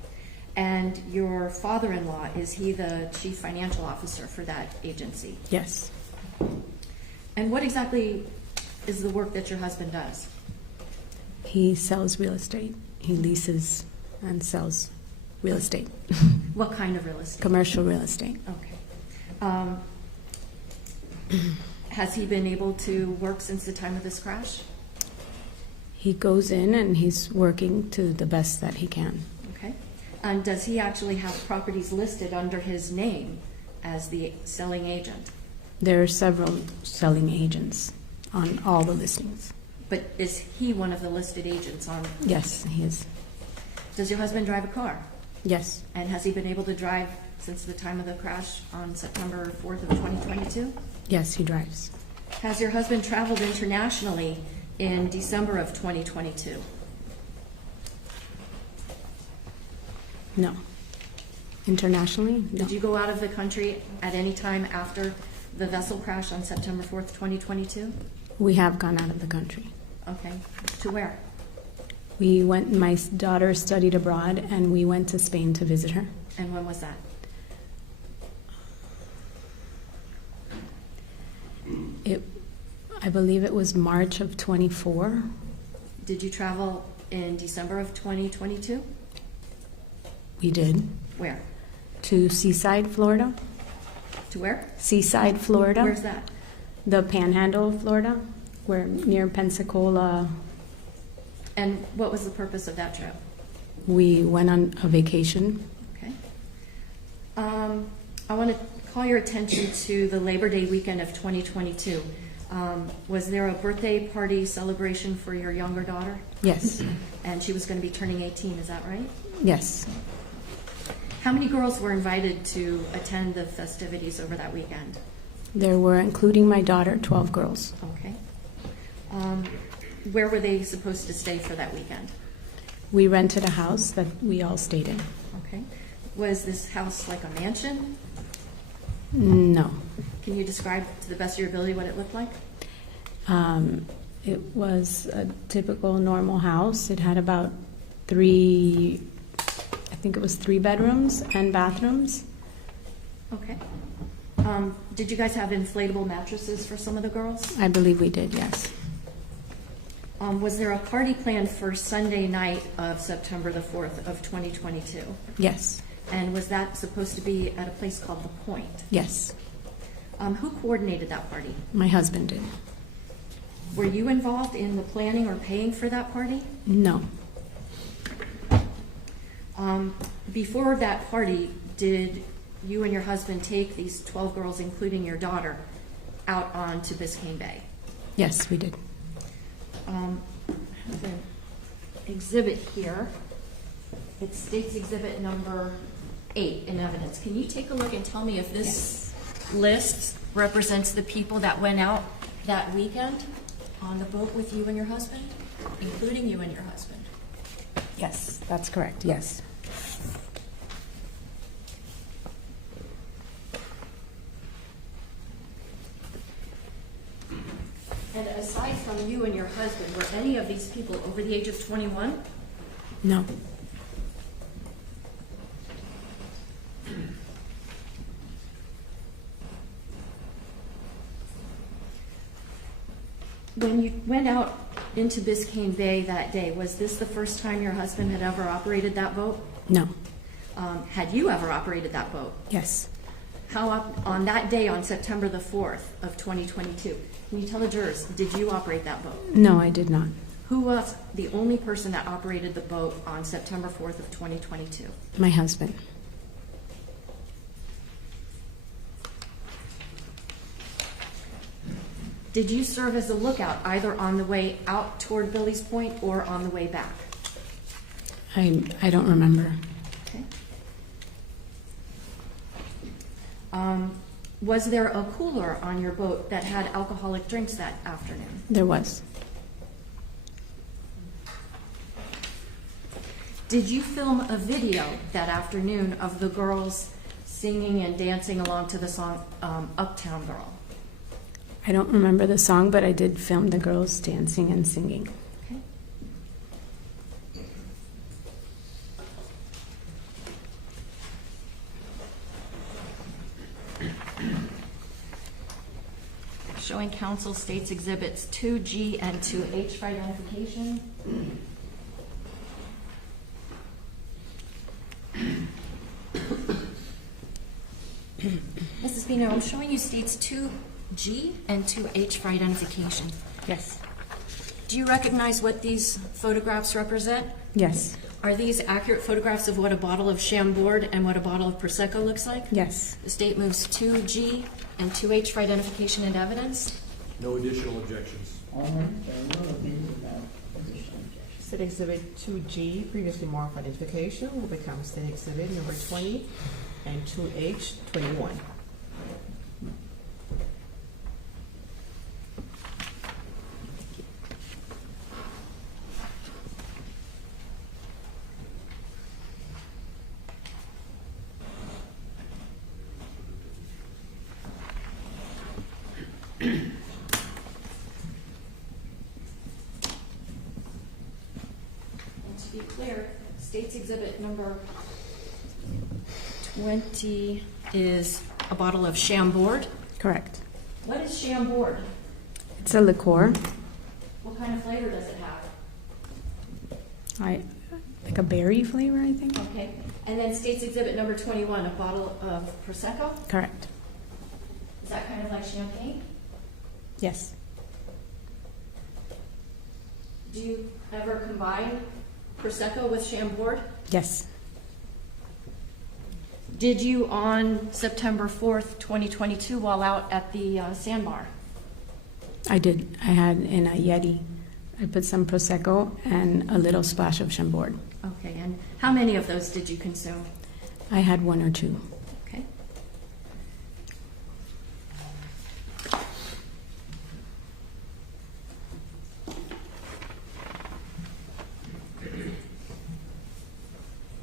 And your father-in-law, is he the chief financial officer for that agency? Yes. And what exactly is the work that your husband does? He sells real estate. He leases and sells real estate. What kind of real estate? Commercial real estate. Okay. Has he been able to work since the time of this crash? He goes in and he's working to the best that he can. Okay. And does he actually have properties listed under his name as the selling agent? There are several selling agents on all the listings. But is he one of the listed agents on? Yes, he is. Does your husband drive a car? Yes. And has he been able to drive since the time of the crash on September 4th of 2022? Yes, he drives. Has your husband traveled internationally in December of 2022? No. Internationally? No. Did you go out of the country at any time after the vessel crash on September 4th, 2022? We have gone out of the country. Okay. To where? We went, my daughter studied abroad, and we went to Spain to visit her. And when was that? I believe it was March of 24. Did you travel in December of 2022? We did. Where? To Seaside, Florida. To where? Seaside, Florida. Where's that? The Panhandle of Florida. We're near Pensacola. And what was the purpose of that trip? We went on a vacation. Okay. I want to call your attention to the Labor Day weekend of 2022. Was there a birthday party celebration for your younger daughter? Yes. And she was going to be turning 18, is that right? Yes. How many girls were invited to attend the festivities over that weekend? There were, including my daughter, 12 girls. Okay. Where were they supposed to stay for that weekend? We rented a house that we all stayed in. Okay. Was this house like a mansion? No. Can you describe to the best of your ability what it looked like? It was a typical normal house. It had about three bedrooms and bathrooms. Okay. Did you guys have inflatable mattresses for some of the girls? I believe we did, yes. Was there a party planned for Sunday night of September the 4th of 2022? Yes. And was that supposed to be at a place called The Point? Yes. Who coordinated that party? My husband did. Were you involved in the planning or paying for that party? No. Before that party, did you and your husband take these 12 girls, including your daughter, out onto Biscayne Bay? Yes, we did. I have an exhibit here. It states exhibit number 8 in evidence. Can you take a look and tell me if this list represents the people that went out that weekend on the boat with you and your husband, including you and your husband? Yes, that's correct, yes. And aside from you and your husband, were any of these people over the age of 21? No. When you went out into Biscayne Bay that day, was this the first time your husband had ever operated that boat? No. Had you ever operated that boat? Yes. On that day, on September the 4th of 2022, can you tell the jurors, did you operate that boat? No, I did not. Who was the only person that operated the boat on September 4th of 2022? My husband. Did you serve as a lookout either on the way out toward Billy's Point or on the way back? I don't remember. Okay. Was there a cooler on your boat that had alcoholic drinks that afternoon? There was. Did you film a video that afternoon of the girls singing and dancing along to the song Uptown Girl? I don't remember the song, but I did film the girls dancing and singing. Okay. Showing counsel states exhibits 2G and 2H for identification. Mrs. Pino, I'm showing you states 2G and 2H for identification. Yes. Do you recognize what these photographs represent? Yes. Are these accurate photographs of what a bottle of Chambord and what a bottle of Prosecco looks like? Yes. The state moves 2G and 2H for identification and evidence. No additional objections. State Exhibit 2G, previously marked for identification, will become State Exhibit number 20 and 2H 21. State's exhibit number 20 is a bottle of Chambord. Correct. What is Chambord? It's a liqueur. What kind of flavor does it have? Like a berry flavor, I think. Okay. And then State's exhibit number 21, a bottle of Prosecco. Correct. Is that kind of like champagne? Yes. Do you ever combine Prosecco with Chambord? Yes. Did you on September 4th, 2022, while out at the sandbar? I did. I had in a Yeti. I put some Prosecco and a little splash of Chambord. Okay, and how many of those did you consume? I had 1 or 2. Okay.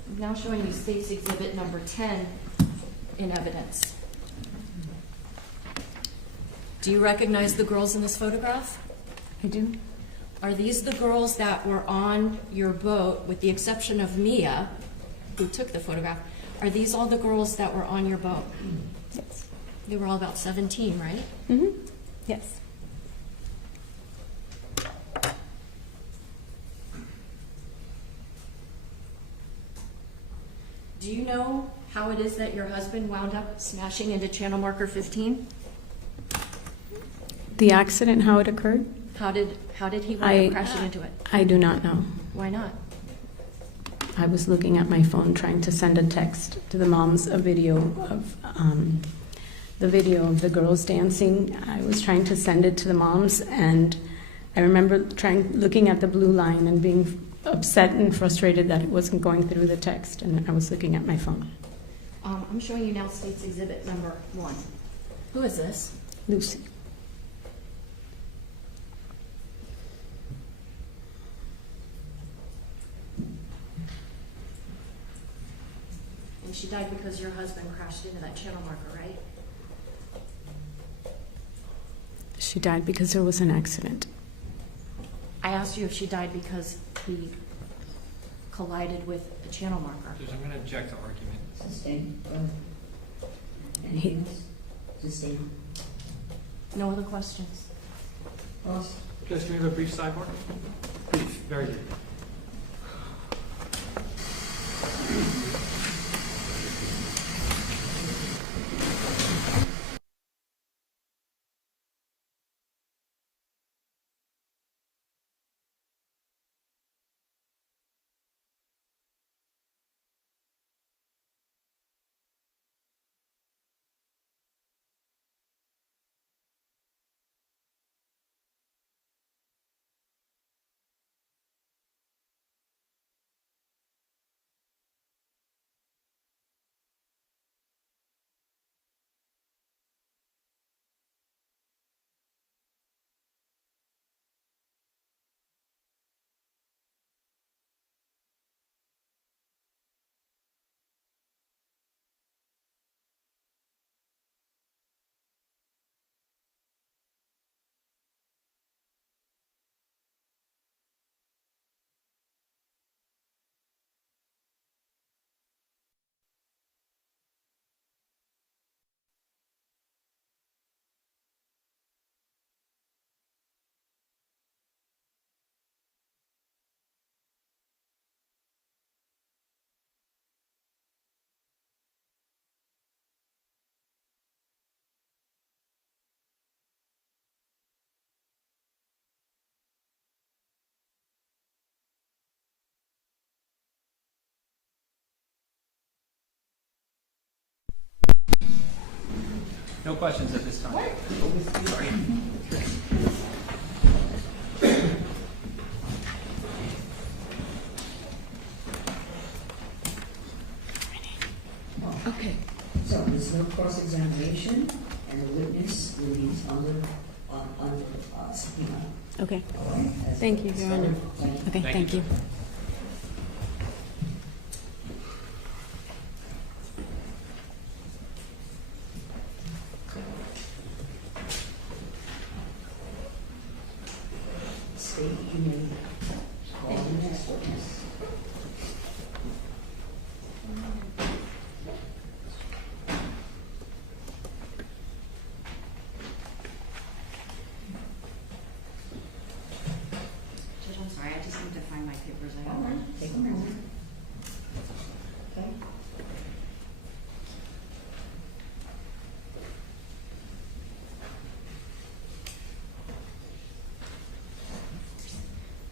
I'm now showing you State's exhibit number 10 in evidence. Do you recognize the girls in this photograph? I do. Are these the girls that were on your boat, with the exception of Mia, who took the photograph? Are these all the girls that were on your boat? Yes. They were all about 17, right? Mm-hmm. Yes. Do you know how it is that your husband wound up smashing into channel marker 15? The accident, how it occurred? How did he wind up crashing into it? I do not know. Why not? I was looking at my phone trying to send a text to the moms, a video of the girls dancing. I was trying to send it to the moms, and I remember looking at the blue line and being upset and frustrated that it wasn't going through the text, and I was looking at my phone. I'm showing you now State's exhibit number 1. Who is this? Lucy. And she died because your husband crashed into that channel marker, right? She died because there was an accident. I asked you if she died because he collided with a channel marker. Judge, I'm going to object to argument. Sustain. Anything else? Sustain. No other questions? Judge, can we have a brief sidebar? Brief, very brief. No questions at this time. Sorry. Okay, so there's no cross-examination, and the witness will be under subpoena. Okay. All right? Thank you, Your Honor. Okay, thank you. State, you may call the next witness.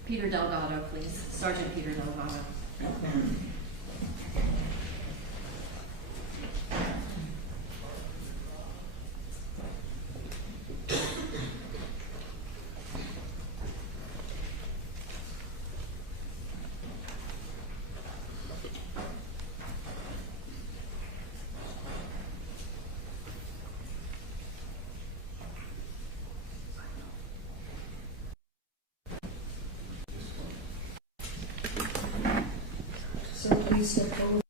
Peter Delgado, please. Sergeant Peter Delgado. So please step forward,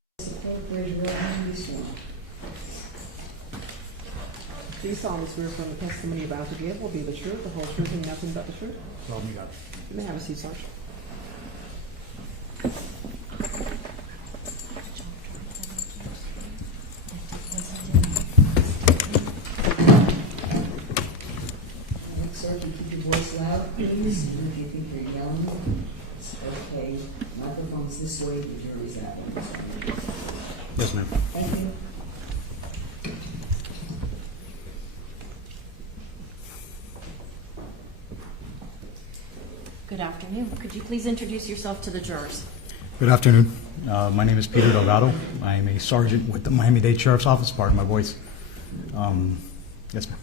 raise your right hand, and be sworn. Do you solemnly swear from the testimony you're about to give will be the truth, the whole truth, and nothing but the truth? So help me God. You may have a seat, Sergeant. Sergeant, keep your voice loud, please, and if you think you're yelling, it's okay. Microphone's this way, the jury's that way. Yes, ma'am. Thank you. Good afternoon. Could you please introduce yourself to the jurors? Good afternoon. My name is Peter Delgado. I am a sergeant with the Miami-Dade Sheriff's Office, pardon my voice. Yes, ma'am.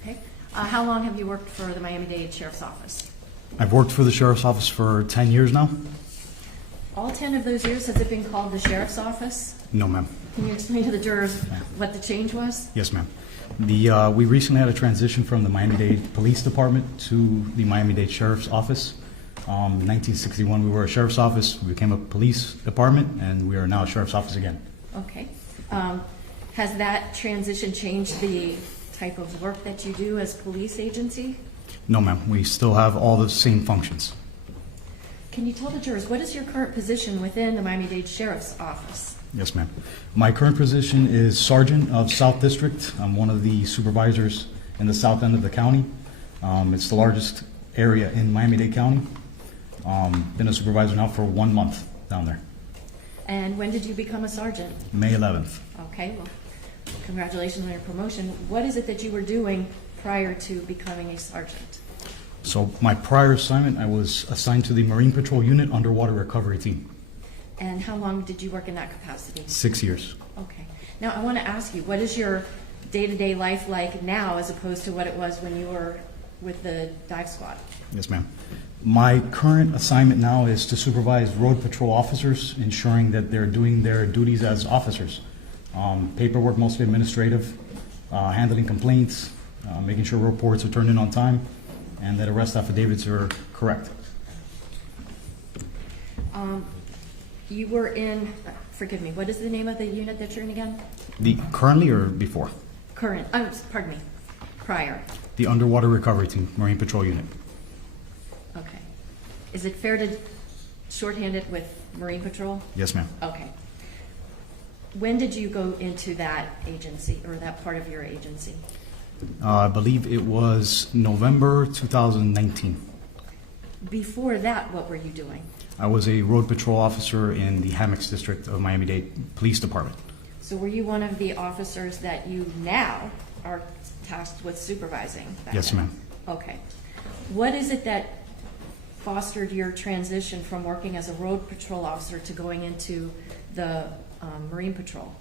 Okay. How long have you worked for the Miami-Dade Sheriff's Office? I've worked for the Sheriff's Office for 10 years now. All 10 of those years, has it been called the Sheriff's Office? No, ma'am. Can you explain to the jurors what the change was? Yes, ma'am. We recently had a transition from the Miami-Dade Police Department to the Miami-Dade Sheriff's Office. In 1961, we were a Sheriff's Office. We became a police department, and we are now a Sheriff's Office again. Okay. Has that transition changed the type of work that you do as police agency? No, ma'am. We still have all the same functions. Can you tell the jurors, what is your current position within the Miami-Dade Sheriff's Office? Yes, ma'am. My current position is Sergeant of South District. I'm one of the supervisors in the south end of the county. It's the largest area in Miami-Dade County. Been a supervisor now for 1 month down there. And when did you become a sergeant? May 11th. Okay, well, congratulations on your promotion. What is it that you were doing prior to becoming a sergeant? So my prior assignment, I was assigned to the Marine Patrol Unit Underwater Recovery Team. And how long did you work in that capacity? 6 years. Okay. Now, I want to ask you, what is your day-to-day life like now as opposed to what it was when you were with the dive squad? Yes, ma'am. My current assignment now is to supervise road patrol officers, ensuring that they're doing their duties as officers. Paperwork, mostly administrative, handling complaints, making sure reports are turned in on time, and that arrest affidavits are correct. You were in, forgive me, what is the name of the unit that you're in again? Currently or before? Current, pardon me, prior. The Underwater Recovery Team, Marine Patrol Unit. Okay. Is it fair to shorthand it with Marine Patrol? Yes, ma'am. Okay. When did you go into that agency, or that part of your agency? I believe it was November 2019. Before that, what were you doing? I was a road patrol officer in the Hammocks District of Miami-Dade Police Department. So were you one of the officers that you now are tasked with supervising? Yes, ma'am. Okay. What is it that fostered your transition from working as a road patrol officer to going into the Marine Patrol?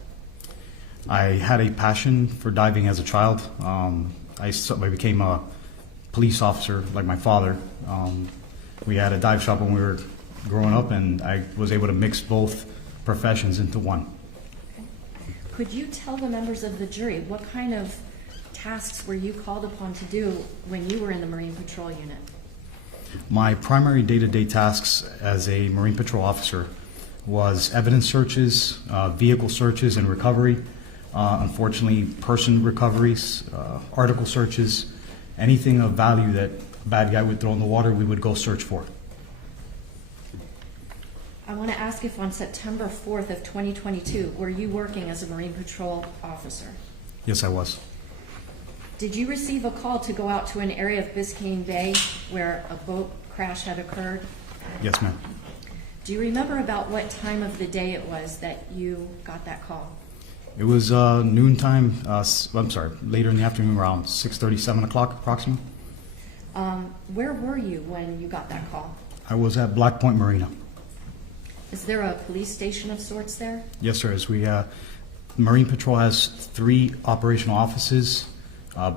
I had a passion for diving as a child. I became a police officer like my father. We had a dive shop when we were growing up, and I was able to mix both professions into one. Okay. Could you tell the members of the jury what kind of tasks were you called upon to do when you were in the Marine Patrol Unit? My primary day-to-day tasks as a Marine Patrol officer was evidence searches, vehicle searches and recovery, unfortunately person recoveries, article searches, anything of value that a bad guy would throw in the water, we would go search for. I want to ask if on September 4th of 2022, were you working as a Marine Patrol officer? Yes, I was. Did you receive a call to go out to an area of Biscayne Bay where a boat crash had occurred? Yes, ma'am. Do you remember about what time of the day it was that you got that call? It was noontime, later in the afternoon, around 6:30, 7 o'clock approximately. Where were you when you got that call? I was at Black Point Marina. Is there a police station of sorts there? Yes, sir. As we, Marine Patrol has 3 operational offices.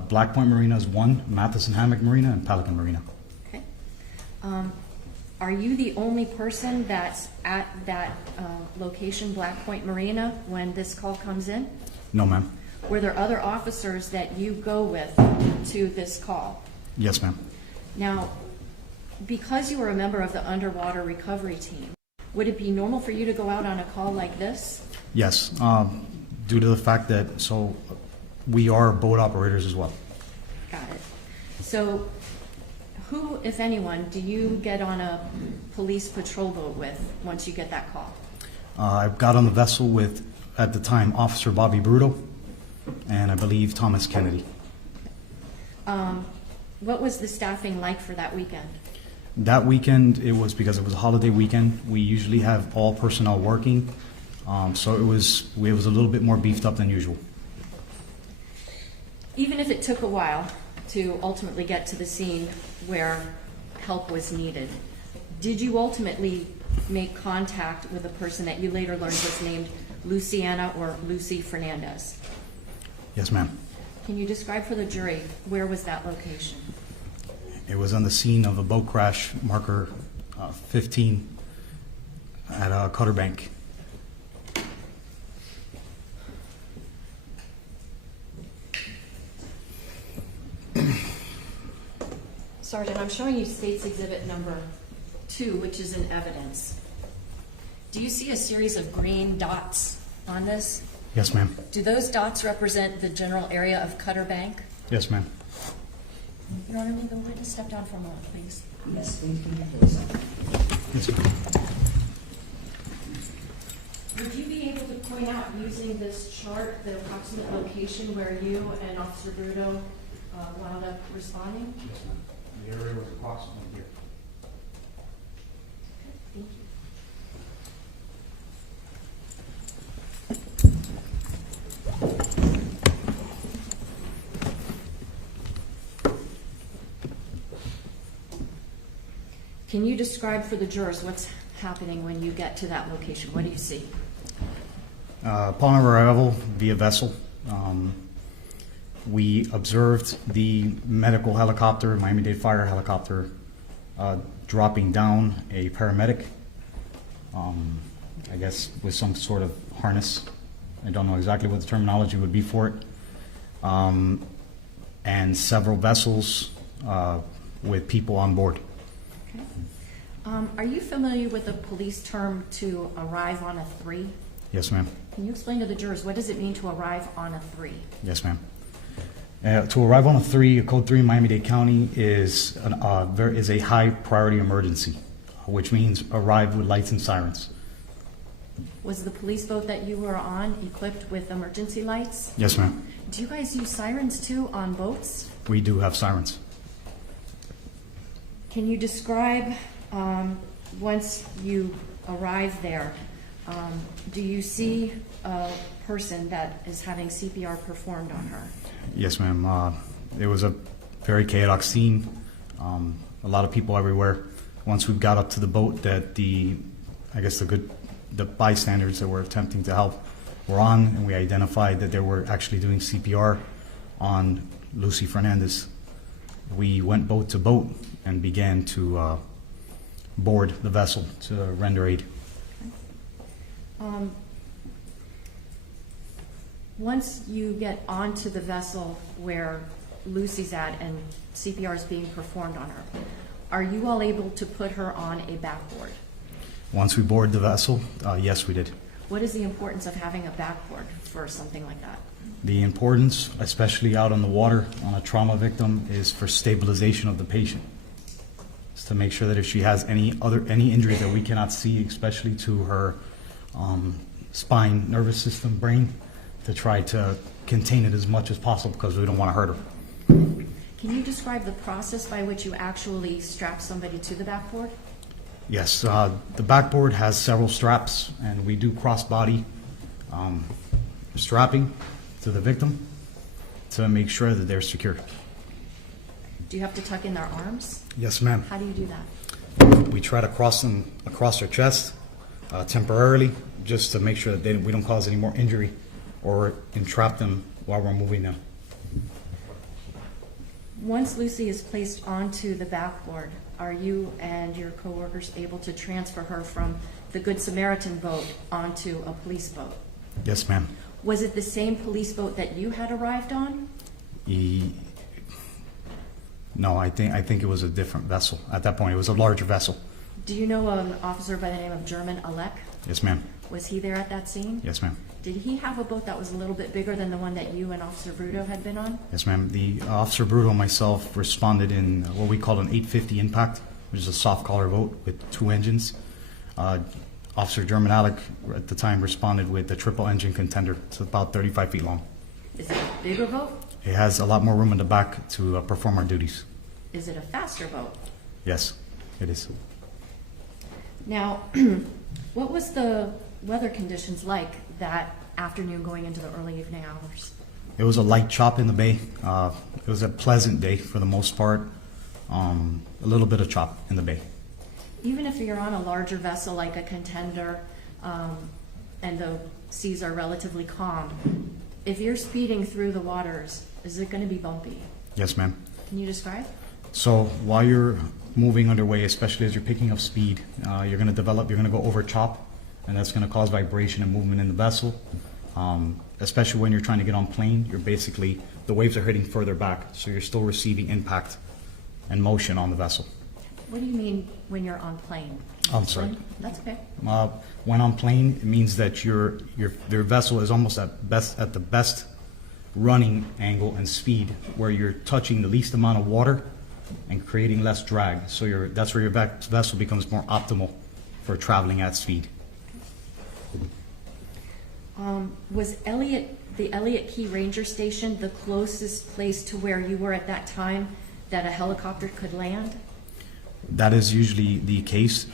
Black Point Marina is 1, Matheson Hammock Marina, and Pelican Marina. Okay. Are you the only person that's at that location, Black Point Marina, when this call comes in? No, ma'am. Were there other officers that you go with to this call? Yes, ma'am. Now, because you were a member of the underwater recovery team, would it be normal for you to go out on a call like this? Yes, due to the fact that, we are boat operators as well. Got it. So who, if anyone, do you get on a police patrol boat with once you get that call? I got on the vessel with, at the time, Officer Bobby Bruto and I believe Thomas Kennedy. What was the staffing like for that weekend? That weekend, it was because it was a holiday weekend. We usually have all personnel working, so it was a little bit more beefed up than usual. Even if it took a while to ultimately get to the scene where help was needed, did you ultimately make contact with a person that you later learned was named Luciana or Lucy Fernandez? Yes, ma'am. Can you describe for the jury where was that location? It was on the scene of a boat crash, marker 15 at Cutter Bank. Sergeant, I'm showing you State's Exhibit number 2, which is in evidence. Do you see a series of green dots on this? Yes, ma'am. Do those dots represent the general area of Cutter Bank? Yes, ma'am. Your Honor, may the witness step down for a moment, please? Yes, please. Yes, ma'am. Would you be able to point out, using this chart, the approximate location where you and Officer Bruto wound up responding? Yes, ma'am. The area was approximately here. Thank you. Can you describe for the jurors what's happening when you get to that location? What do you see? Upon arrival via vessel, we observed the medical helicopter, Miami-Dade Fire helicopter, dropping down a paramedic, I guess with some sort of harness. I don't know exactly what the terminology would be for it. And several vessels with people on board. Okay. Are you familiar with the police term to arrive on a 3? Yes, ma'am. Can you explain to the jurors what does it mean to arrive on a 3? Yes, ma'am. To arrive on a 3, a code 3 in Miami-Dade County is a high priority emergency, which means arrive with lights and sirens. Was the police boat that you were on equipped with emergency lights? Yes, ma'am. Do you guys use sirens too on boats? We do have sirens. Can you describe, once you arrive there, do you see a person that is having CPR performed on her? Yes, ma'am. It was a very chaotic scene. A lot of people everywhere. Once we got up to the boat, that the bystanders that were attempting to help were on, and we identified that they were actually doing CPR on Lucy Fernandez. We went boat to boat and began to board the vessel to render aid. Once you get onto the vessel where Lucy's at and CPR is being performed on her, are you all able to put her on a backboard? Once we board the vessel, yes, we did. What is the importance of having a backboard for something like that? The importance, especially out on the water on a trauma victim, is for stabilization of the patient. It's to make sure that if she has any injuries that we cannot see, especially to her spine, nervous system, brain, to try to contain it as much as possible because we don't want to hurt her. Can you describe the process by which you actually strap somebody to the backboard? Yes, the backboard has several straps, and we do cross-body strapping to the victim to make sure that they're secure. Do you have to tuck in their arms? Yes, ma'am. How do you do that? We try to cross them across their chest temporarily, just to make sure that we don't cause any more injury or entrap them while we're moving them. Once Lucy is placed onto the backboard, are you and your coworkers able to transfer her from the Good Samaritan boat onto a police boat? Yes, ma'am. Was it the same police boat that you had arrived on? No, I think it was a different vessel. At that point, it was a larger vessel. Do you know an officer by the name of German Alec? Yes, ma'am. Was he there at that scene? Yes, ma'am. Did he have a boat that was a little bit bigger than the one that you and Officer Bruto had been on? Yes, ma'am. The Officer Bruto and myself responded in what we call an 850 impact, which is a soft collar boat with 2 engines. Officer German Alec at the time responded with a triple engine contender. It's about 35 feet long. Is it a bigger boat? It has a lot more room in the back to perform our duties. Is it a faster boat? Yes, it is. Now, what was the weather conditions like that afternoon going into the early evening hours? It was a light chop in the bay. It was a pleasant day for the most part. A little bit of chop in the bay. Even if you're on a larger vessel like a contender and the seas are relatively calm, if you're speeding through the waters, is it going to be bumpy? Yes, ma'am. Can you describe? So while you're moving underway, especially as you're picking up speed, you're going to go over chop, and that's going to cause vibration and movement in the vessel. Especially when you're trying to get on plane, the waves are hitting further back, so you're still receiving impact and motion on the vessel. What do you mean when you're on plane? I'm sorry. That's okay. When on plane, it means that your vessel is almost at the best running angle and speed, where you're touching the least amount of water and creating less drag. So that's where your vessel becomes more optimal for traveling at speed. Was the Elliott Key Ranger Station the closest place to where you were at that time that a helicopter could land? That is usually the case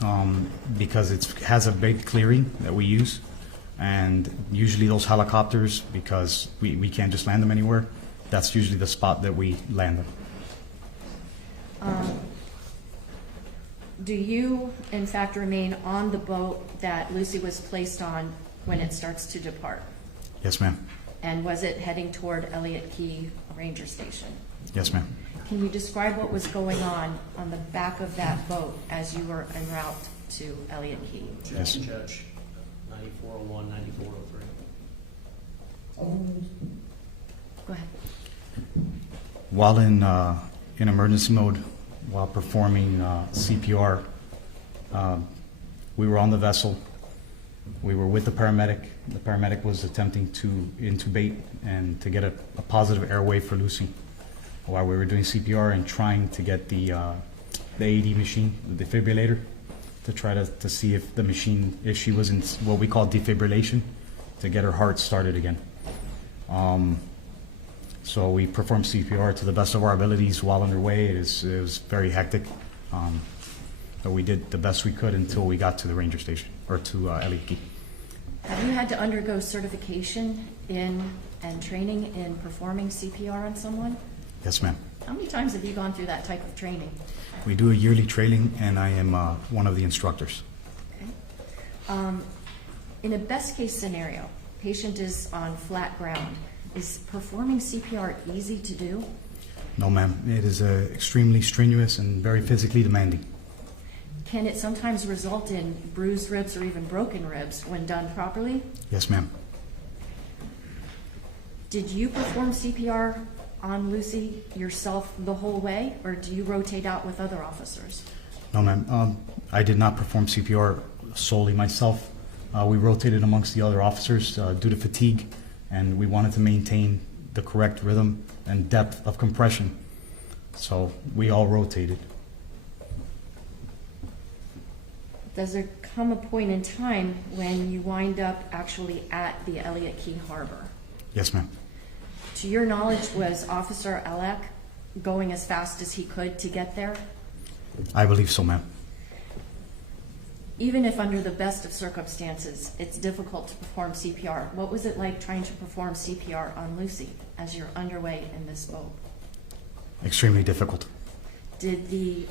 because it has a big clearing that we use, and usually those helicopters, because we can't just land them anywhere, that's usually the spot that we land them. Do you, in fact, remain on the boat that Lucy was placed on when it starts to depart? Yes, ma'am. And was it heading toward Elliott Key Ranger Station? Yes, ma'am. Can you describe what was going on the back of that boat as you were en route to Elliott Key? Yes. Judge, 9401, 9403. Go ahead. While in emergency mode, while performing CPR, we were on the vessel. We were with the paramedic. The paramedic was attempting to intubate and to get a positive airway for Lucy while we were doing CPR and trying to get the AED machine, the defibrillator, to try to see if the machine, if she was in what we call defibrillation, to get her heart started again. So we performed CPR to the best of our abilities while underway. It was very hectic, but we did the best we could until we got to the ranger station, or to Elliott Key. Have you had to undergo certification in and training in performing CPR on someone? Yes, ma'am. How many times have you gone through that type of training? We do a yearly training, and I am one of the instructors. Okay. In a best case scenario, patient is on flat ground. Is performing CPR easy to do? No, ma'am. It is extremely strenuous and very physically demanding. Can it sometimes result in bruised ribs or even broken ribs when done properly? Yes, ma'am. Did you perform CPR on Lucy yourself the whole way, or do you rotate out with other officers? No, ma'am. I did not perform CPR solely myself. We rotated amongst the other officers due to fatigue, and we wanted to maintain the correct rhythm and depth of compression. So we all rotated. Does there come a point in time when you wind up actually at the Elliott Key Harbor? Yes, ma'am. To your knowledge, was Officer Alec going as fast as he could to get there? I believe so, ma'am. Even if under the best of circumstances, it's difficult to perform CPR, what was it like trying to perform CPR on Lucy as you're underway in this boat? Extremely difficult. Did the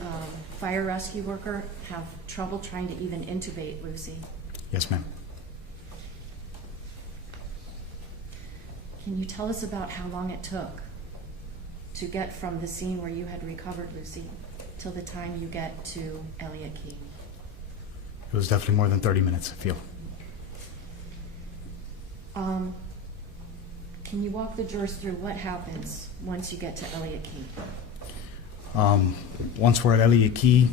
fire rescue worker have trouble trying to even intubate Lucy? Yes, ma'am. Can you tell us about how long it took to get from the scene where you had recovered Lucy till the time you get to Elliott Key? It was definitely more than 30 minutes, I feel. Can you walk the jurors through what happens once you get to Elliott Key? Once we're at Elliott Key,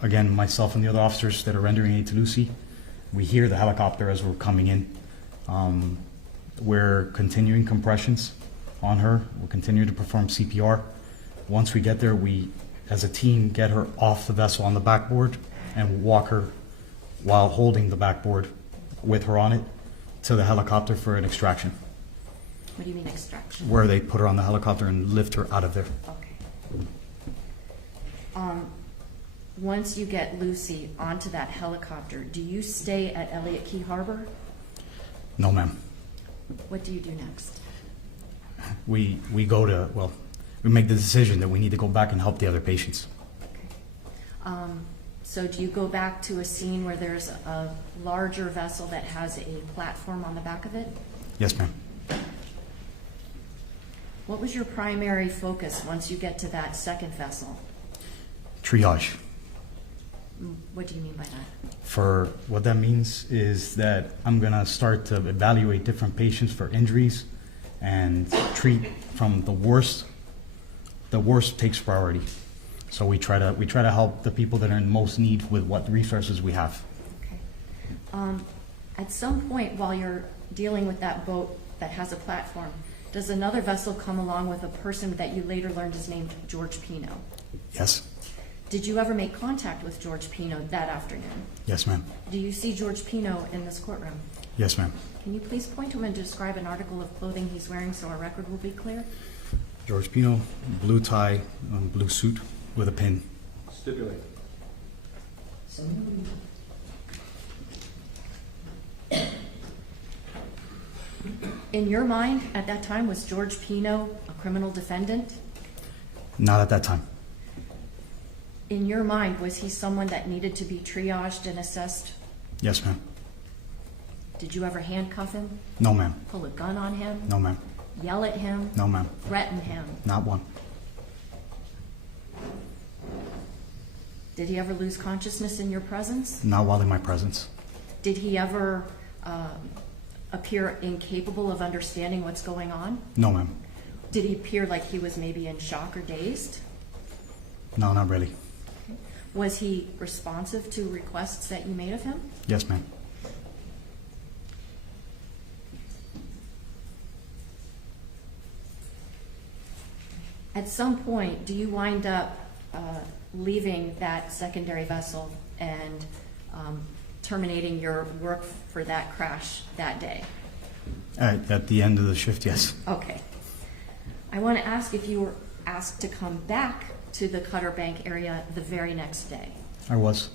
again, myself and the other officers that are rendering aid to Lucy, we hear the helicopter as we're coming in. We're continuing compressions on her. We're continuing to perform CPR. Once we get there, we, as a team, get her off the vessel on the backboard and walk her while holding the backboard with her on it to the helicopter for an extraction. What do you mean extraction? Where they put her on the helicopter and lift her out of there. Okay. Once you get Lucy onto that helicopter, do you stay at Elliott Key Harbor? No, ma'am. What do you do next? We go to, well, we make the decision that we need to go back and help the other patients. So do you go back to a scene where there's a larger vessel that has a platform on the back of it? Yes, ma'am. What was your primary focus once you get to that second vessel? Triage. What do you mean by that? For what that means is that I'm gonna start to evaluate different patients for injuries and treat from the worst. The worst takes priority. So we try to help the people that are in most need with what resources we have. Okay. At some point while you're dealing with that boat that has a platform, does another vessel come along with a person that you later learned is named George Pino? Yes. Did you ever make contact with George Pino that afternoon? Yes, ma'am. Do you see George Pino in this courtroom? Yes, ma'am. Can you please point to him and describe an article of clothing he's wearing so our record will be clear? George Pino, blue tie, blue suit with a pin. Stipulate. In your mind, at that time, was George Pino a criminal defendant? Not at that time. In your mind, was he someone that needed to be triaged and assessed? Yes, ma'am. Did you ever handcuff him? No, ma'am. Pull a gun on him? No, ma'am. Yell at him? No, ma'am. Threaten him? Not one. Did he ever lose consciousness in your presence? Not while in my presence. Did he ever appear incapable of understanding what's going on? No, ma'am. Did he appear like he was maybe in shock or dazed? No, not really. Was he responsive to requests that you made of him? Yes, ma'am. At some point, do you wind up leaving that secondary vessel and terminating your work for that crash that day? At the end of the shift, yes. Okay. I want to ask if you were asked to come back to the Cutter Bank area the very next day. I was.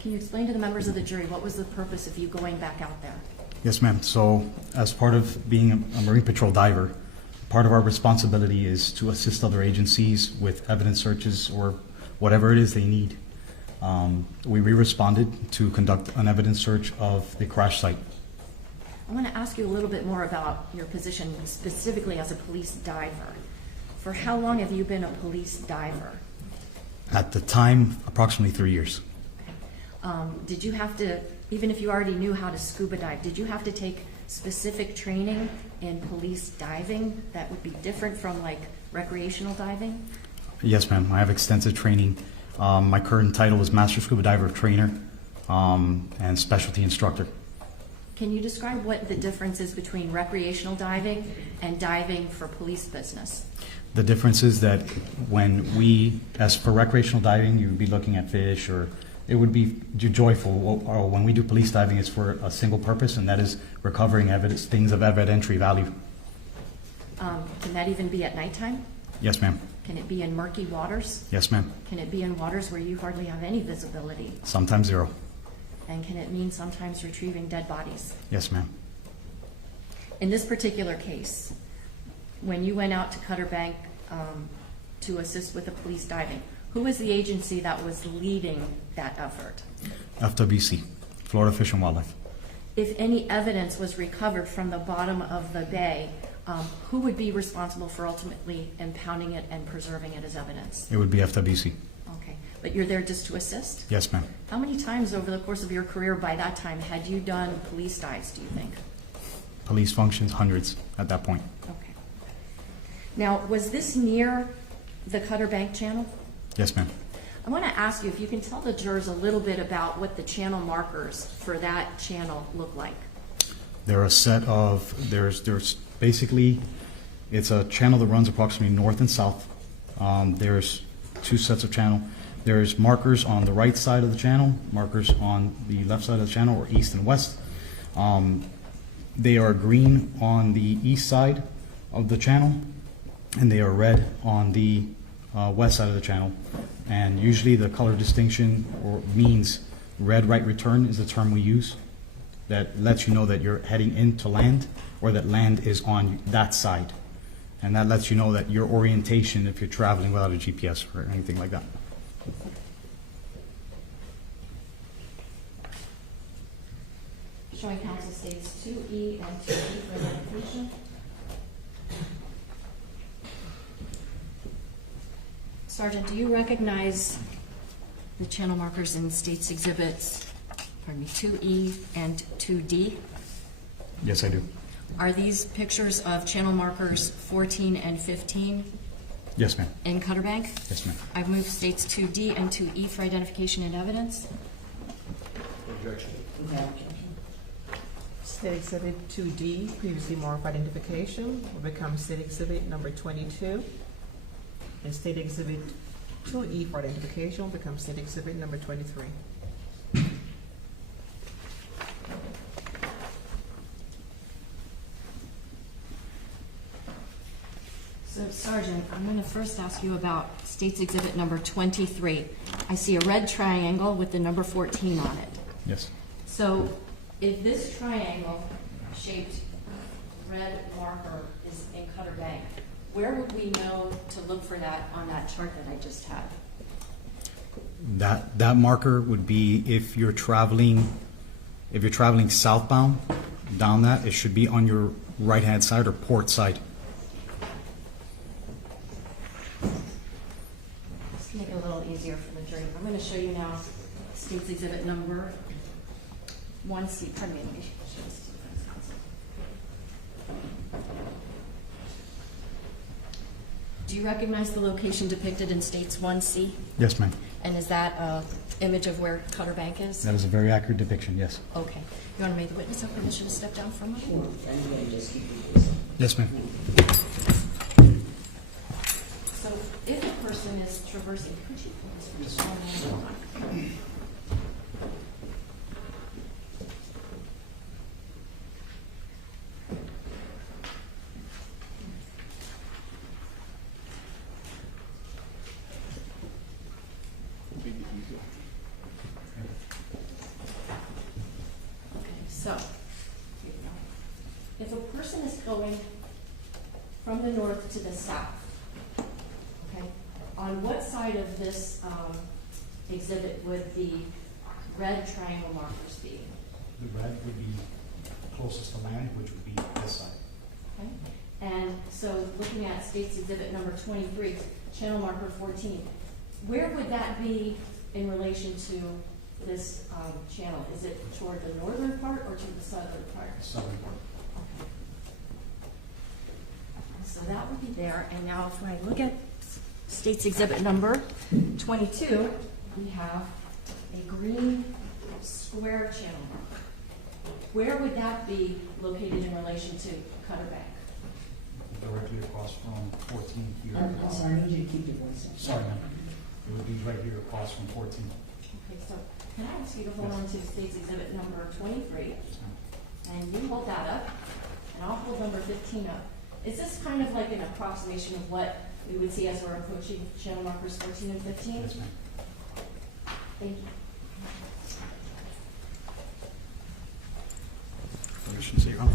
Can you explain to the members of the jury what was the purpose of you going back out there? Yes, ma'am. So as part of being a Marine Patrol diver, part of our responsibility is to assist other agencies with evidence searches or whatever it is they need. We responded to conduct an evidence search of the crash site. I want to ask you a little bit more about your position specifically as a police diver. For how long have you been a police diver? At the time, approximately 3 years. Did you have to, even if you already knew how to scuba dive, did you have to take specific training in police diving that would be different from like recreational diving? Yes, ma'am. I have extensive training. My current title is Master Scuba Diver Trainer and Specialty Instructor. Can you describe what the difference is between recreational diving and diving for police business? The difference is that when we, as for recreational diving, you would be looking at fish or it would be joyful. Or when we do police diving, it's for a single purpose, and that is recovering evidence, things of evidentiary value. Can that even be at nighttime? Yes, ma'am. Can it be in murky waters? Yes, ma'am. Can it be in waters where you hardly have any visibility? Sometimes zero. And can it mean sometimes retrieving dead bodies? Yes, ma'am. In this particular case, when you went out to Cutter Bank to assist with the police diving. Who was the agency that was leading that effort? FWC, Florida Fish and Wildlife. If any evidence was recovered from the bottom of the bay, who would be responsible for ultimately impounding it and preserving it as evidence? It would be FWC. Okay, but you're there just to assist? Yes, ma'am. How many times over the course of your career by that time had you done police dives, do you think? Police functions, hundreds at that point. Okay. Now, was this near the Cutter Bank channel? Yes, ma'am. I want to ask you if you can tell the jurors a little bit about what the channel markers for that channel look like. There are a set of, there's basically, it's a channel that runs approximately north and south. There's two sets of channel. There's markers on the right side of the channel, markers on the left side of the channel, or east and west. They are green on the east side of the channel, and they are red on the west side of the channel. And usually the color distinction or means red right return is the term we use that lets you know that you're heading into land or that land is on that side. And that lets you know that your orientation if you're traveling without a GPS or anything like that. Showing counsel states 2E and 2E for identification. Sergeant, do you recognize the channel markers in State's Exhibits, 2E and 2D? Yes, I do. Are these pictures of channel markers 14 and 15 Yes, ma'am. in Cutter Bank? Yes, ma'am. I've moved States 2D and 2E for identification and evidence. Objection. State Exhibit 2D, previously marked for identification, will become State Exhibit number 22. And State Exhibit 2E for identification will become State Exhibit number 23. So, Sergeant, I'm going to first ask you about State's Exhibit number 23. I see a red triangle with the number 14 on it. Yes. So, if this triangle-shaped red marker is in Cutter Bank, where would we know to look for that on that chart that I just had? That marker would be if you're traveling southbound down that, it should be on your right-hand side or port side. Just to make it a little easier for the jury, I'm going to show you now State's Exhibit number 1C. Pardon me, let me show this to the defense counsel. Do you recognize the location depicted in State's 1C? Yes, ma'am. And is that an image of where Cutter Bank is? That is a very accurate depiction, yes. Okay. You want to make the witness have permission to step down for a moment? Yes, ma'am. So if a person is traversing, could you please just one moment? So, if a person is going from the north to the south, okay, on what side of this exhibit would the red triangle markers be? The red would be closest to land, which would be this side. Okay, and so looking at State's Exhibit number 23, channel marker 14, where would that be in relation to this channel? Is it toward the northern part or to the southern part? Southern part. Okay. So that would be there. And now if I look at State's Exhibit number 22, we have a green square channel marker. Where would that be located in relation to Cutter Bank? Directly across from 14 here. I'm sorry, I need you to keep your voice up. Sorry, ma'am. It would be right here across from 14. Okay, so can I ask you to hold on to State's Exhibit number 23? And you hold that up, and I'll hold number 15 up. Is this kind of like an approximation of what we would see as we're approaching channel markers 14 and 15? Yes, ma'am. Thank you. Permission to see your own.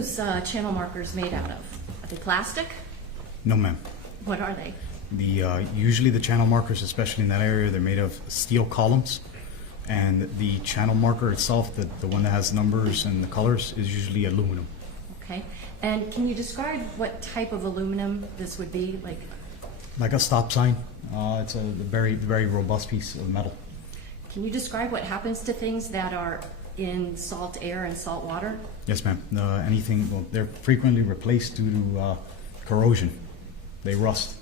those channel markers made out of? Are they plastic? No, ma'am. What are they? Usually the channel markers, especially in that area, they're made of steel columns, and the channel marker itself, the one that has numbers and the colors, is usually aluminum. Okay. And can you describe what type of aluminum this would be? Like a stop sign. It's a very, very robust piece of metal. Can you describe what happens to things that are in salt air and salt water? Yes, ma'am. Well, they're frequently replaced due to corrosion. They rust.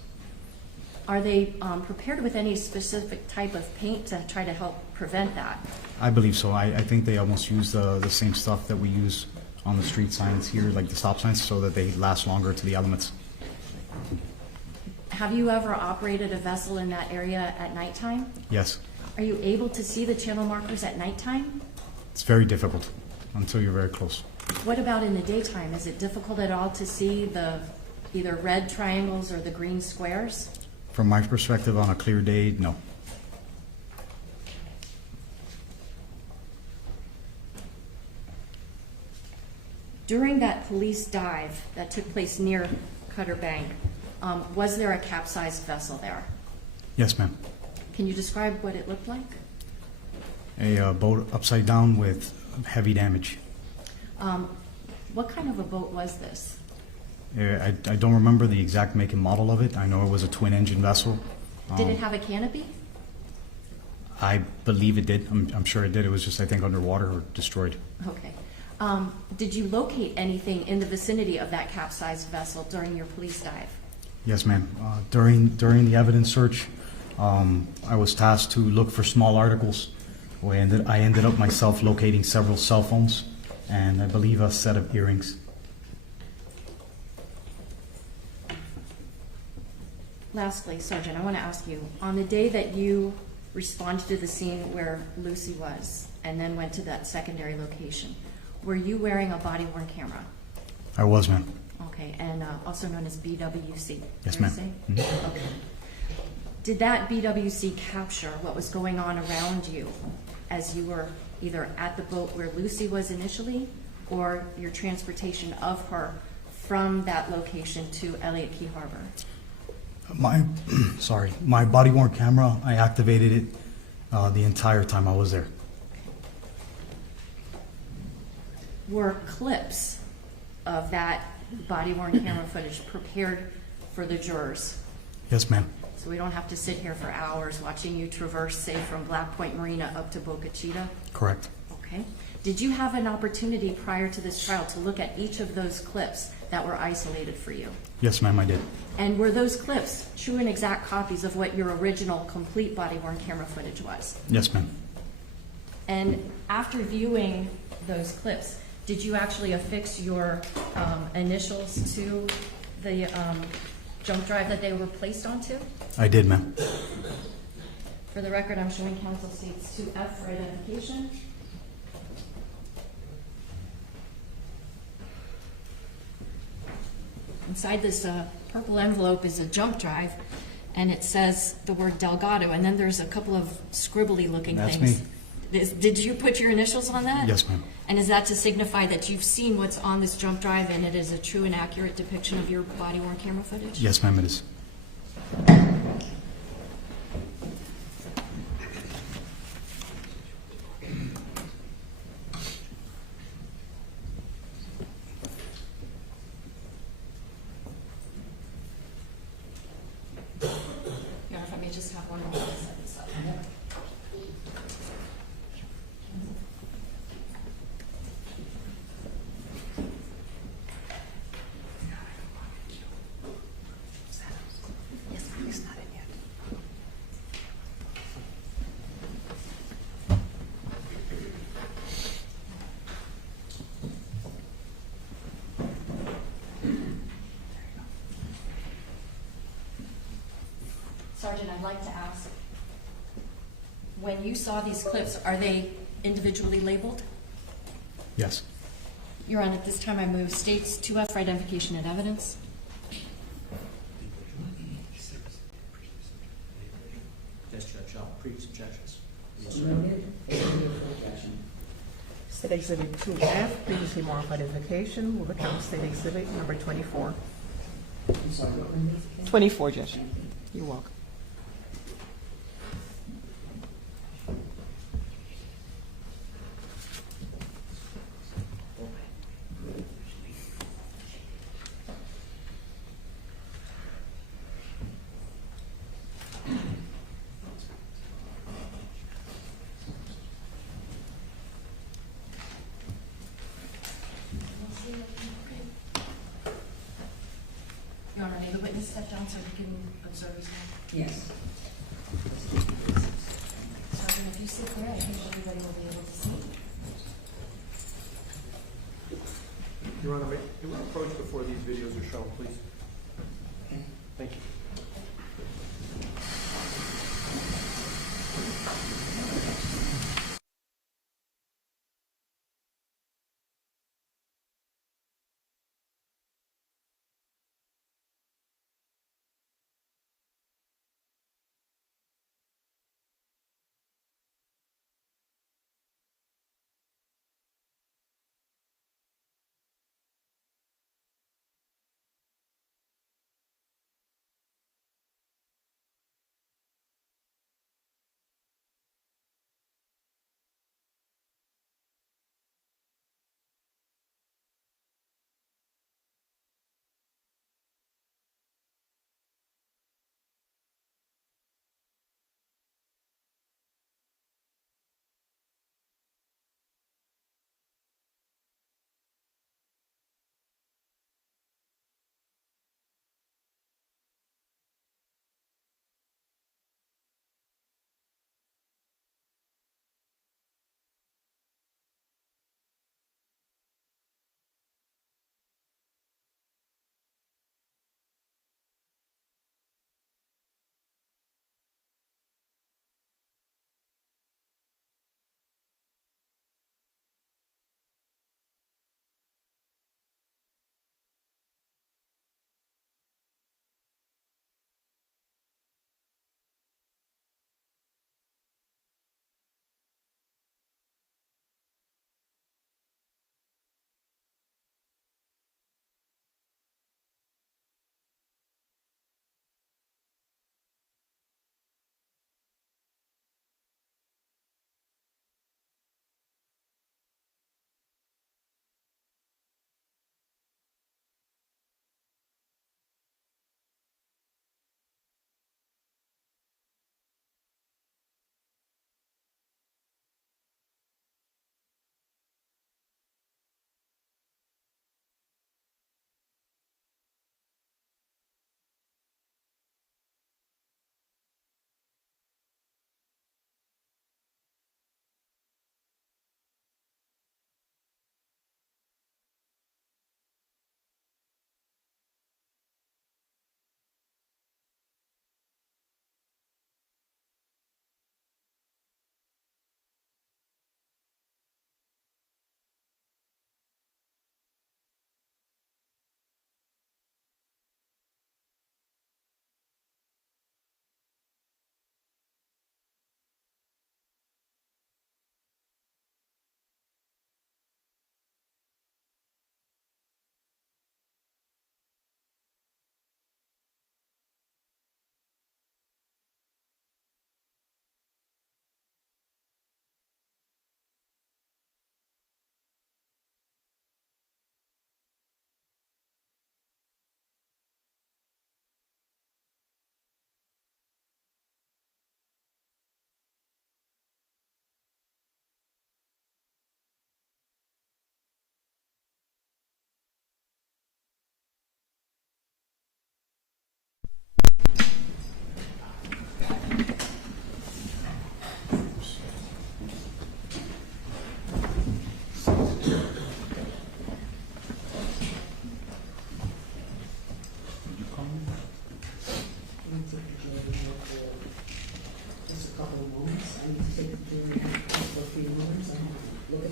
Are they prepared with any specific type of paint to try to help prevent that? I believe so. I think they almost use the same stuff that we use on the street signs here, like the stop signs, so that they last longer to the elements. Have you ever operated a vessel in that area at nighttime? Yes. Are you able to see the channel markers at nighttime? It's very difficult until you're very close. What about in the daytime? Is it difficult at all to see the either red triangles or the green squares? From my perspective, on a clear day, no. During that police dive that took place near Cutter Bank, was there a capsized vessel there? Yes, ma'am. Can you describe what it looked like? A boat upside down with heavy damage. What kind of a boat was this? I don't remember the exact make and model of it. I know it was a twin-engine vessel. Did it have a canopy? I believe it did. I'm sure it did. It was just, I think, underwater or destroyed. Okay. Did you locate anything in the vicinity of that capsized vessel during your police dive? Yes, ma'am. During the evidence search, I was tasked to look for small articles. I ended up myself locating several cell phones and I believe a set of earrings. Lastly, Sergeant, I want to ask you, on the day that you responded to the scene where Lucy was and then went to that secondary location, were you wearing a body-worn camera? I was, ma'am. Okay, and also known as BWC. Yes, ma'am. Mm-hmm. Okay. Did that BWC capture what was going on around you as you were either at the boat where Lucy was initially or your transportation of her from that location to Elliott Key Harbor? My body-worn camera, I activated it the entire time I was there. Were clips of that body-worn camera footage prepared for the jurors? Yes, ma'am. So we don't have to sit here for hours watching you traverse, say, from Black Point Marina up to Boca Chita? Correct. Okay. Did you have an opportunity prior to this trial to look at each of those clips that were isolated for you? Yes, ma'am, I did. And were those clips true and exact copies of what your original complete body-worn camera footage was? Yes, ma'am. And after viewing those clips, did you actually affix your initials to the jump drive that they were placed onto? I did, ma'am. For the record, I'm showing counsel states 2F for identification. Inside this purple envelope is a jump drive, and it says the word Delgado, and then there's a couple of scribbly looking That's things. me. Did you put your initials on that? Yes, ma'am. And is that to signify that you've seen what's on this jump drive and it is a true and accurate depiction of your body-worn camera footage? Yes, ma'am, it is. Yeah, if I may just have one more sentence up. Sergeant, I'd like to ask, when you saw these clips, are they individually labeled? Yes. Your Honor, at this time I move states 2F for identification and evidence. Yes, Judge. Previous objections. Yes, sir. Noted. State Exhibit 2F, previously marked identification, will become State Exhibit number 24. I'm sorry, what number is it? 24, Judge. You're welcome. Your Honor, may the witness step down so we can observe his mouth? Yes. Sergeant, if you sit there, I think everybody will be able to see. Your Honor, may we approach before these videos are shown, please? Okay. Thank you.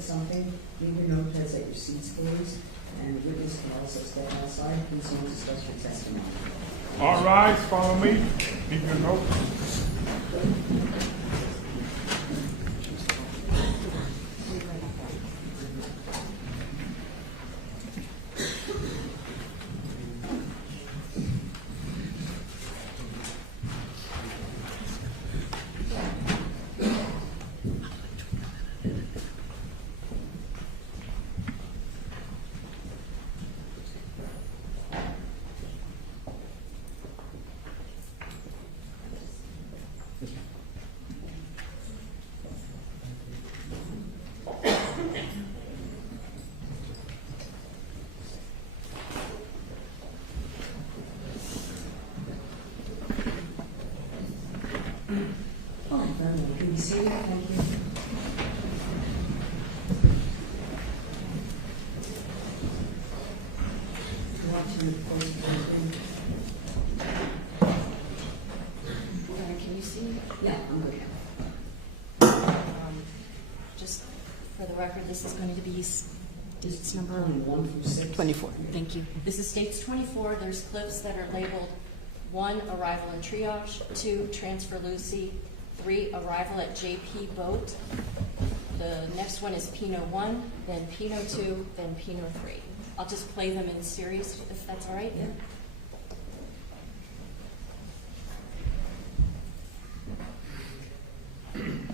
something, leave your notepads at your seats, please, and the witness can also step outside. Please don't discuss your testimony. All rise, follow me. Keep your notes. Oh, very well. Can you see it? Thank you. Watching the post. Can you see? Yeah, I'm good. Just for the record, this is going to be states number 1 through 6. 24. Thank you. This is states 24. There's clips that are labeled 1, arrival and triage, 2, transfer Lucy, 3, arrival at JP boat. The next one is Pino 1, then Pino 2, then Pino 3. I'll just play them in series if that's all right. Yeah. Thank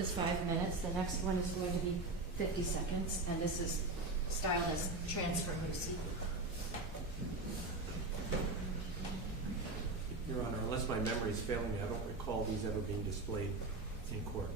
is 5 minutes. The next one is going to be 50 seconds, and this is styled as transfer Lucy. Your Honor, unless my memory is failing me, I don't recall these ever being displayed in court.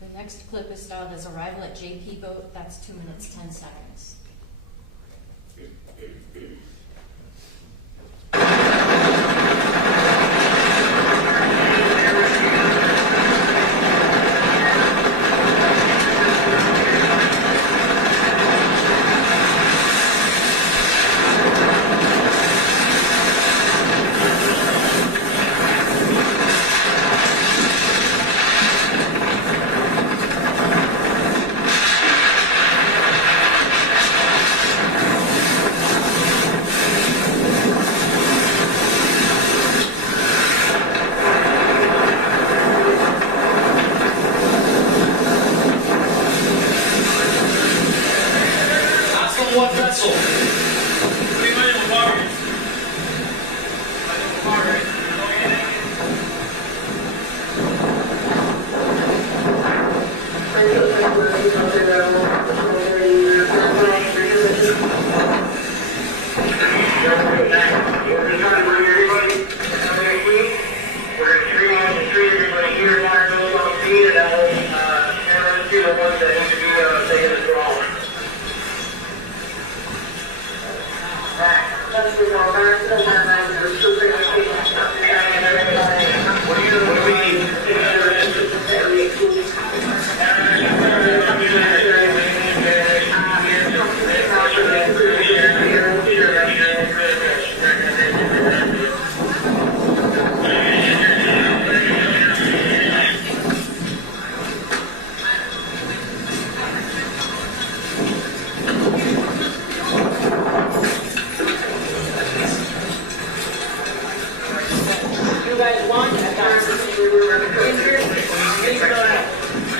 The next clip is styled as arrival at JP boat. That's 2 minutes, 10 seconds. One vessel. 3 million water.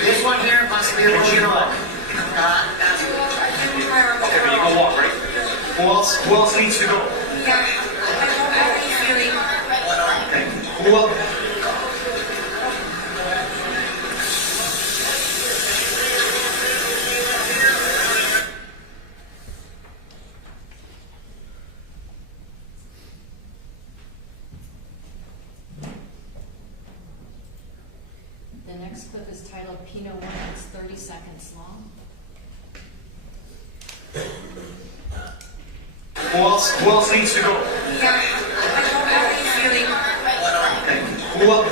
This one here must be a Gino. Okay, but you can walk, right? Who else needs to go? Yeah, I don't have any feeling. Okay. Who else? The next clip is titled Pino 1. It's 30 seconds long. Who else needs to go? Yeah, I don't have any feeling. Okay. Who else?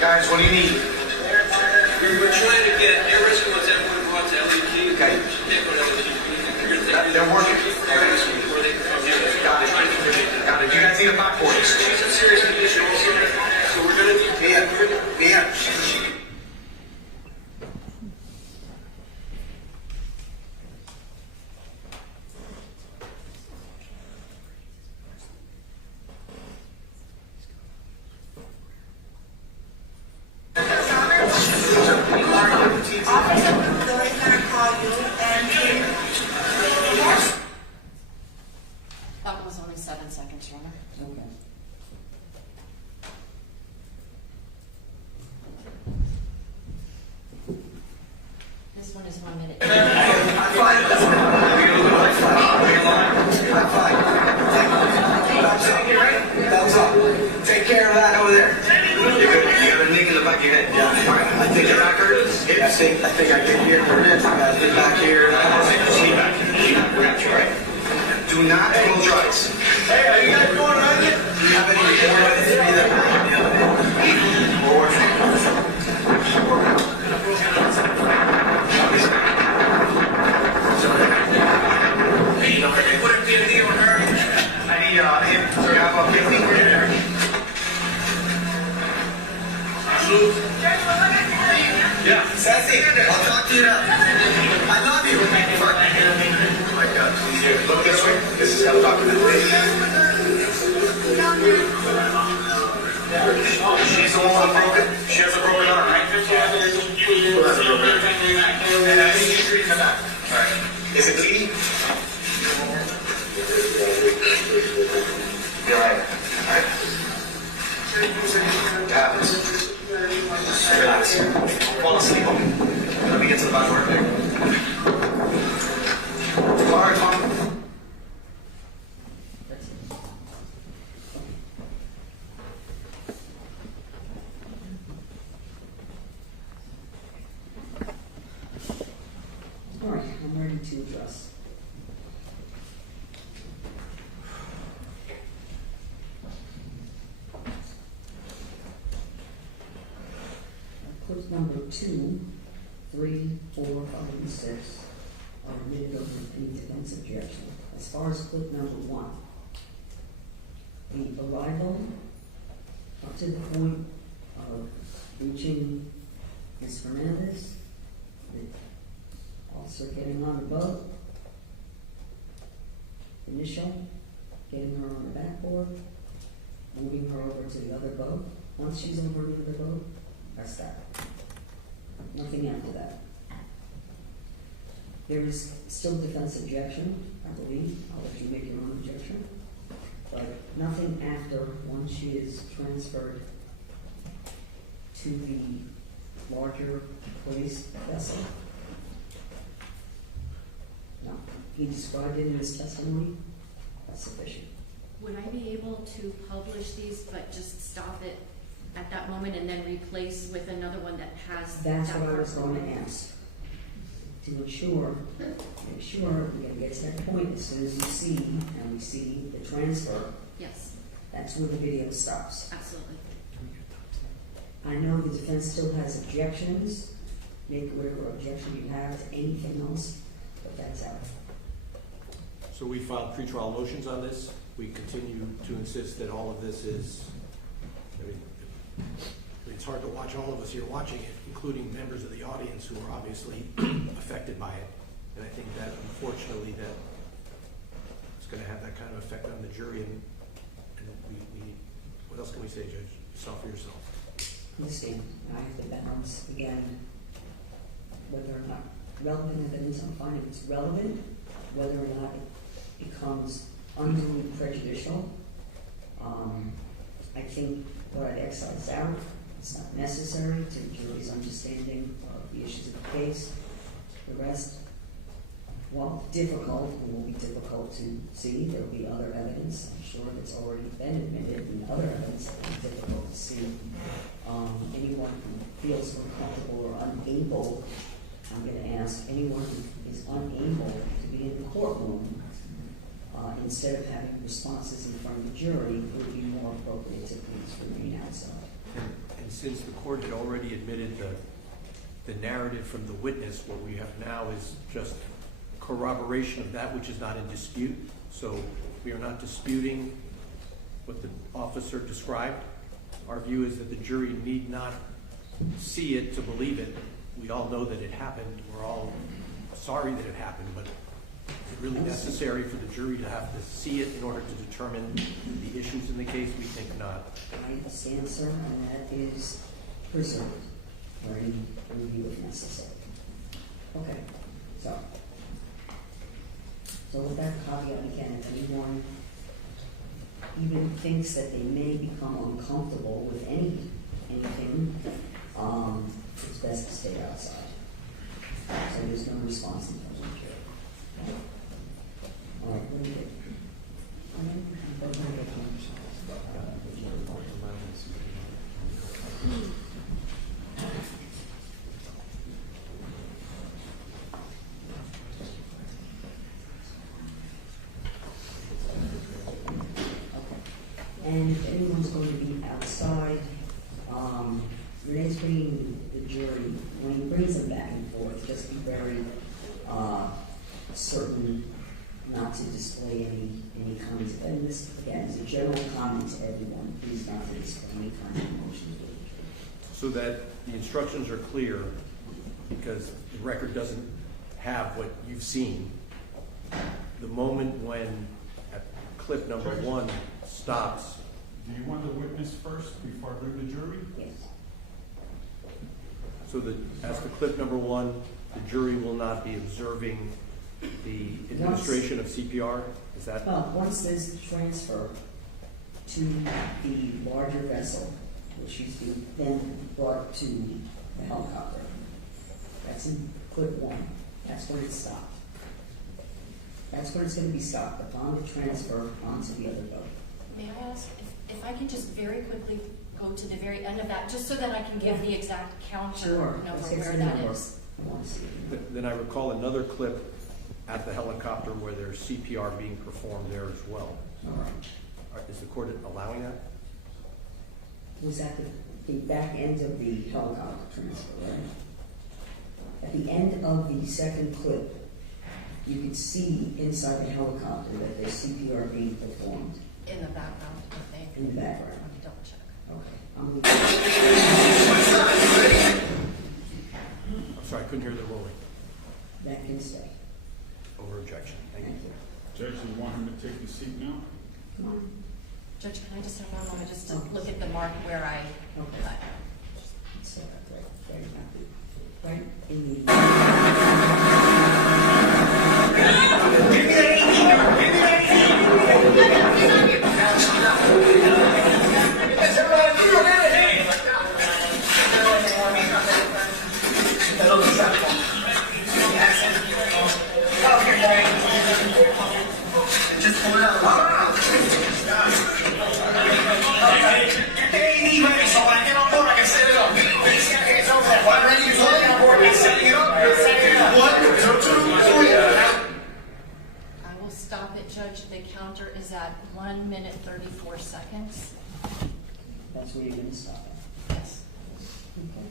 Guys, what do you need? We're trying to get every one's everyone brought to LEG. Okay. They're working. Got it. You guys need a back for this. She's in serious condition also, so we're going to be... Yeah. That was only 7 seconds, Your Honor. Okay. Yeah, I think I heard it. I think I did hear it. I got it back here. Lean back. Right. Do not close your eyes. Hey, are you guys going around yet? Have any Hey, you know, they put a PhD on her. I need him to have a PhD here. Yeah, Sassy, I'll talk to you now. I love you. Oh my God, please here. Look this way. This is how to talk to the lady. She's the one who broke it. She has a broken arm, right? Who has a broken arm? And I think she's treating the back. All right. Is it bleeding? You're right. All right. It happens. Relax. Fall asleep on me. Let me get to the back door. All right, Mom. All right, I'm ready to address. Clip number 2, 3, 4, 5, and 6 are admitted over any defense objection. As far as clip number 1, the arrival up to the point of reaching Ms. Fernandez, the officer getting on the boat, initial, getting her on the backboard, moving her over to the other boat. Once she's over near the boat, that's that. Nothing after that. There is still defense objection, I believe. I'll let you make your own objection. But nothing after, once she is transferred to the larger police vessel. No. He described it in his testimony. That's sufficient. Would I be able to publish these, but just stop it at that moment and then replace with another one that has That's that what I was part? going to ask. To make sure we're going to get to that point as soon as you see, and we see the transfer. Yes, That's where the video stops. absolutely. I know the defense still has objections. Make whatever objection you have to anything else, but that's out. So we filed pretrial motions on this. We continue to insist that all of this is, I mean, it's hard to watch all of us here watching it, including members of the audience who are obviously affected by it. And I think that unfortunately that it's going to have that kind of effect on the jury. And we what else can we say, Judge? You saw for yourself. Understand. I have to balance again whether or not relevant evidence. I'm finding it's relevant, whether or not it becomes unduly prejudicial. I think what I'd excise out, it's not necessary to the jury's understanding of the issues of the case. The rest, while difficult, and will be difficult to see, there will be other evidence, I'm sure that's already been admitted, and other evidence that will be difficult to see. Anyone who feels uncomfortable or unable, I'm going to ask anyone who is unable to be in the courtroom, instead of having responses in front of the jury, it would be more appropriate to please remain outside. And since the court had already admitted the narrative from the witness, what we have now is just corroboration of that which is not in dispute. So we are not disputing what the officer described. Our view is that the jury need not see it to believe it. We all know that it happened. We're all sorry that it happened, but is it really necessary for the jury to have to see it in order to determine the issues in the case? We think not. I understand, sir, and that is preserved for any review if necessary. Okay, so with that caveat again, if anyone even thinks that they may become uncomfortable with anything, it's best to stay outside. So there's no response in front of the jury. All right, what do you think? And if anyone's going to be outside, Renee's bringing the jury, when he brings them back and forth, just be very certain not to display any kinds of, and this, again, is a general comment to everyone, please not to display any kind of emotions with the jury. So that the instructions are clear, because the record doesn't have what you've seen. The moment when at clip number 1 stops. Do you want the witness first before I bring the jury? Yes. So that as to clip number 1, the jury will not be observing the administration of CPR? Is that? Well, once there's transfer to the larger vessel, which is then brought to the helicopter. That's in clip 1. That's when it stopped. That's when it's going to be stopped, upon the transfer onto the other boat. May I ask if I can just very quickly go to the very end of that, just so that I can give the exact counter number where that is. Then I recall another clip at the helicopter where there's CPR being performed there as well. All right. Is the court allowing that? Was at the back end of the helicopter transfer, right? At the end of the second clip, you could see inside the helicopter that there's CPR being performed. In the background, I think. In the background. Let me double check. Okay. I'm sorry, I couldn't hear the rolling. That can stay. Over objection. Thank you. Judge, you want him to take the seat now? Come on. Judge, can I just have one moment just to look at the mark where I... Okay. So, very happy. Right in I will stop it, Judge. The counter is at 1 minute 34 seconds. That's where you're going to stop it. Yes. Okay.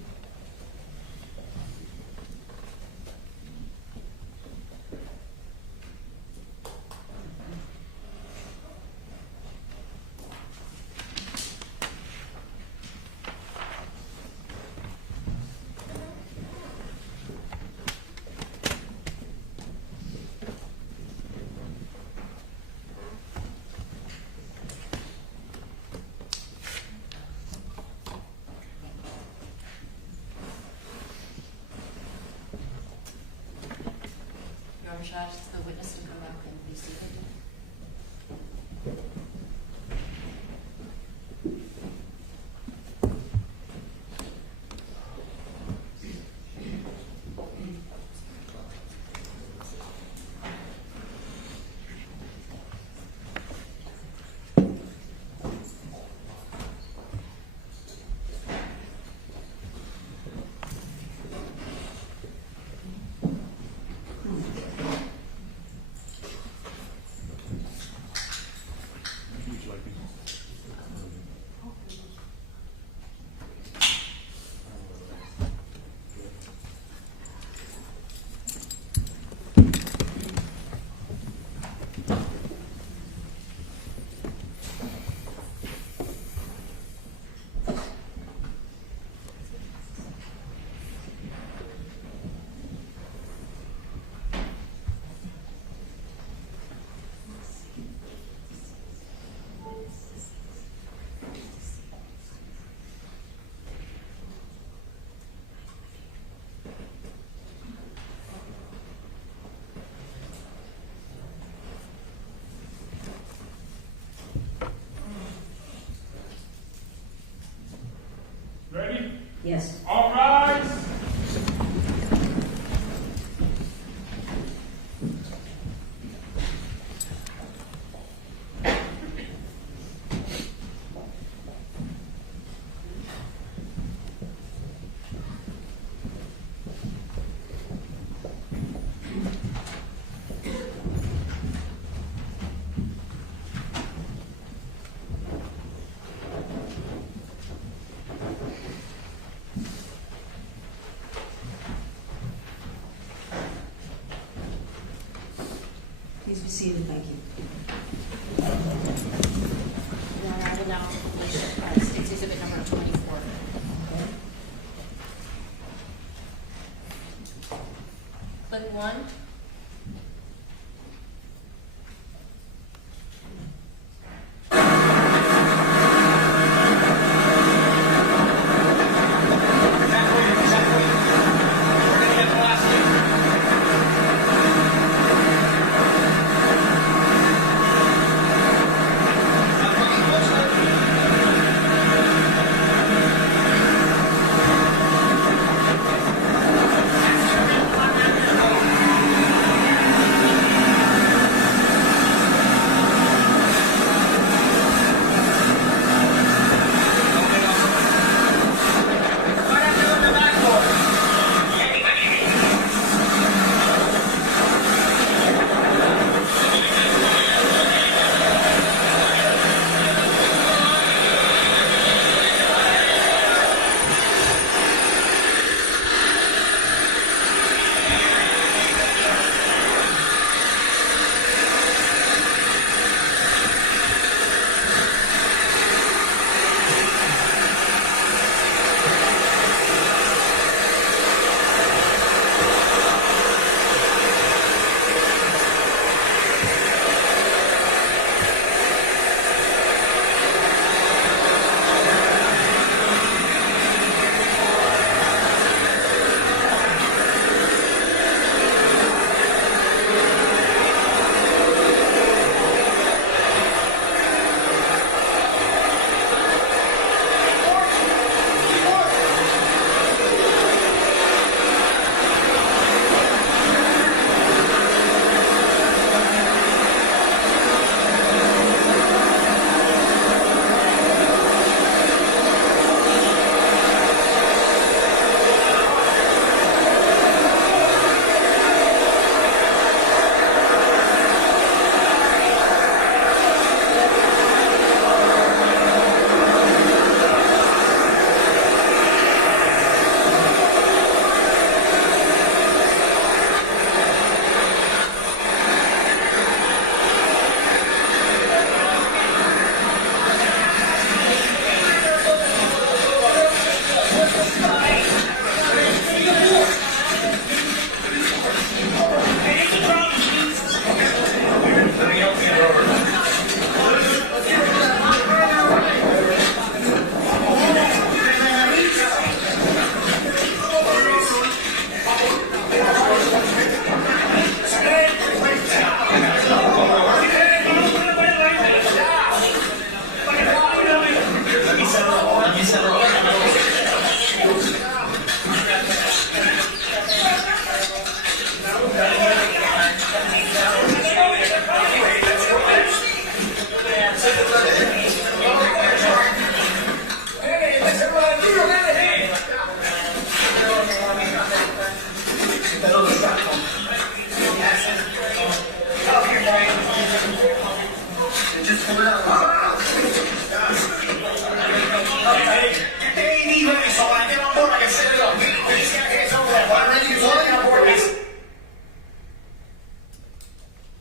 Your Honor, should I ask the witness to come back and be seated? Ready? Yes. All rise. Please be seated, thank you. Your Honor, I will now publish State's Exhibit number 24. Click 1.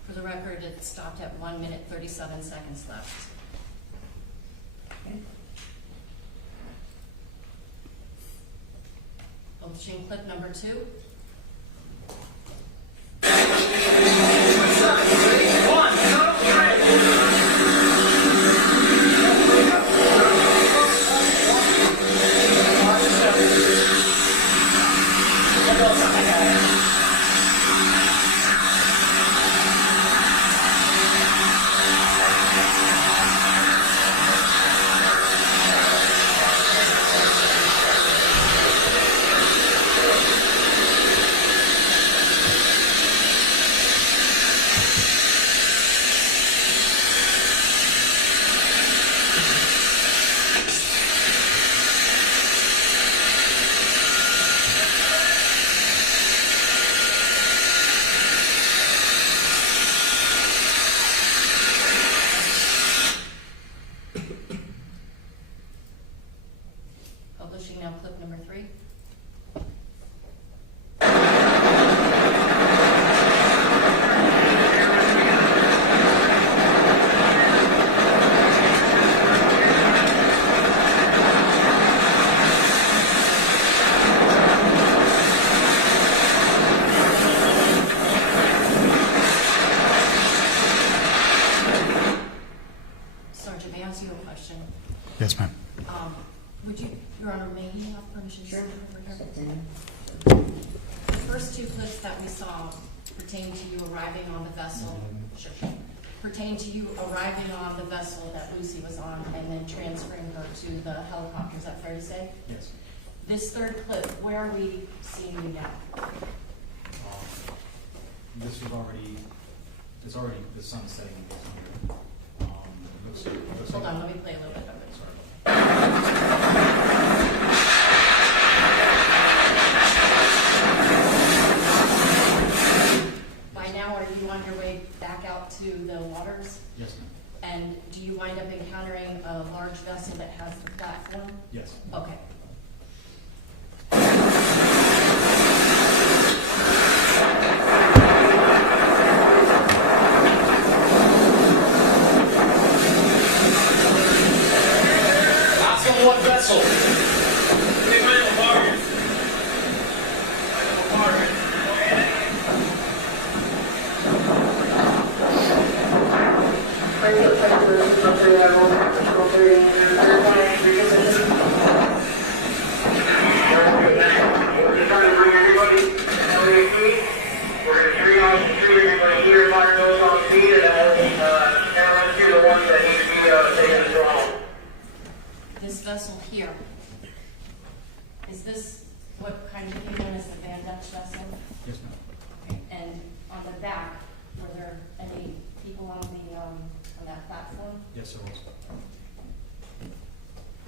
For the record, it stopped at 1 minute, 37 seconds left. Publishing clip number 2. Yes, ma'am. Would you, Your Honor, may he have permission to Sure. record? The first two clips that we saw pertain to you arriving on the vessel, pertain to you arriving on the vessel that Lucy was on and then transferring her to the helicopter. Is that fair to say? Yes. This third clip, where are we seeing you now? This was already, it's already, the sun's setting in this under. Hold on, let me play a little bit of it. By now, are you on your way back out to the waters? Yes, ma'am. And do you wind up encountering a large vessel that has the platform? Yes. Okay. That's the one vessel. They might have a bar. We're trying to bring everybody LAP. We're going to tree on the street. Everybody here, fire goes on speed, and then we'll rescue the ones that need to be taken to home. This vessel here, is this what kind of became known as the Van Dutch vessel? Yes, ma'am. Okay. And on the back, were there any people on the on that platform? Yes, there was.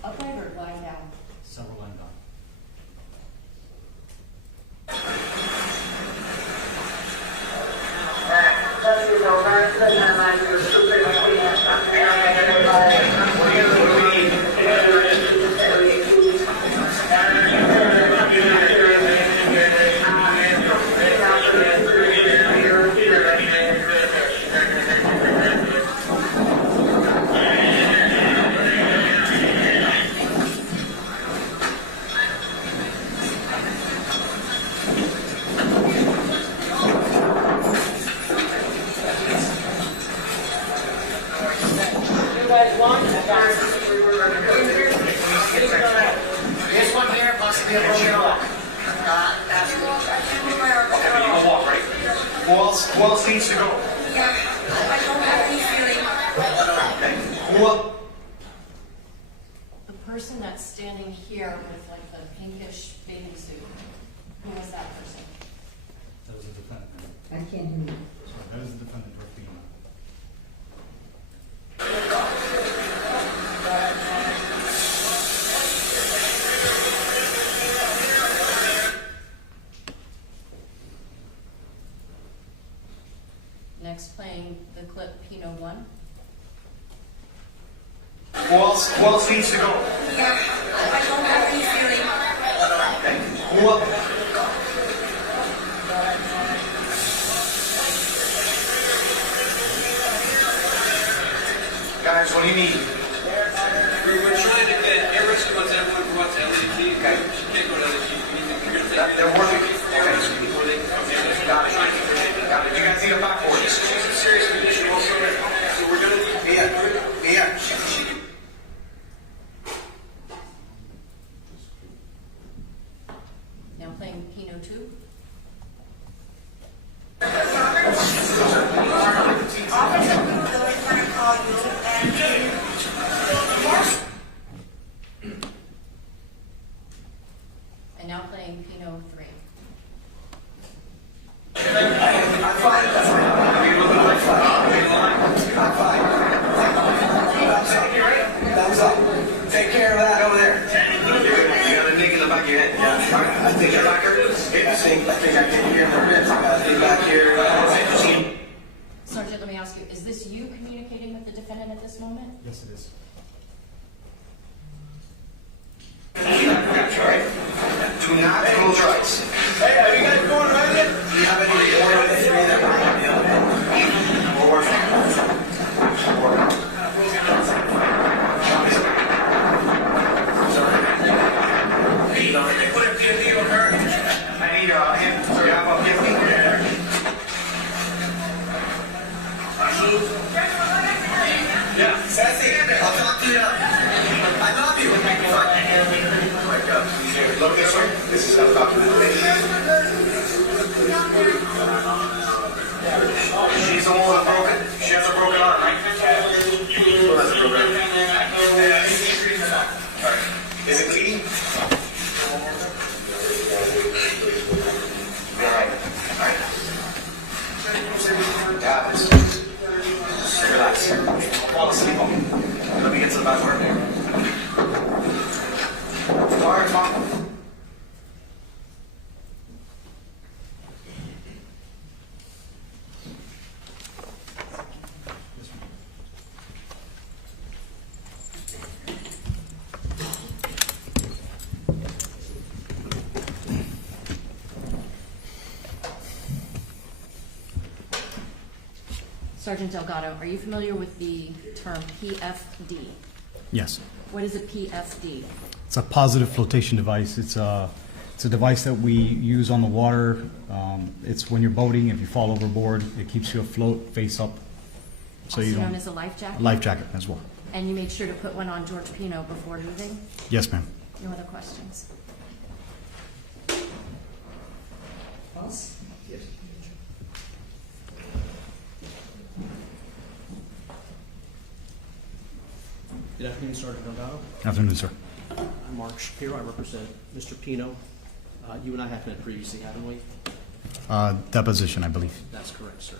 Upright or lying down? Several lying down. This one here must be a little lock. Okay, you can walk, right? Who else needs to go? Yeah, I don't have any feeling. Okay. Who else? The person that's standing here with like the pinkish bathing suit, who was that person? That was a defendant. I can't hear you. Sorry, that was the defendant, George Pino. Next, playing the clip Pino 1. Who else needs to go? Yeah, I don't have any feeling. Okay. Who else? Guys, what do you need? We're trying to get air rescue ones everyone brought to LAP. Okay. You can't go to LAP. You're going to take They're working. air rescue before they come in. Got it. Got it. You guys need a back for She's in serious condition also. So we're going to need... Yeah. Now playing Pino 2. And now playing Pino 3. I'm fine. Thumbs up. Take care of that over there. You got a nick in the back of your head. Yeah. All right. I think your back hurts. I think I can hear the ribs. Back here. Sergeant, let me ask you, is this you communicating with the defendant at this moment? Yes, it is. That's right. Do not close your eyes. Hey, are you guys going right in? Do you have any more of the three that were on the other end? Or they put a PFD on her. I need him. Sorry, how about PFD? Yeah. Sassy, I'll talk to you. look this way. This is documentation. She's the one with broken. She has a broken arm, right? Who has a broken arm? Is it bleeding? All right. Got it. Relax. Fall asleep on me. Let me get to the back door. All right, Mom. Sergeant Delgado, are you familiar with the term PFD? Yes. What is a PFD? It's a positive flotation device. It's a device that we use on the water. It's when you're boating, if you fall overboard, it keeps you afloat, face up. So also known as a life jacket? Life jacket as well. And you made sure to put one on George Pino before moving? Yes, ma'am. No other questions? False? Yes. Good afternoon, Sergeant Delgado. Afternoon, sir. I'm Mark Shapiro. I represent Mr. Pino. You and I have met previously, haven't we? Deposition, I believe. That's correct, sir.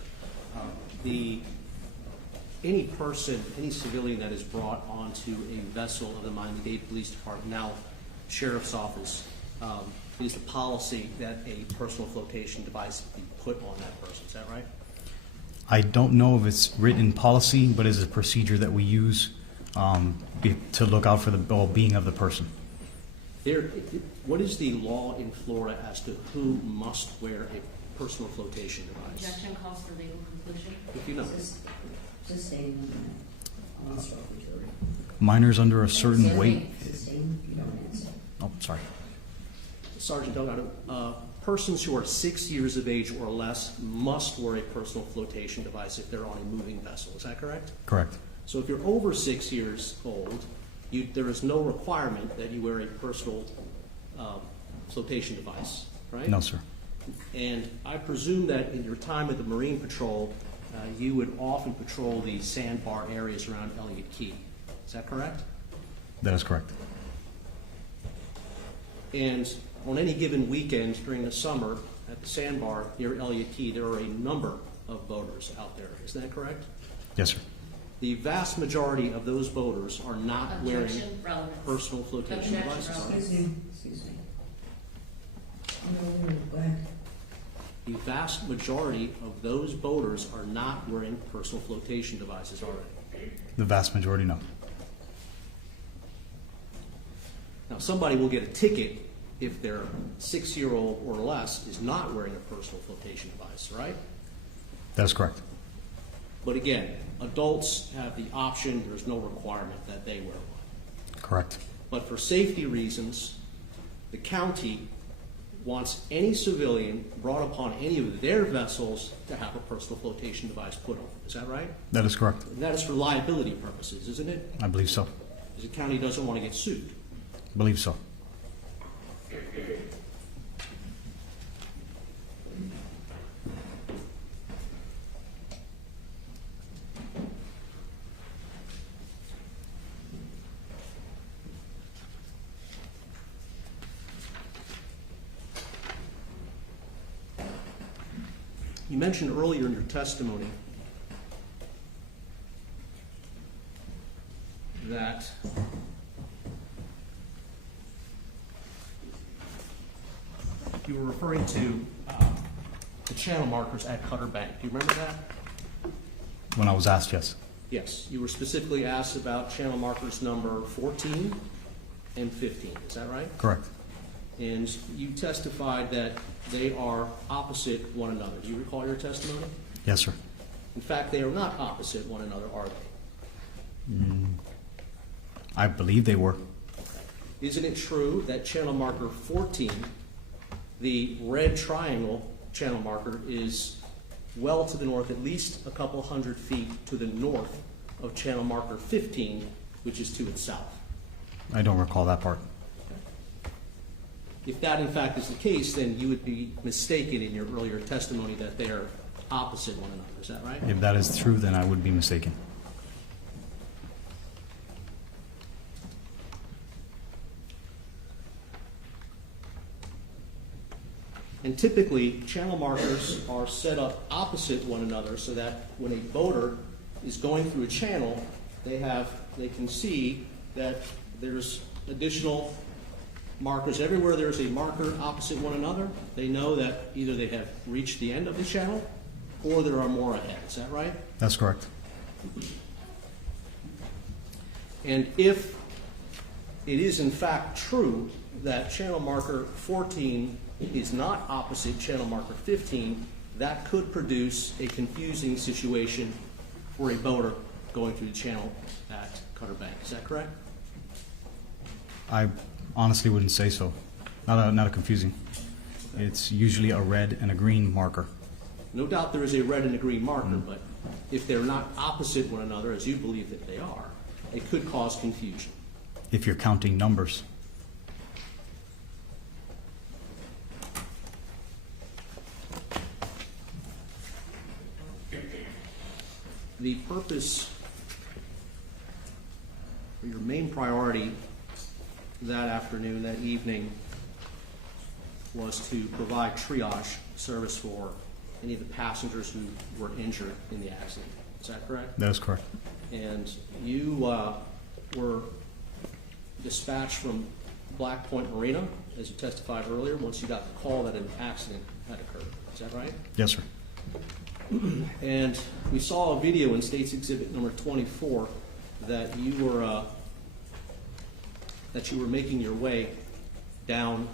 Any person, any civilian that is brought onto a vessel of the Miami-Dade Police Department, now Sheriff's Office, it is the policy that a personal flotation device be put on that person. Is that right? I don't know if it's written in policy, but it's a procedure that we use to look out for the well-being of the person. What is the law in Florida as to who must wear a personal flotation device? Objection calls for legal conclusion. If you know. Sustain on instructor jury. Minors under a certain weight. Sustain, you don't answer. Oh, sorry. Sergeant Delgado, persons who are 6 years of age or less must wear a personal flotation device if they're on a moving vessel. Is that correct? Correct. So if you're over 6 years old, there is no requirement that you wear a personal flotation device, right? No, sir. And I presume that in your time at the Marine Patrol, you would often patrol the sandbar areas around Elliott Key. Is that correct? That is correct. And on any given weekend during the summer at the sandbar near Elliott Key, there are a number of boaters out there. Is that correct? Yes, sir. The vast majority of those boaters are not wearing Relevance. personal flotation devices. Are they? Excuse me. Go ahead. The vast majority of those boaters are not wearing personal flotation devices, are they? The vast majority, no. Now, somebody will get a ticket if their 6-year-old or less is not wearing a personal flotation device, right? That is correct. But again, adults have the option, there's no requirement that they wear one. Correct. But for safety reasons, the county wants any civilian brought upon any of their vessels to have a personal flotation device put on. Is that right? That is correct. And that is for liability purposes, isn't it? I believe so. Because the county doesn't want to get sued. I believe so. You mentioned earlier in your testimony that you were referring to the channel markers at Cutter Bank. Do you remember that? When I was asked, yes. Yes. You were specifically asked about channel markers number 14 and 15. Is that right? Correct. And you testified that they are opposite one another. Do you recall your testimony? Yes, sir. In fact, they are not opposite one another, are they? I believe they were. Isn't it true that channel marker 14, the red triangle channel marker, is well to the north, at least a couple hundred feet to the north of channel marker 15, which is to its south? I don't recall that part. if that in fact is the case, then you would be mistaken in your earlier testimony that they are opposite one another. Is that right? If that is true, then I would be mistaken. And typically, channel markers are set up opposite one another so that when a boater is going through a channel, they can see that there's additional markers. Everywhere there's a marker opposite one another, they know that either they have reached the end of the channel or there are more ahead. Is that right? That's correct. And if it is in fact true that channel marker 14 is not opposite channel marker 15, that could produce a confusing situation for a boater going through the channel at Cutter Bank. Is that correct? I honestly wouldn't say so. Not a confusing. It's usually a red and a green marker. No doubt there is a red and a green marker, but if they're not opposite one another, as you believe that they are, it could cause confusion. If you're counting numbers. The purpose, or your main priority that afternoon, that evening, was to provide triage service for any of the passengers who were injured in the accident. Is that correct? That is correct. And you were dispatched from Black Point Marina, as you testified earlier, once you got the call that an accident had occurred. Is that right? Yes, sir. And we saw a video in State's Exhibit number 24 that you were making your way down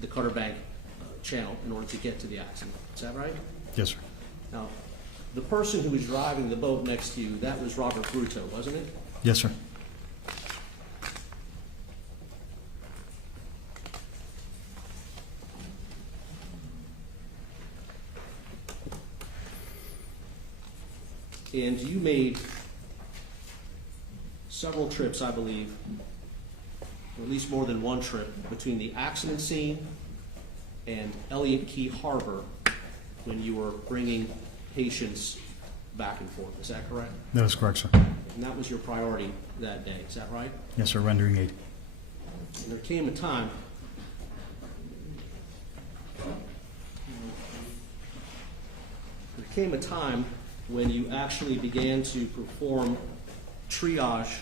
the Cutter Bank channel in order to get to the accident. Is that right? Yes, sir. Now, the person who was driving the boat next to you, that was Robert Bruto, wasn't it? Yes, sir. And you made several trips, I believe, or at least more than one trip, between the accident scene and Elliott Key Harbor when you were bringing patients back and forth. Is that correct? That is correct, sir. And that was your priority that day. Is that right? Yes, sir. Rendering aid. And there came a time when you actually began to perform triage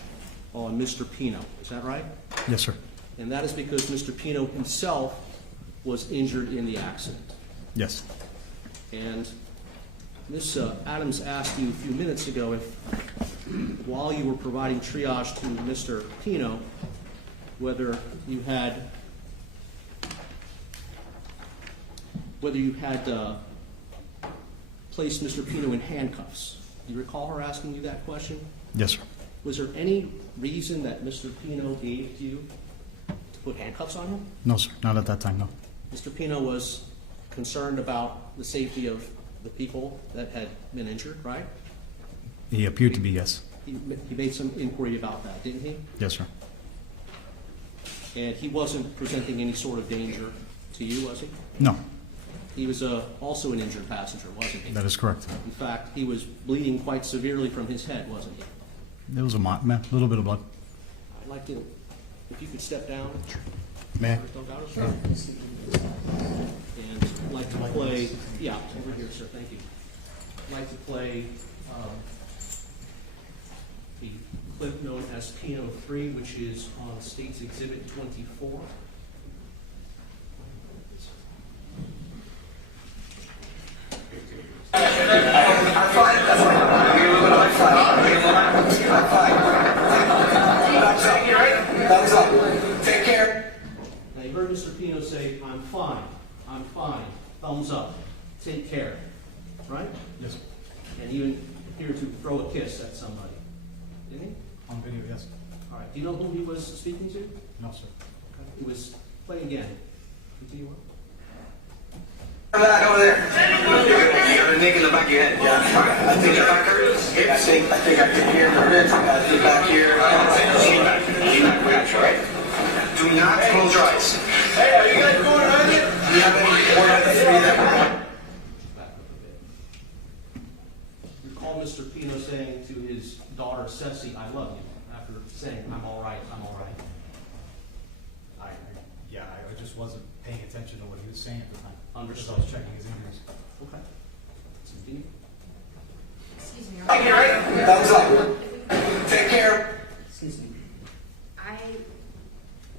on Mr. Pino. Is that right? Yes, sir. And that is because Mr. Pino himself was injured in the accident. Yes. And Ms. Adams asked you a few minutes ago if, while you were providing triage to Mr. Pino, whether you had placed Mr. Pino in handcuffs. Do you recall her asking you that question? Yes, sir. Was there any reason that Mr. Pino gave you to put handcuffs on him? No, sir. Not at that time, no. Mr. Pino was concerned about the safety of the people that had been injured, right? He appeared to be, yes. He made some inquiry about that, didn't he? Yes, sir. And he wasn't presenting any sort of danger to you, was he? No. He was also an injured passenger, wasn't he? That is correct. In fact, he was bleeding quite severely from his head, wasn't he? There was a little bit of blood. I'd like to, if you could step down. May I? Sure. And I'd like to play, yeah, over here, sir, thank you. I'd like to play the clip known as Pino 3, which is on State's Exhibit 24. I'm fine. That's fine. I'm fine. You ready? Thumbs up. Take care. Now you heard Mr. Pino say, I'm fine, thumbs up, take care, right? Yes, sir. And even appeared to throw a kiss at somebody, didn't he? On video, yes. All right, do you know who he was speaking to? No, sir. He was, play again, continue on. Back over there. You got a nick in the back of your head. Yeah. I think I think I can hear the ribs. I think back here. Lean back, right? Do not close your eyes. Hey, are you guys going on it? Do you have any one of the three that were Back up a bit. Recall Mr. Pino saying to his daughter, Ceci, I love you, after saying, I'm all right, I'm all right. I just wasn't paying attention to what he was saying at the time. Understood. Because I was checking his injuries. Okay. Continue. Excuse me. Thank you, right? Thumbs up. Take care. Excuse me. I,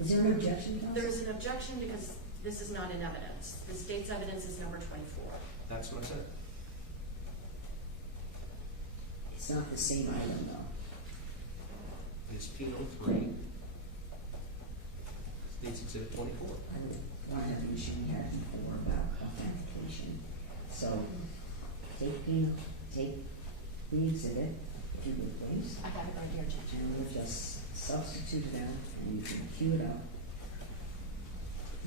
Is there an objection, Counsel? there's an objection because this is not in evidence. The state's evidence is number 24. That's what I said. It's not the same item, though. It's Pino 3, State's Exhibit 24. I would want to have an issue we had before about authentication. So, take the exhibit, if you would, please. I got it right here, Judge. And we'll just substitute it out, and you can cue it up.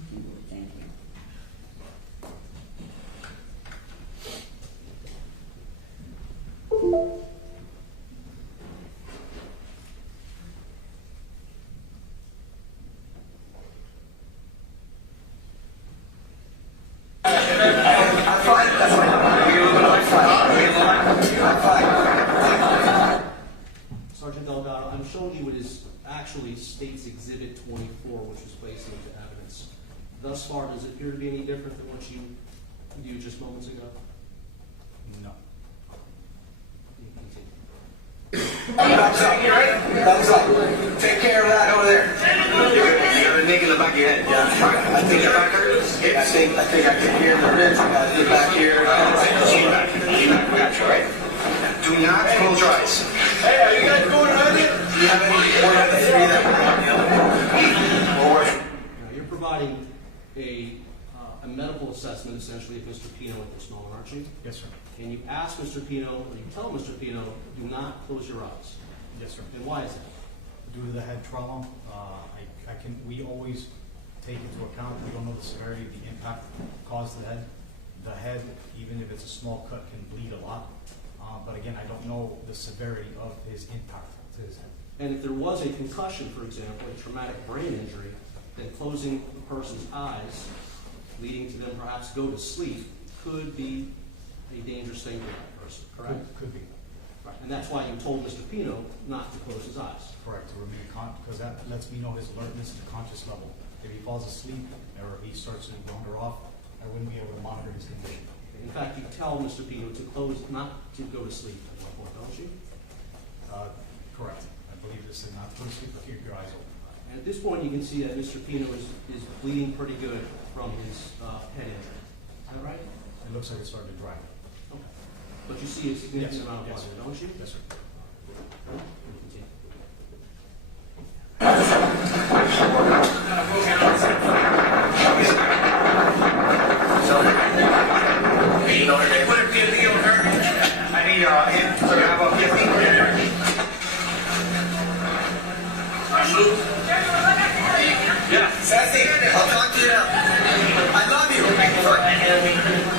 If you would, thank you. I'm fine. That's fine. I'm fine. Sergeant Delgado, I'm showing you what is actually State's Exhibit 24, which was placed into evidence. Thus far, does it appear to be any different than what you viewed just moments ago? No. You continue. Thumbs up. Thumbs up. Take care of that over there. You have a nick in the back of your head. Yeah. I think your back hurts. I think I can hear the ribs. The back here. Lean back. We got you, right? Do not close your eyes. Hey, are you guys going on it? Do you have any one of the three that were Now, you're providing a medical assessment, essentially, of Mr. Pino at this moment, aren't you? Yes, sir. And you ask Mr. Pino, or you tell Mr. Pino, do not close your eyes. Yes, sir. And why is that? Due to the head trauma, we always take into account, we don't know the severity of the impact caused to the head. The head, even if it's a small cut, can bleed a lot. But again, I don't know the severity of his impact to his head. And if there was a concussion, for example, a traumatic brain injury, then closing a person's eyes, leading to them perhaps go to sleep, could be a dangerous thing for that person, correct? Could be. Right. And that's why you told Mr. Pino not to close his eyes. Correct, to remain because that lets me know his alertness to conscious level. If he falls asleep or if he starts to wander off, I wouldn't be able to monitor his condition. In fact, you tell Mr. Pino to close, not to go to sleep at one point, don't you? Correct. I believe this is not to go to sleep, but keep your eyes open. And at this point, you can see that Mr. Pino is bleeding pretty good from his head injury. Is that right? It looks like it's starting to dry. Okay. But you see a significant amount of blood, don't you? Yes, sir. You know her name? Would it be a deal with her? I need him to have a 15 minute. Yeah. Sassy, I'll talk to you now. I love you.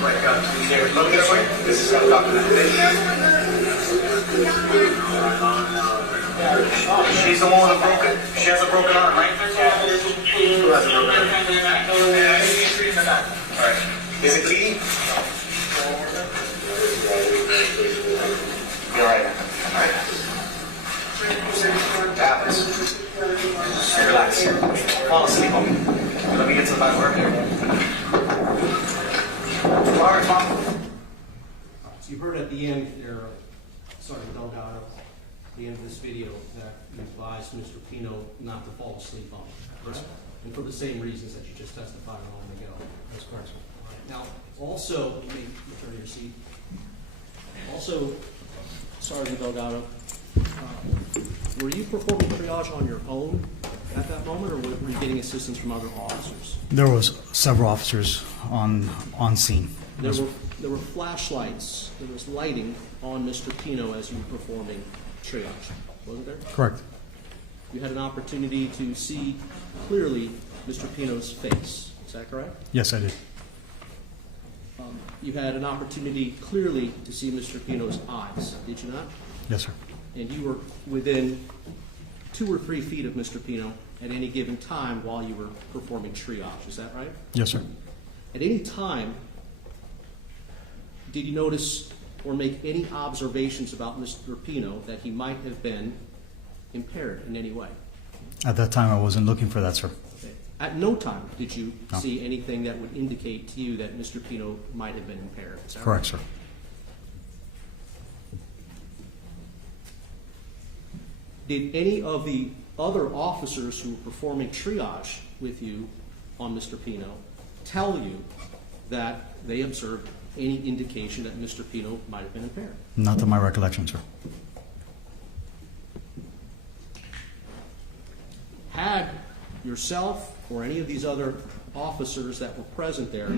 Wait, look this way. This is how I'm talking to She's the one with a broken, she has a broken arm, right? Who has a broken arm? Alright. Is it bleeding? You're right. Alright. It happens. Relax. Fall asleep on me. Let me get to the back work here. Alright, Mom. So you heard at the end there, Sergeant Delgado, at the end of this video, that you advised Mr. Pino not to fall asleep on it, correct? And for the same reasons that you just testified a moment ago. That's correct, sir. Now, also, you may return to your seat. Also, Sergeant Delgado, were you performing triage on your own at that moment, or were you getting assistance from other officers? There was several officers on scene. There were flashlights, there was lighting on Mr. Pino as you were performing triage, wasn't there? Correct. You had an opportunity to see clearly Mr. Pino's face, is that correct? Yes, I did. You had an opportunity clearly to see Mr. Pino's eyes, did you not? Yes, sir. And you were within 2 or 3 feet of Mr. Pino, at any given time while you were performing triage. Is that right? Yes, sir. At any time, did you notice or make any observations about Mr. Pino that he might have been impaired in any way? At that time, I wasn't looking for that, sir. Okay. At no time did you No. see anything that would indicate to you that Mr. Pino might have been impaired. Is that Correct, right? sir. Did any of the other officers who were performing triage with you on Mr. Pino tell you that they observed any indication that Mr. Pino might have been impaired? Not to my recollection, sir. Had yourself or any of these other officers that were present there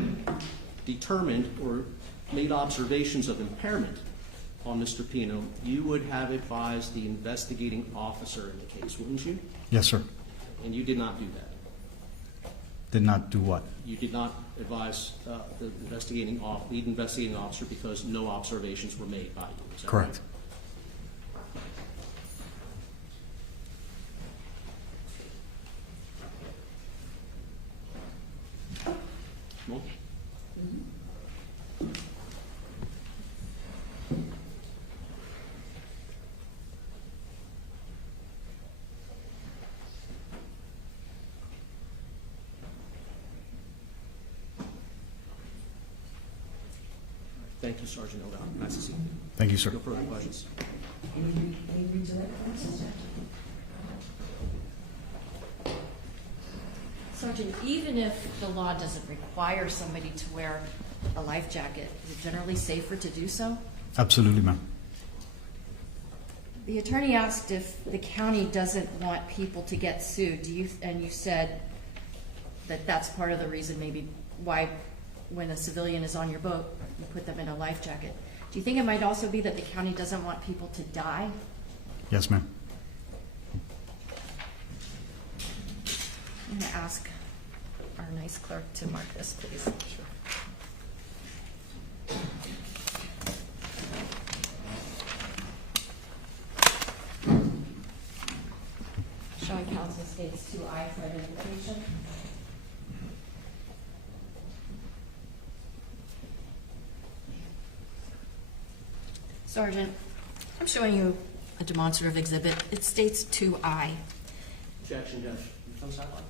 determined or made observations of impairment on Mr. Pino, you would have advised the investigating officer in the case, wouldn't you? Yes, sir. And you did not do that. Did not do what? You did not advise the lead investigating officer because no observations were made by you. Is that Correct. right? No? Thank you, Sergeant O'Donnell. Nice to see you. Thank you, sir. No further questions. Any redirect questions? Sergeant, even if the law doesn't require somebody to wear a life jacket, is it generally safer to do so? Absolutely, ma'am. The attorney asked if the county doesn't want people to get sued. And you said that that's part of the reason maybe why when a civilian is on your boat, you put them in a life jacket. Do you think it might also be that the county doesn't want people to die? Yes, ma'am. I'm going to ask our nice clerk to mark this, please. Showing counsel states 2I for identification. Sergeant, I'm showing you a demonstrative exhibit. It states 2I. Objection, Judge. Come sideline.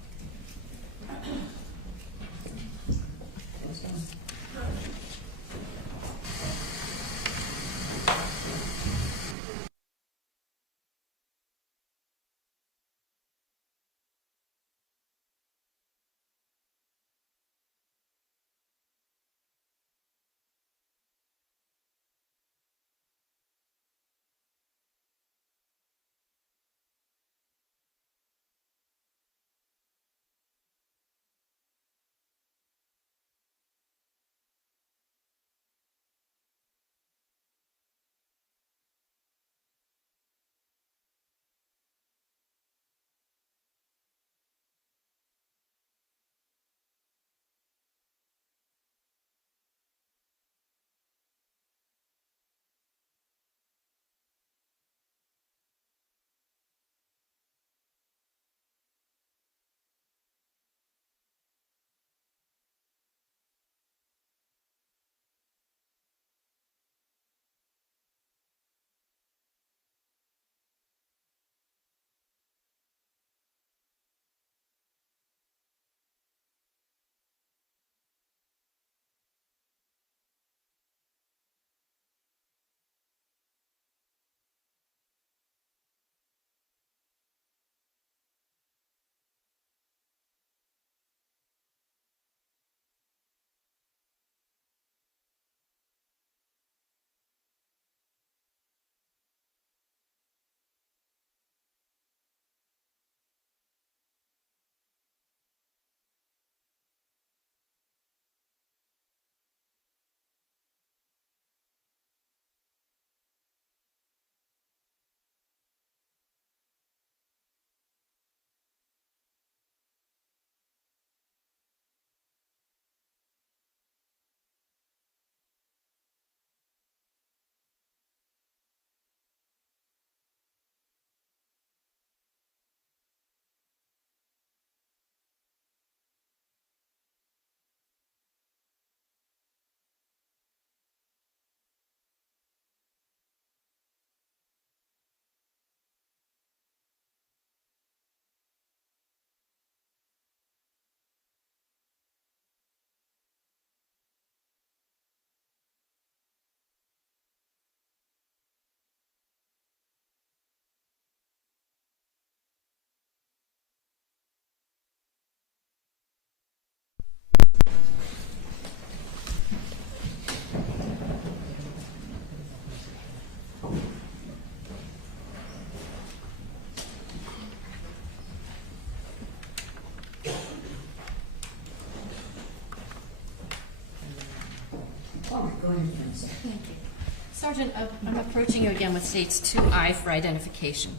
Sergeant, I'm approaching you again with states 2I for identification.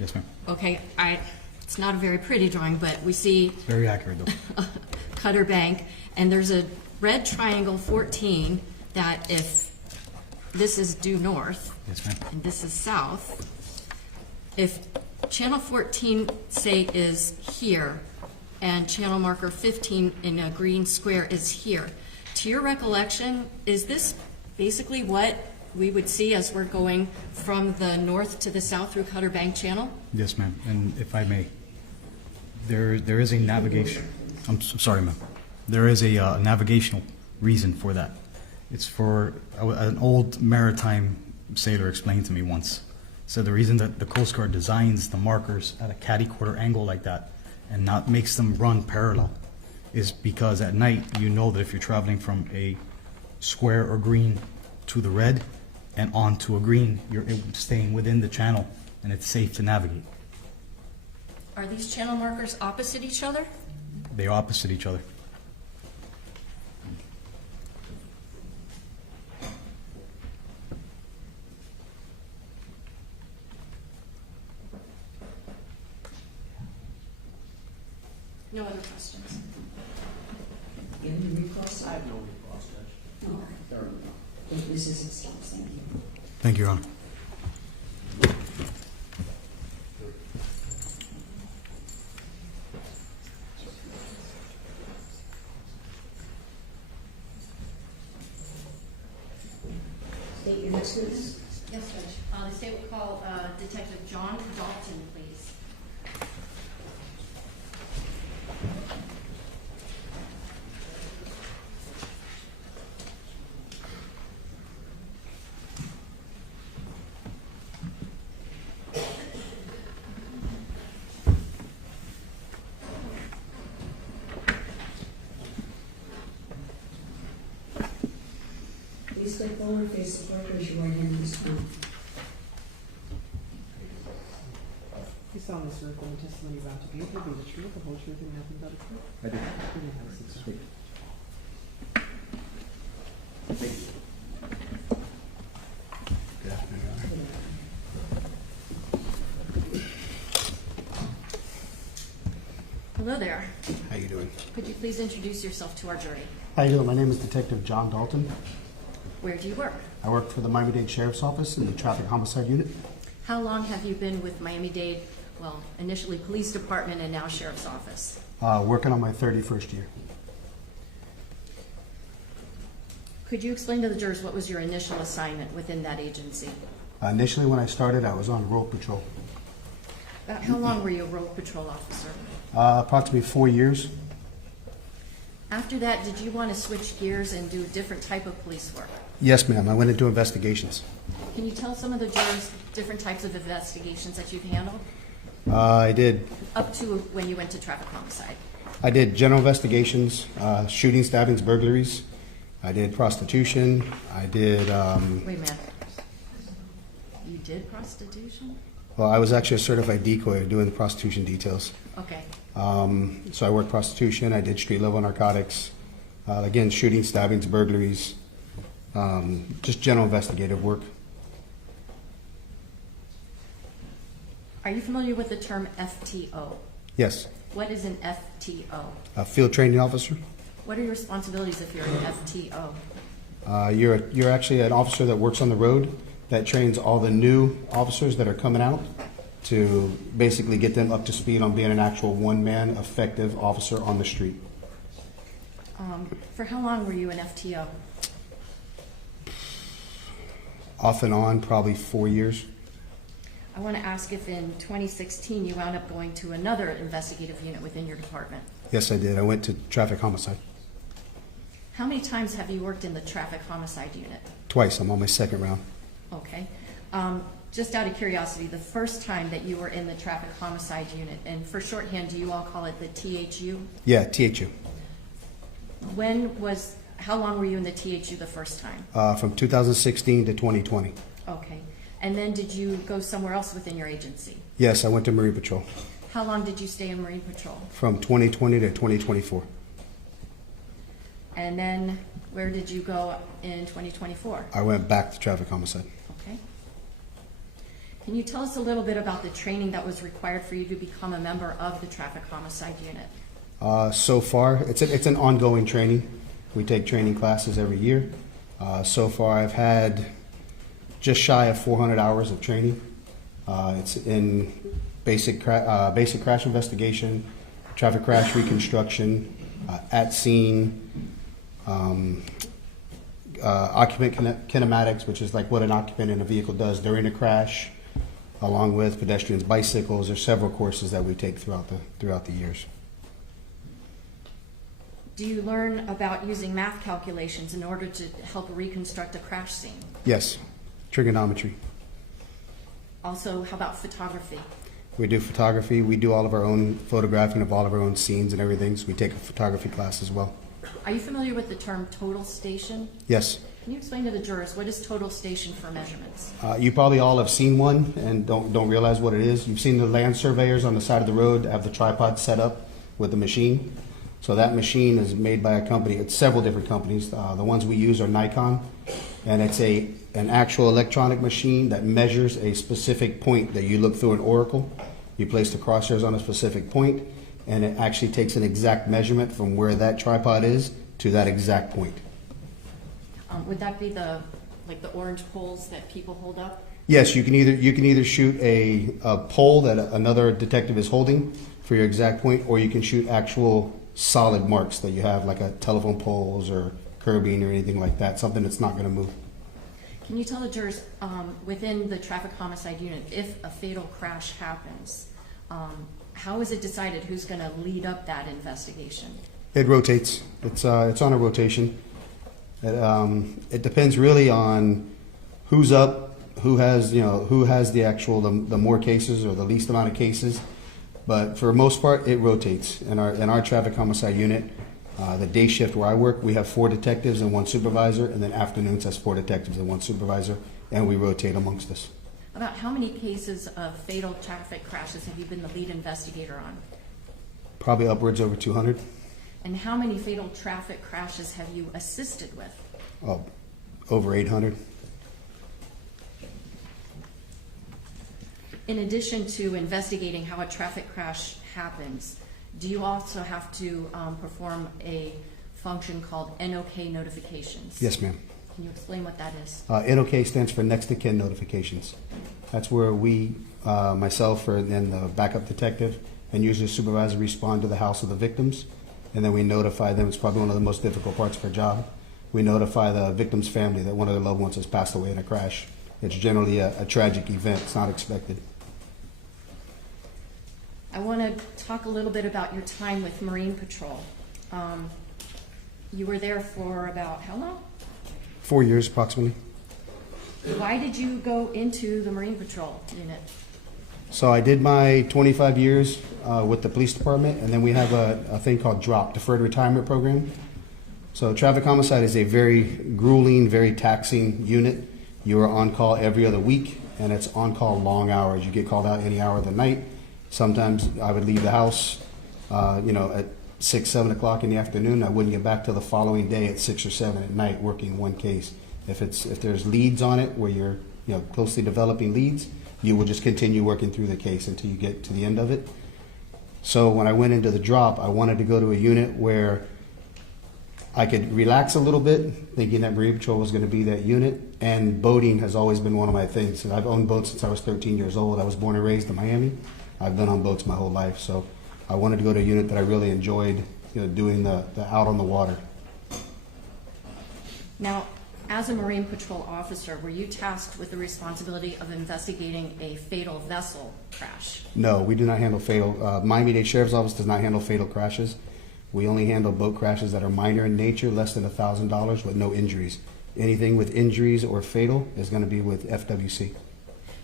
Yes, ma'am. Okay, it's not a very pretty drawing, but we see It's very accurate, though. Cutter Bank, and there's a red triangle 14 that if this is due north, Yes, ma'am. and this is south, if channel 14, say, is here, and channel marker 15 in a green square is here, to your recollection, is this basically what we would see as we're going from the north to the south through Cutter Bank Channel? Yes, ma'am. And if I may, there is a navigation. I'm sorry, ma'am. There is a navigational reason for that. It's for an old maritime sailor explained to me once. So the reason that the Coast Guard designs the markers at a catty-corner angle like that and not makes them run parallel is because at night you know that if you're traveling from a square or green to the red and onto a green, you're staying within the channel and it's safe to navigate. Are these channel markers opposite each other? They opposite each other. No other questions? Any recourse? I have no recourse, Judge. No, there we go. This is excellent, thank you. Thank you, Your Honor. State your next witness. Yes, Judge. The state will call Detective John Dalton, please. Please step forward, face the clerk, raise your right hand and respond. You solemnly swear that the testimony you're about to give will be the truth, the whole truth, and nothing but the truth? I do. You may have a seat, sir. Speak. Good afternoon, Your Honor. Hello there. How you doing? Could you please introduce yourself to our jury? How you doing? My name is Detective John Dalton. Where do you work? I work for the Miami-Dade Sheriff's Office in the Traffic Homicide Unit. How long have you been with Miami-Dade, well, initially Police Department and now Sheriff's Office? Working on my 31st year. Could you explain to the jurors what was your initial assignment within that agency? Initially, when I started, I was on road patrol. About how long were you a road patrol officer? Approximately 4 years. After that, did you want to switch gears and do a different type of police work? Yes, ma'am. I went into investigations. Can you tell some of the jurors different types of investigations that you've handled? I did Up to when you went to traffic homicide. I did general investigations, shooting, stabbings, burglaries. I did prostitution. I did. Wait a minute. You did prostitution? Well, I was actually a certified decoy doing the prostitution details. Okay. So I worked prostitution. I did street level narcotics. Again, shooting, stabbings, burglaries. Just general investigative work. Are you familiar with the term FTO? Yes. What is an FTO? A field training officer. What are your responsibilities if you're an FTO? You're actually an officer that works on the road that trains all the new officers that are coming out to basically get them up to speed on being an actual one-man effective officer on the street. For how long were you an FTO? Off and on, probably 4 years. I want to ask if in 2016 you wound up going to another investigative unit within your department. Yes, I did. I went to traffic homicide. How many times have you worked in the traffic homicide unit? Twice. I'm on my second round. Okay. Just out of curiosity, the first time that you were in the traffic homicide unit, and for shorthand, do you all call it the THU? Yeah, THU. How long were you in the THU the first time? From 2016 to 2020. Okay. And then did you go somewhere else within your agency? Yes, I went to Marine Patrol. How long did you stay in Marine Patrol? From 2020 to 2024. And then Where did you go in 2024? I went back to traffic homicide. Okay. Can you tell us a little bit about the training that was required for you to become a member of the traffic homicide unit? So far, it's an ongoing training. We take training classes every year. So far, I've had just shy of 400 hours of training. It's in basic crash investigation, traffic crash reconstruction, at scene, occupant kinematics, which is like what an occupant in a vehicle does during a crash, along with pedestrians, bicycles. There's several courses that we take throughout the years. Do you learn about using math calculations in order to help reconstruct a crash scene? Yes, trigonometry. Also, how about photography? We do photography. We do all of our own photographing of all of our own scenes and everything, so we take a photography class as well. Are you familiar with the term total station? Yes. Can you explain to the jurors what is total station for measurements? You probably all have seen one and don't realize what it is. You've seen the land surveyors on the side of the road have the tripod set up with the machine. So that machine is made by a company. It's several different companies. The ones we use are Nikon, and it's an actual electronic machine that measures a specific point that you look through an oracle. You place the crosshairs on a specific point, and it actually takes an exact measurement from where that tripod is to that exact point. Would that be the orange poles that people hold up? Yes, you can either shoot a pole that another detective is holding for your exact point, or you can shoot actual solid marks that you have, like a telephone poles or curbing or anything like that, something that's not going to move. Can you tell the jurors, within the traffic homicide unit, if a fatal crash happens, how is it decided who's going to lead up that investigation? It rotates. It's on a rotation. It depends really on who's up, who has the more cases or the least amount of cases. But for the most part, it rotates. In our traffic homicide unit, the day shift where I work, we have 4 detectives and 1 supervisor, and then afternoons has 4 detectives and 1 supervisor, and we rotate amongst us. About how many cases of fatal traffic crashes have you been the lead investigator on? Probably upwards over 200. And how many fatal traffic crashes have you assisted with? Oh, over 800. In addition to investigating how a traffic crash happens, do you also have to perform a function called NOK notifications? Yes, ma'am. Can you explain what that is? NOK stands for next of kin notifications. That's where we, myself and the backup detective and usually supervisor, respond to the house of the victims, and then we notify them. It's probably one of the most difficult parts of our job. We notify the victim's family that one of their loved ones has passed away in a crash. It's generally a tragic event. It's not expected. I want to talk a little bit about your time with Marine Patrol. You were there for about how long? 4 years approximately. Why did you go into the Marine Patrol unit? So I did my 25 years with the police department, and then we have a thing called DROP, Deferred Retirement Program. So traffic homicide is a very grueling, very taxing unit. You are on call every other week, and it's on call long hours. You get called out any hour of the night. Sometimes I would leave the house, at 6, 7 o'clock in the afternoon. I wouldn't get back till the following day at 6 or 7 at night working one case. If there's leads on it where you're closely developing leads, you will just continue working through the case until you get to the end of it. So when I went into the DROP, I wanted to go to a unit where I could relax a little bit, thinking that Marine Patrol was going to be that unit. And boating has always been one of my things. And I've owned boats since I was 13 years old. I was born and raised in Miami. I've been on boats my whole life. So I wanted to go to a unit that I really enjoyed, doing the out on the water. Now, as a Marine Patrol officer, were you tasked with the responsibility of investigating a fatal vessel crash? No, we do not handle fatal. Miami-Dade Sheriff's Office does not handle fatal crashes. We only handle boat crashes that are minor in nature, less than $1,000 with no injuries. Anything with injuries or fatal is going to be with FWC.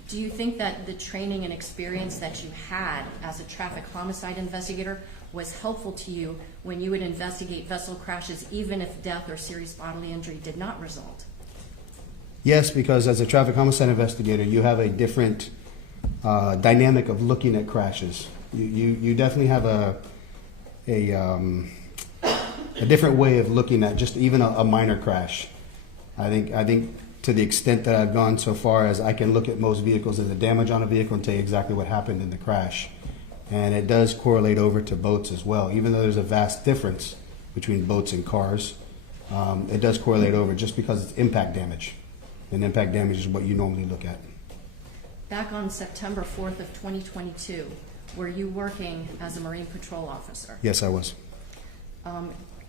Do you think that the training and experience that you had as a traffic homicide investigator was helpful to you when you would investigate vessel crashes, even if death or serious bodily injury did not result? Yes, because as a traffic homicide investigator, you have a different dynamic of looking at crashes. You definitely have different way of looking at just even a minor crash. I think to the extent that I've gone so far as I can look at most vehicles as a damage on a vehicle and tell you exactly what happened in the crash. And it does correlate over to boats as well. Even though there's a vast difference between boats and cars, it does correlate over just because it's impact damage. And impact damage is what you normally look at. Back on September 4th of 2022, were you working as a Marine Patrol officer? Yes, I was.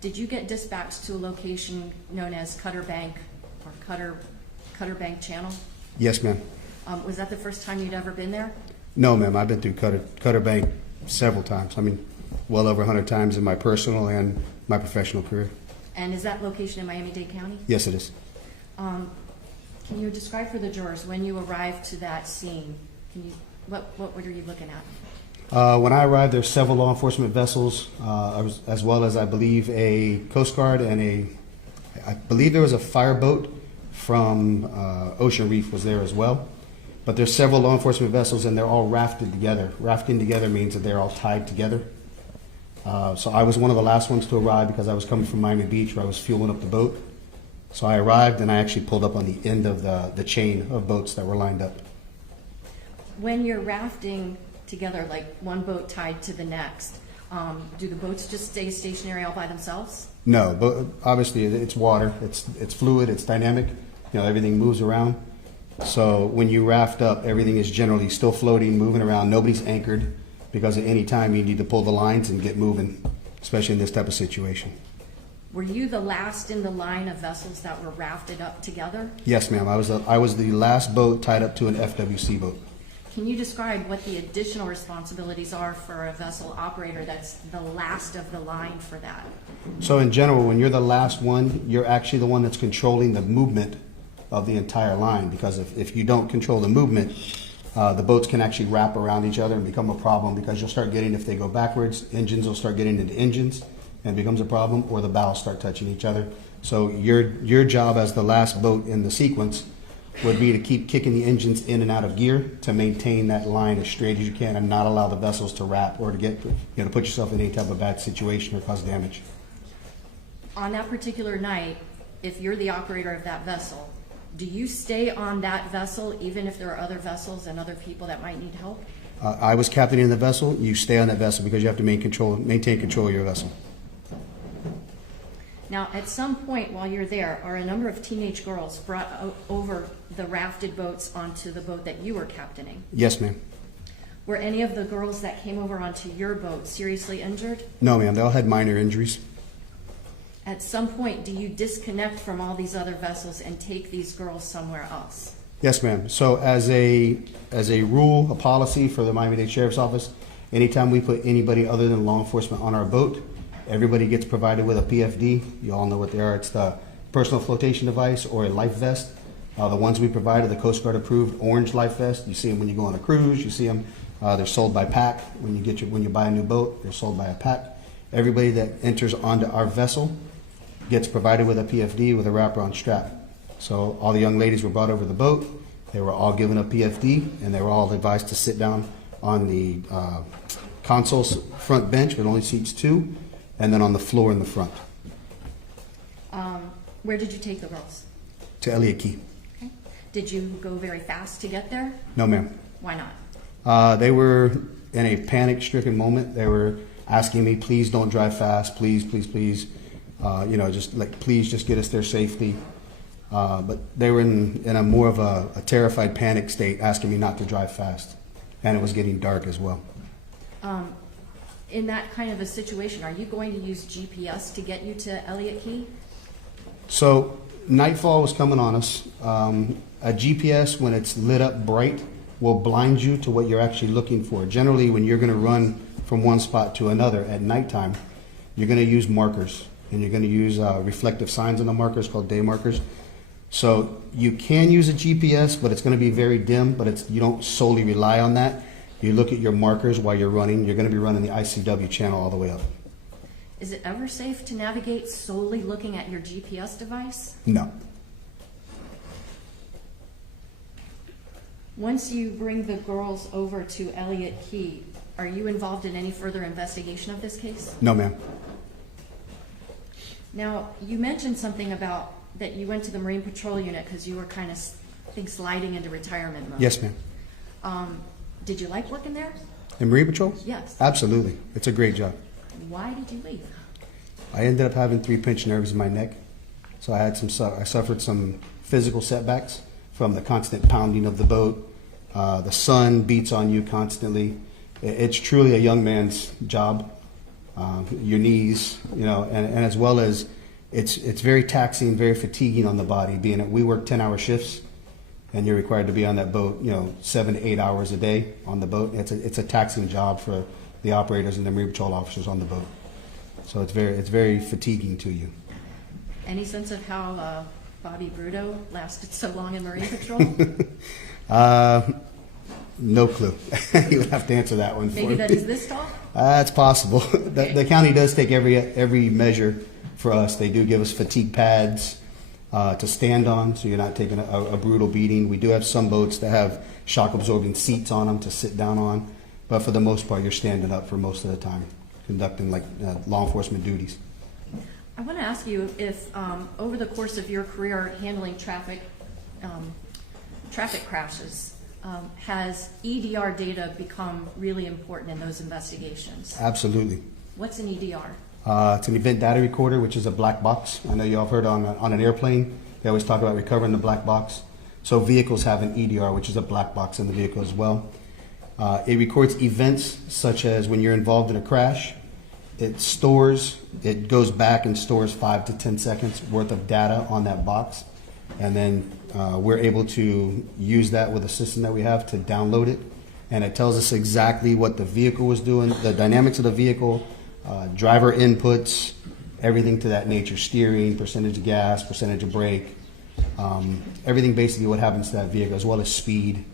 Did you get dispatched to a location known as Cutter Bank or Cutter Bank Channel? Yes, ma'am. Was that the first time you'd ever been there? No, ma'am. I've been through Cutter Bank several times. I mean, well over 100 times in my personal and my professional career. And is that location in Miami-Dade County? Yes, it is. Can you describe for the jurors when you arrived to that scene? What were you looking at? When I arrived, there were several law enforcement vessels, as well as I believe a Coast Guard and I believe there was a fireboat from Ocean Reef was there as well. But there's several law enforcement vessels and they're all rafted together. Rafting together means that they're all tied together. So I was one of the last ones to arrive because I was coming from Miami Beach where I was fueling up the boat. So I arrived and I actually pulled up on the end of the chain of boats that were lined up. When you're rafting together, like one boat tied to the next, do the boats just stay stationary all by themselves? No, but obviously it's water. It's fluid. It's dynamic. You know, everything moves around. So when you raft up, everything is generally still floating, moving around. Nobody's anchored because at any time you need to pull the lines and get moving, especially in this type of situation. Were you the last in the line of vessels that were rafted up together? Yes, ma'am. I was the last boat tied up to an FWC boat. Can you describe what the additional responsibilities are for a vessel operator that's the last of the line for that? So in general, when you're the last one, you're actually the one that's controlling the movement of the entire line, because if you don't control the movement, the boats can actually wrap around each other and become a problem, because you'll start getting, if they go backwards, engines will start getting into engines and it becomes a problem, or the bows start touching each other. So your job as the last boat in the sequence would be to keep kicking the engines in and out of gear to maintain that line as straight as you can and not allow the vessels to wrap or to get, to put yourself in any type of bad situation or cause damage. On that particular night, if you're the operator of that vessel, do you stay on that vessel even if there are other vessels and other people that might need help? I was captaining the vessel. You stay on that vessel because you have to maintain control of your vessel. Now, at some point while you're there, are a number of teenage girls brought over the rafted boats onto the boat that you were captaining? Yes, ma'am. Were any of the girls that came over onto your boat seriously injured? No, ma'am. They all had minor injuries. At some point, do you disconnect from all these other vessels and take these girls somewhere else? Yes, ma'am. So as a rule, a policy for the Miami-Dade Sheriff's Office, anytime we put anybody other than law enforcement on our boat, everybody gets provided with a PFD. You all know what they are. It's the personal flotation device or a life vest. The ones we provide are the Coast Guard approved orange life vest. You see them when you go on a cruise. You see them. They're sold by pack. When you buy a new boat, they're sold by a pack. Everybody that enters onto our vessel gets provided with a PFD with a wraparound strap. So all the young ladies were brought over the boat. They were all given a PFD, and they were all advised to sit down on the console's front bench, but only seats 2, and then on the floor in the front. Where did you take the girls? To Elliott Key. Okay. Did you go very fast to get there? No, ma'am. Why not? They were in a panic-stricken moment. They were asking me, please don't drive fast, please, please, please. Please just get us there safely. But they were in a more of a terrified panic state, asking me not to drive fast. And it was getting dark as well. In that kind of a situation, are you going to use GPS to get you to Elliott Key? So nightfall was coming on us. A GPS, when it's lit up bright, will blind you to what you're actually looking for. Generally, when you're going to run from one spot to another at nighttime, you're going to use markers. And you're going to use reflective signs on the markers called day markers. So you can use a GPS, but it's going to be very dim, but you don't solely rely on that. You look at your markers while you're running. You're going to be running the ICW channel all the way up. Is it ever safe to navigate solely looking at your GPS device? No. Once you bring the girls over to Elliott Key, are you involved in any further investigation of this case? No, ma'am. Now, you mentioned something about that you went to the Marine Patrol unit because you were kind of, I think, sliding into retirement mode. Yes, ma'am. Did you like working there? In Marine Patrol? Yes. Absolutely. It's a great job. Why did you leave? I ended up having 3 pinched nerves in my neck. So I suffered some physical setbacks from the constant pounding of the boat. The sun beats on you constantly. It's truly a young man's job. Your knees, and as well as it's very taxing, very fatiguing on the body. Being that we work 10-hour shifts, and you're required to be on that boat, 7 to 8 hours a day on the boat. It's a taxing job for the operators and the Marine Patrol officers on the boat. So it's very fatiguing to you. Any sense of how Bobby Bruto lasted so long in Marine Patrol? No clue. You'll have to answer that one for me. Maybe that is this tall? It's possible. The county does take every measure for us. They do give us fatigue pads to stand on, so you're not taking a brutal beating. We do have some boats that have shock-absorbing seats on them to sit down on, but for the most part, you're standing up for most of the time, conducting law enforcement duties. I want to ask you if, over the course of your career handling traffic crashes, has EDR data become really important in those investigations? Absolutely. What's an EDR? It's an event data recorder, which is a black box. I know you all have heard on an airplane, they always talk about recovering the black box. So vehicles have an EDR, which is a black box in the vehicle as well. It records events such as when you're involved in a crash. It goes back and stores 5 to 10 seconds worth of data on that box. And then we're able to use that with a system that we have to download it. And it tells us exactly what the vehicle was doing, the dynamics of the vehicle, driver inputs, everything to that nature, steering, percentage of gas, percentage of brake, everything basically what happens to that vehicle, as well as speed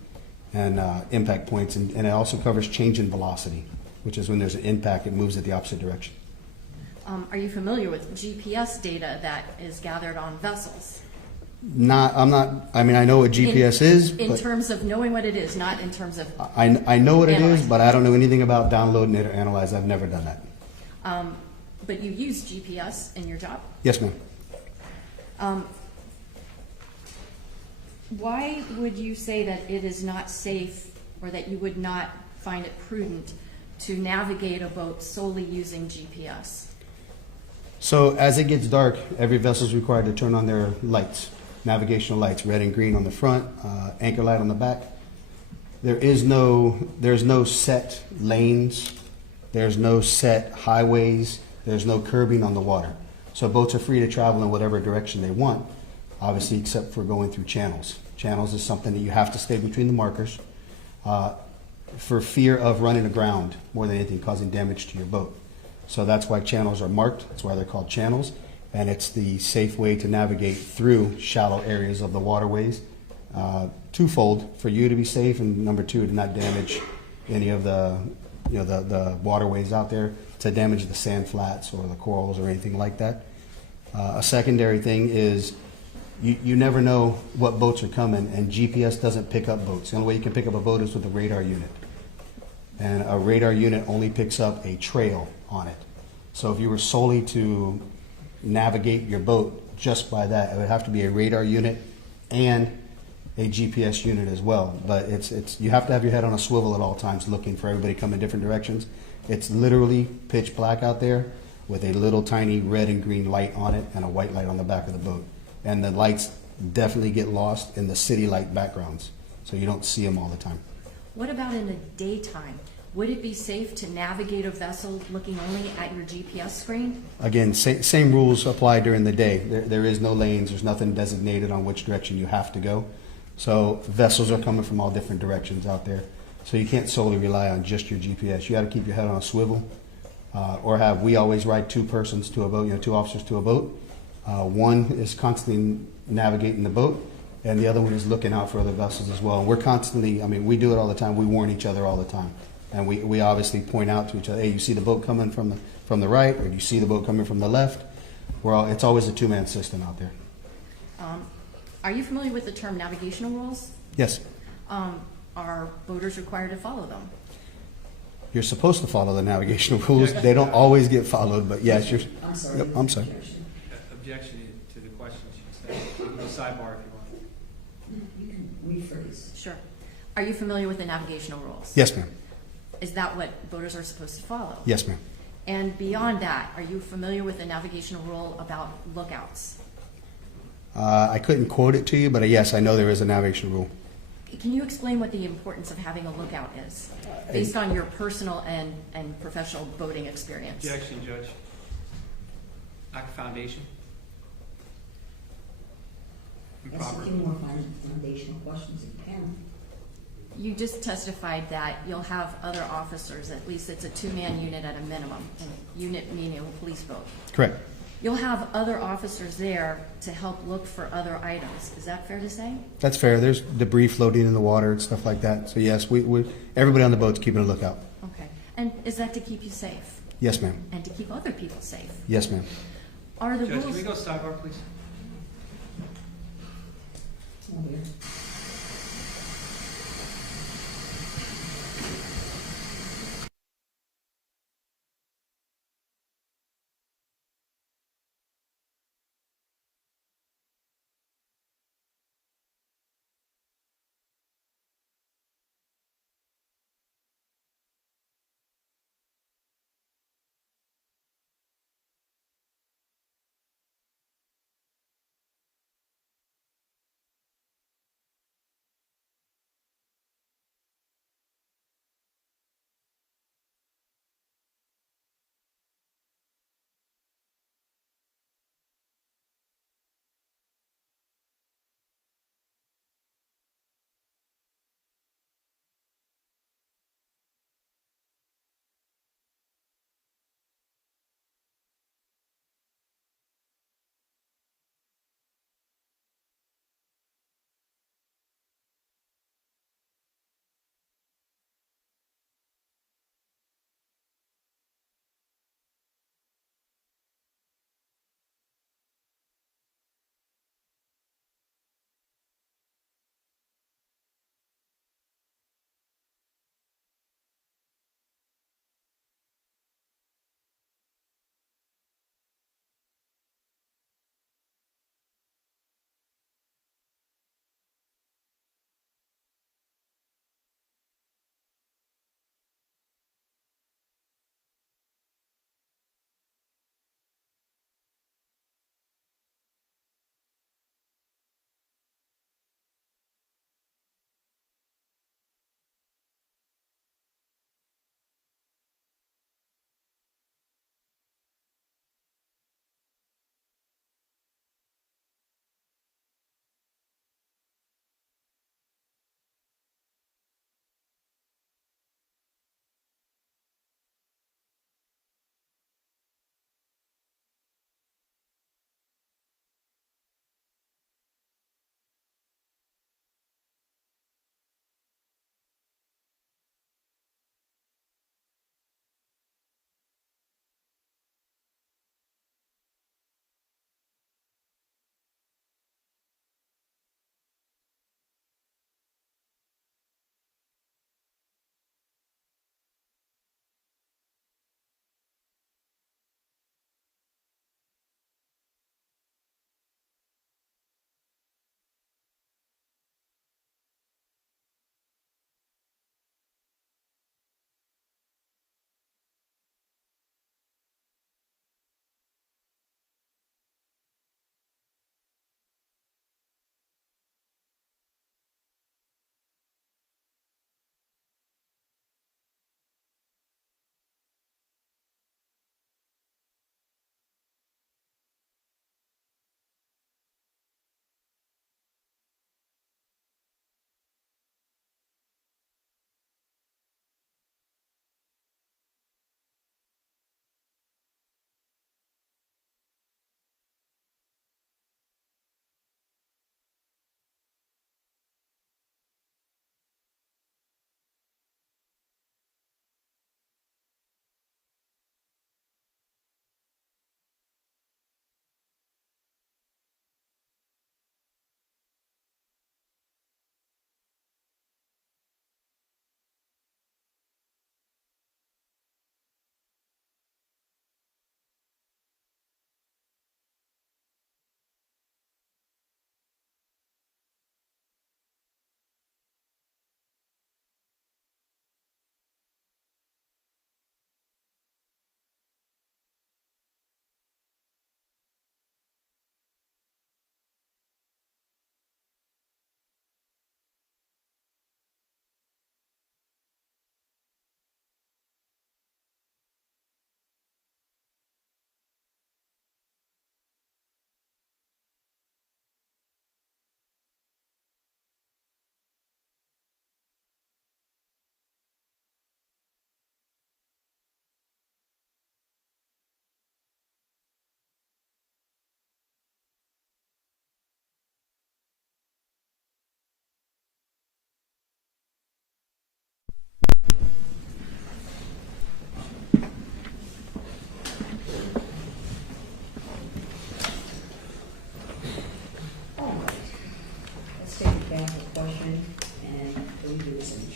and impact points. And it also covers change in velocity, which is when there's an impact, it moves at the opposite direction. Are you familiar with GPS data that is gathered on vessels? I know what GPS is. In terms of knowing what it is, not in terms of... I know what it is, but I don't know anything about downloading it or analyze. I've never done that. But you use GPS in your job? Yes, ma'am. Why would you say that it is not safe, or that you would not find it prudent to navigate a boat solely using GPS? So as it gets dark, every vessel is required to turn on their lights, navigational lights, red and green on the front, anchor light on the back. There's no set lanes, there's no set highways, there's no curbing on the water. So boats are free to travel in whatever direction they want, obviously except for going through channels. Channels is something that you have to stay between the markers for fear of running aground more than anything, causing damage to your boat. So that's why channels are marked. That's why they're called channels. And it's the safe way to navigate through shallow areas of the waterways. Twofold, for you to be safe, and number two, to not damage any of the waterways out there, to damage the sand flats or the corals or anything like that. A secondary thing is you never know what boats are coming, and GPS doesn't pick up boats. The only way you can pick up a boat is with a radar unit. And a radar unit only picks up a trail on it. So if you were solely to navigate your boat just by that, it would have to be a radar unit and a GPS unit as well. But you have to have your head on a swivel at all times, looking for everybody coming different directions. It's literally pitch black out there with a little tiny red and green light on it and a white light on the back of the boat. And the lights definitely get lost in the city light backgrounds, so you don't see them all the time. What about in the daytime? Would it be safe to navigate a vessel looking only at your GPS screen? Again, same rules apply during the day. There is no lanes. There's nothing designated on which direction you have to go. So vessels are coming from all different directions out there. So you can't solely rely on just your GPS. You got to keep your head on a swivel, we always ride 2 persons to a boat, 2 officers to a boat. One is constantly navigating the boat, and the other one is looking out for other vessels as well. And we're constantly, we do it all the time. We warn each other all the time. And we obviously point out to each other, hey, you see the boat coming from the right, or do you see the boat coming from the left? It's always a 2-man system out there. Are you familiar with the term navigational rules? Yes. Are boaters required to follow them? You're supposed to follow the navigational rules. They don't always get followed, but yes, I'm sorry. Yep, I'm sorry. objection to the question she said. Sidebar if you want. You can rephrase. Sure. Are you familiar with the navigational rules? Yes, ma'am. Is that what voters are supposed to follow? Yes, ma'am. And beyond that, are you familiar with the navigational rule about lookouts? I couldn't quote it to you, but yes, I know there is a navigation rule. Can you explain what the importance of having a lookout is, based on your personal and professional boating experience? Objection, Judge. Act foundation. Ask a few more foundational questions if you can. You just testified that you'll have other officers, at least it's a two-man unit at a minimum, and unit meaning a police boat. Correct. You'll have other officers there to help look for other items. Is that fair to say? That's fair. There's debris floating in the water and stuff like that. So yes, everybody on the boat's keeping a lookout. Okay. And is that to keep you safe? Yes, ma'am. And to keep other people safe? Yes, ma'am. Judge, can we go sidebar, please? Oh, yeah.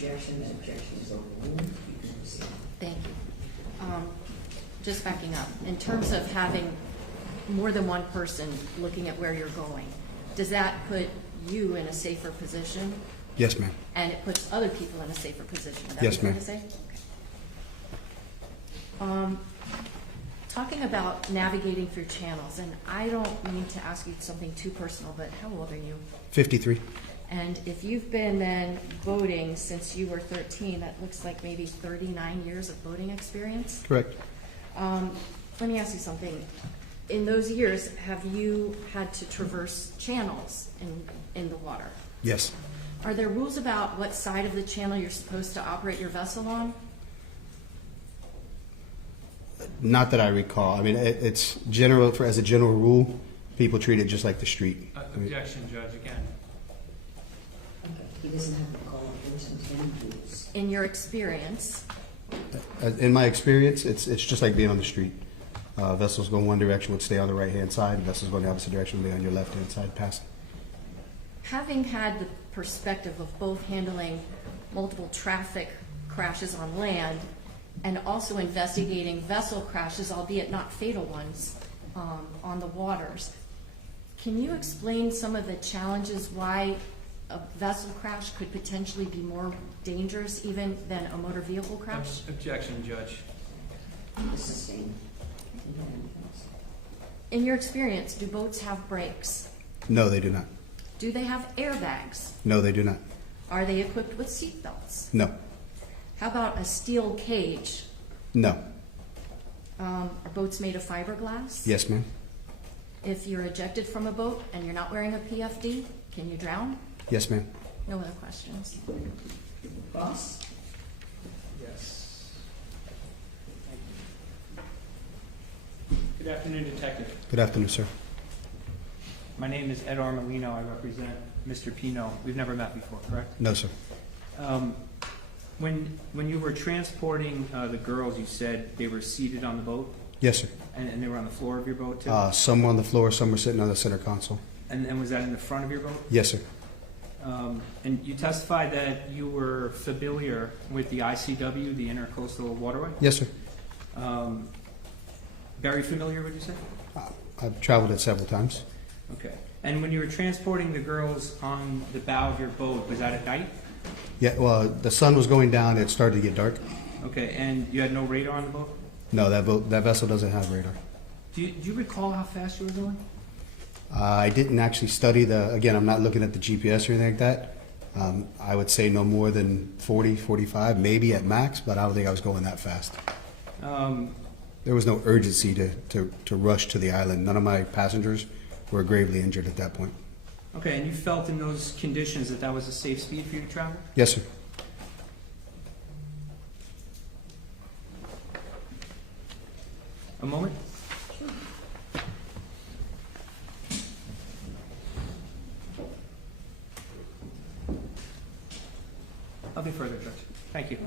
objection, that objection is overruled. You can proceed. Thank you. Just backing up, in terms of having more than one person looking at where you're going, does that put you in a safer position? Yes, ma'am. And it puts other people in a safer position? Is that Yes, what you're ma'am. trying to say? Okay. Talking about navigating through channels, and I don't mean to ask you something too personal, but how old are you? 53. And if you've been then voting since you were 13, that looks like maybe 39 years of voting experience. Correct. Let me ask you something. In those years, have you had to traverse channels in the water? Yes. Are there rules about what side of the channel you're supposed to operate your vessel on? Not that I recall. I mean, it's general, as a general rule, people treat it just like the street. Objection, Judge, again. Okay, he doesn't have to call a person to any rules. In your experience, In my experience, it's just like being on the street. Vessels going one direction would stay on the right-hand side. Vessels going the opposite direction would be on your left-hand side, passing. having had the perspective of both handling multiple traffic crashes on land and also investigating vessel crashes, albeit not fatal ones, on the waters, can you explain some of the challenges why a vessel crash could potentially be more dangerous even than a motor vehicle crash? Objection, Judge. Sustained. In your experience, do boats have brakes? No, they do not. Do they have airbags? No, they do not. Are they equipped with seat belts? No. How about a steel cage? No. Are boats made of fiberglass? Yes, ma'am. If you're ejected from a boat and you're not wearing a PFD, can you drown? Yes, ma'am. No other questions. Boss? Yes. Good afternoon, Detective. Good afternoon, sir. My name is Ed Armelino. I represent Mr. Pino. We've never met before, correct? No, sir. When you were transporting the girls, you said they were seated on the boat? Yes, sir. And they were on the floor of your boat, too? Some were on the floor, some were sitting on the center console. And was that in the front of your boat? Yes, sir. And you testified that you were familiar with the ICW, the Intercoastal Waterway? Yes, sir. Very familiar, would you say? I've traveled it several times. Okay. And when you were transporting the girls on the bow of your boat, was that at night? Yeah, well, the sun was going down. It started to get dark. Okay, and you had no radar on the boat? No, that vessel doesn't have radar. Do you recall how fast you were going? I didn't actually study again, I'm not looking at the GPS or anything like that. I would say no more than 40, 45, maybe at max, but I don't think I was going that fast. There was no urgency to rush to the island. None of my passengers were gravely injured at that point. Okay, and you felt in those conditions that that was a safe speed for you to travel? Yes, sir. A moment? Nothing further, Judge. Thank you.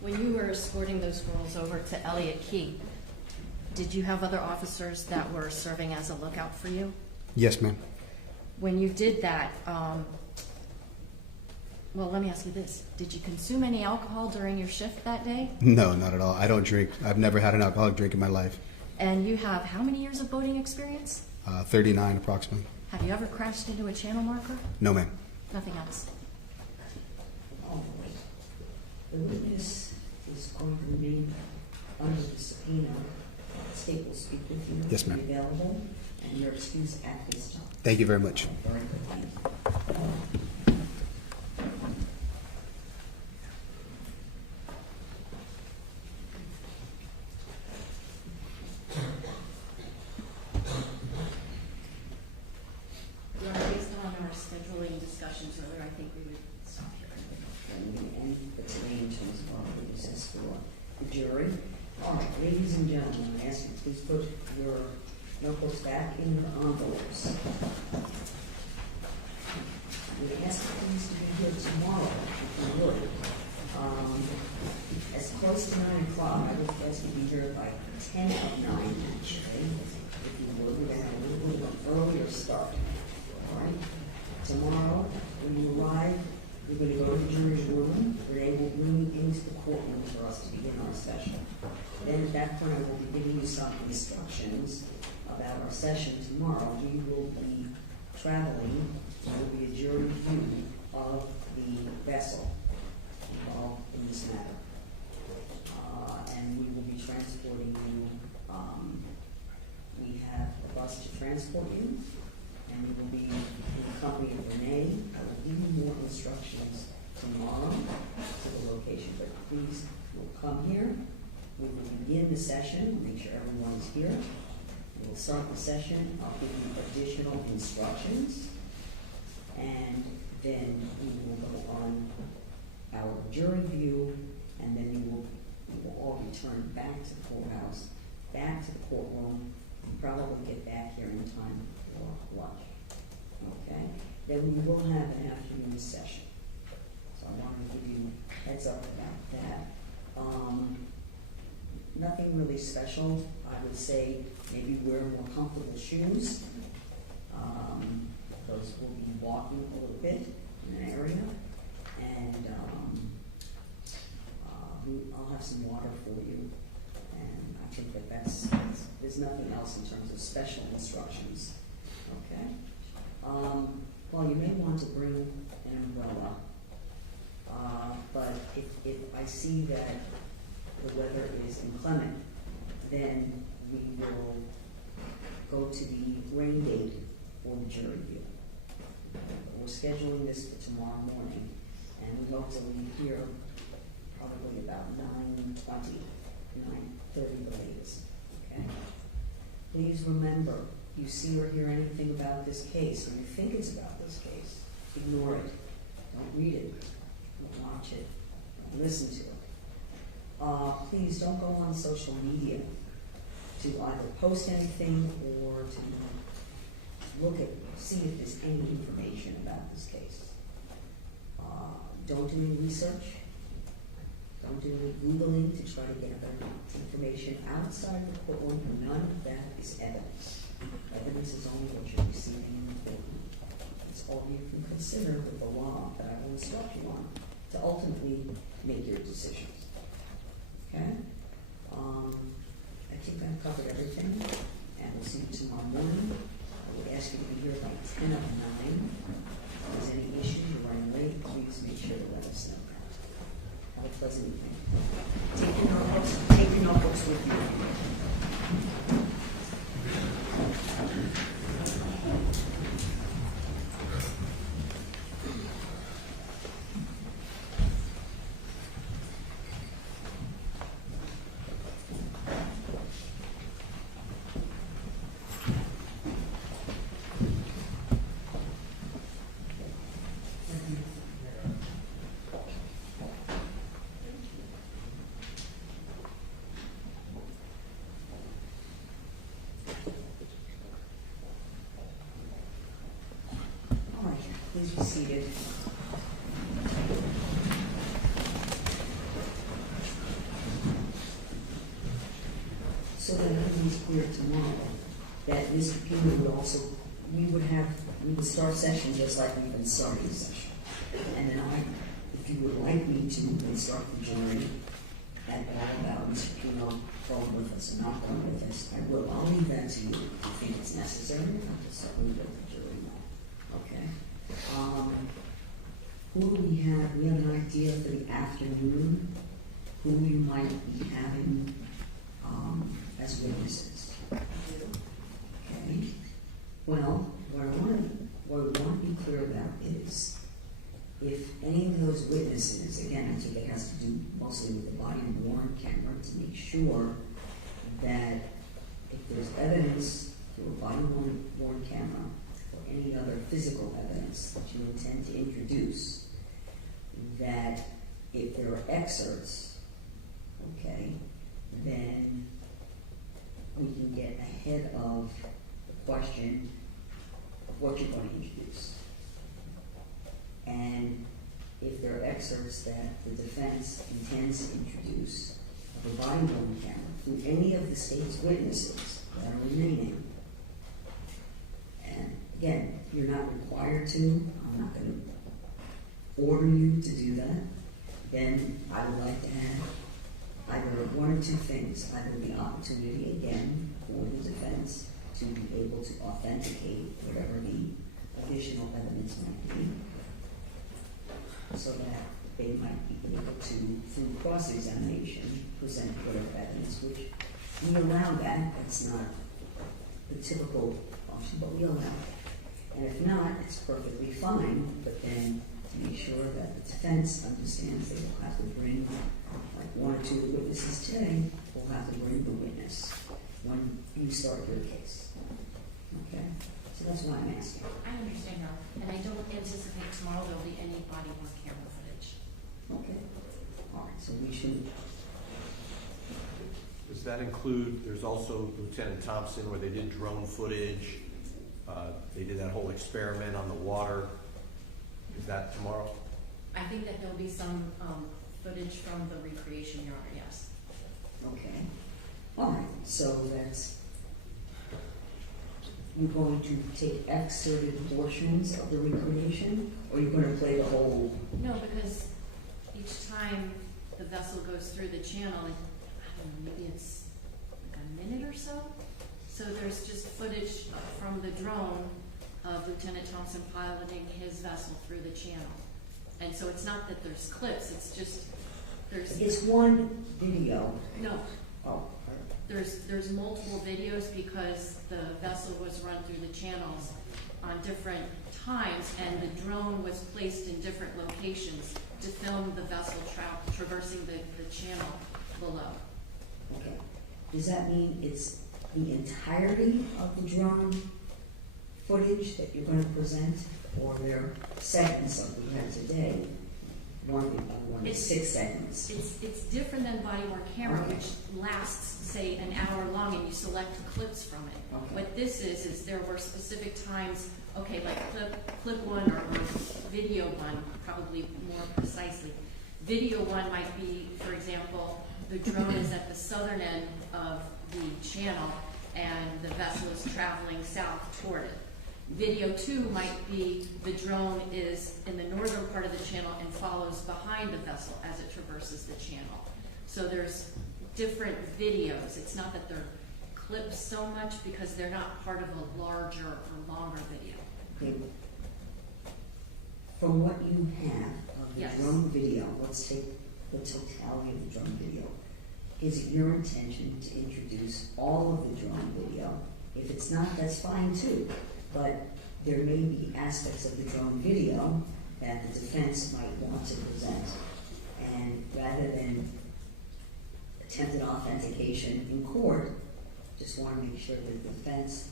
When you were escorting those girls over to Elliott Key, did you have other officers that were serving as a lookout for you? Yes, ma'am. When you did that, well, let me ask you this. Did you consume any alcohol during your shift that day? No, not at all. I don't drink. I've never had an alcoholic drink in my life. And you have how many years of boating experience? 39 approximately. Have you ever crashed into a channel marker? No, ma'am. Nothing else. All right. The witness is going to be under the subpoena. The state will speak with you. Yes, ma'am. Be available, and your excuse at this time. Thank you very much. Very good. Thank you. Based on our scheduling discussions earlier, I think we would stop here. And for today in terms of our recess for the jury. All right, ladies and gentlemen, I ask you please put your notebooks back in the envelopes. We ask please to be here tomorrow, if you would. As close to 9 o'clock, I would ask you to be here by 10 of 9, actually. If you would, we're going to have a little bit of an earlier start. All right? about our session tomorrow, we will be traveling, there will be a jury view of the vessel involved in this matter. And we will be transporting you, we have a bus to transport you, and we will be in the company of Renee. I will give you more instructions tomorrow to the location, but please, will come here. We will begin the session, make sure everyone is here. We will start the session. I'll give you additional instructions, and then we will go on our jury view, and then we will all return back to the courthouse, back to the courtroom, and probably get back here in time for lunch. Okay? Then we will have an afternoon session. So I wanted to give you a heads up about that. Nothing really special. I would say maybe wear more comfortable shoes. Because we'll be walking a little bit in an area. And I'll have some water for you. And I think that's there's nothing else in terms of special instructions. Okay? Well, you may want to bring an umbrella. But if I see that the weather is inclement, then we will go to the rain date for the jury view. We're scheduling this for tomorrow morning, and we hope to leave here probably about 9:20, 9:30 the latest. Okay? Please remember, you see or hear anything about this case, or you think it's about this case, ignore it. Don't read it. Don't watch it. Don't listen to it. Please don't go on social media to either post anything or to look at, see if there's any information about this case. Don't do any research. Don't do any Googling to try to gather information outside the courtroom. None of that is evidence. Evidence is only what you're receiving in the courtroom. It's all you can consider with the law that I will instruct you on to ultimately make your decisions. Okay? I think I've covered everything, and we'll see you tomorrow morning. I would ask you to be here by 10 of 9. If there's any issues, you're running late, please make sure to let us know. Have a pleasant evening. Take your notebooks with you. Please be seated. So that everything's clear tomorrow, that Mr. Pino would also, we would start session just like we've been starting session. And then if you would like me to instruct the jury at all about Mr. Pino going with us or not going with us, I will. I'll leave that to you if you think it's necessary. I'll just certainly let the jury know. Okay? Who do we have? We have an idea for the afternoon, who we might be having as witnesses. Okay. Well, what we want to be clear about is if any of those witnesses, again, I think it has to do mostly with the body-worn camera to make sure that if there's evidence through a body-worn camera or any other physical evidence that you intend to introduce, that if there are excerpts, okay, then we can get ahead of the question of what you're going to introduce. And if there are excerpts that the defense intends to introduce of a body-worn camera through any of the state's witnesses that are remaining, and again, you're not required to, I'm not going to order you to do that, then I would like to have either one or two things, either the opportunity again for the defense to be able to authenticate whatever the additional evidence might be, so that they might be able to, through cross-examination, present whatever evidence, which we allow that. That's not the typical function, but we allow it. And if not, it's perfectly fine, but then to make sure that the defense understands they will have to bring, like one or two witnesses today, will have to bring the witness when you start your case. Okay? So that's why I'm asking. I understand now, and I don't anticipate tomorrow there'll be any body-worn camera footage. Okay. All right, so we should. Does that include, there's also Lieutenant Thompson where they did drone footage, they did that whole experiment on the water. Is that tomorrow? I think that there'll be some footage from the recreation, Your Honor, yes. Okay. All right, so that's, you're going to take excerpted portions of the recreation, or you're going to play the whole? No, because each time the vessel goes through the channel, I don't know, maybe it's like a minute or so. So there's just footage from the drone of Lieutenant Thompson piloting his vessel through the channel. And so it's not that there's clips, it's just, there's... It's one video. No. Oh. There's multiple videos because the vessel was run through the channels on different times, and the drone was placed in different locations to film the vessel traversing the channel below. Okay. Does that mean it's the entirety of the drone footage that you're going to present, or there are segments of what we have today? One is 6 segments. It's different than body-worn camera, Okay. which lasts, say, an hour long, and you select clips from it. Okay. What this is there were specific times, okay, like clip one or video one, probably more precisely. Video one might be, for example, the drone is at the southern end of the channel, and the vessel is traveling south toward it. Video 2 might be the drone is in the northern part of the channel and follows behind the vessel as it traverses the channel. So there's different videos. It's not that they're clipped so much because they're not part of a larger or longer video. Okay. From what you have of the Yes. drone video, let's take the totality of the drone video. Is it your intention to introduce all of the drone video? If it's not, that's fine too. But there may be aspects of the drone video that the defense might want to present. And rather than attempted authentication in court, just want to make sure that the defense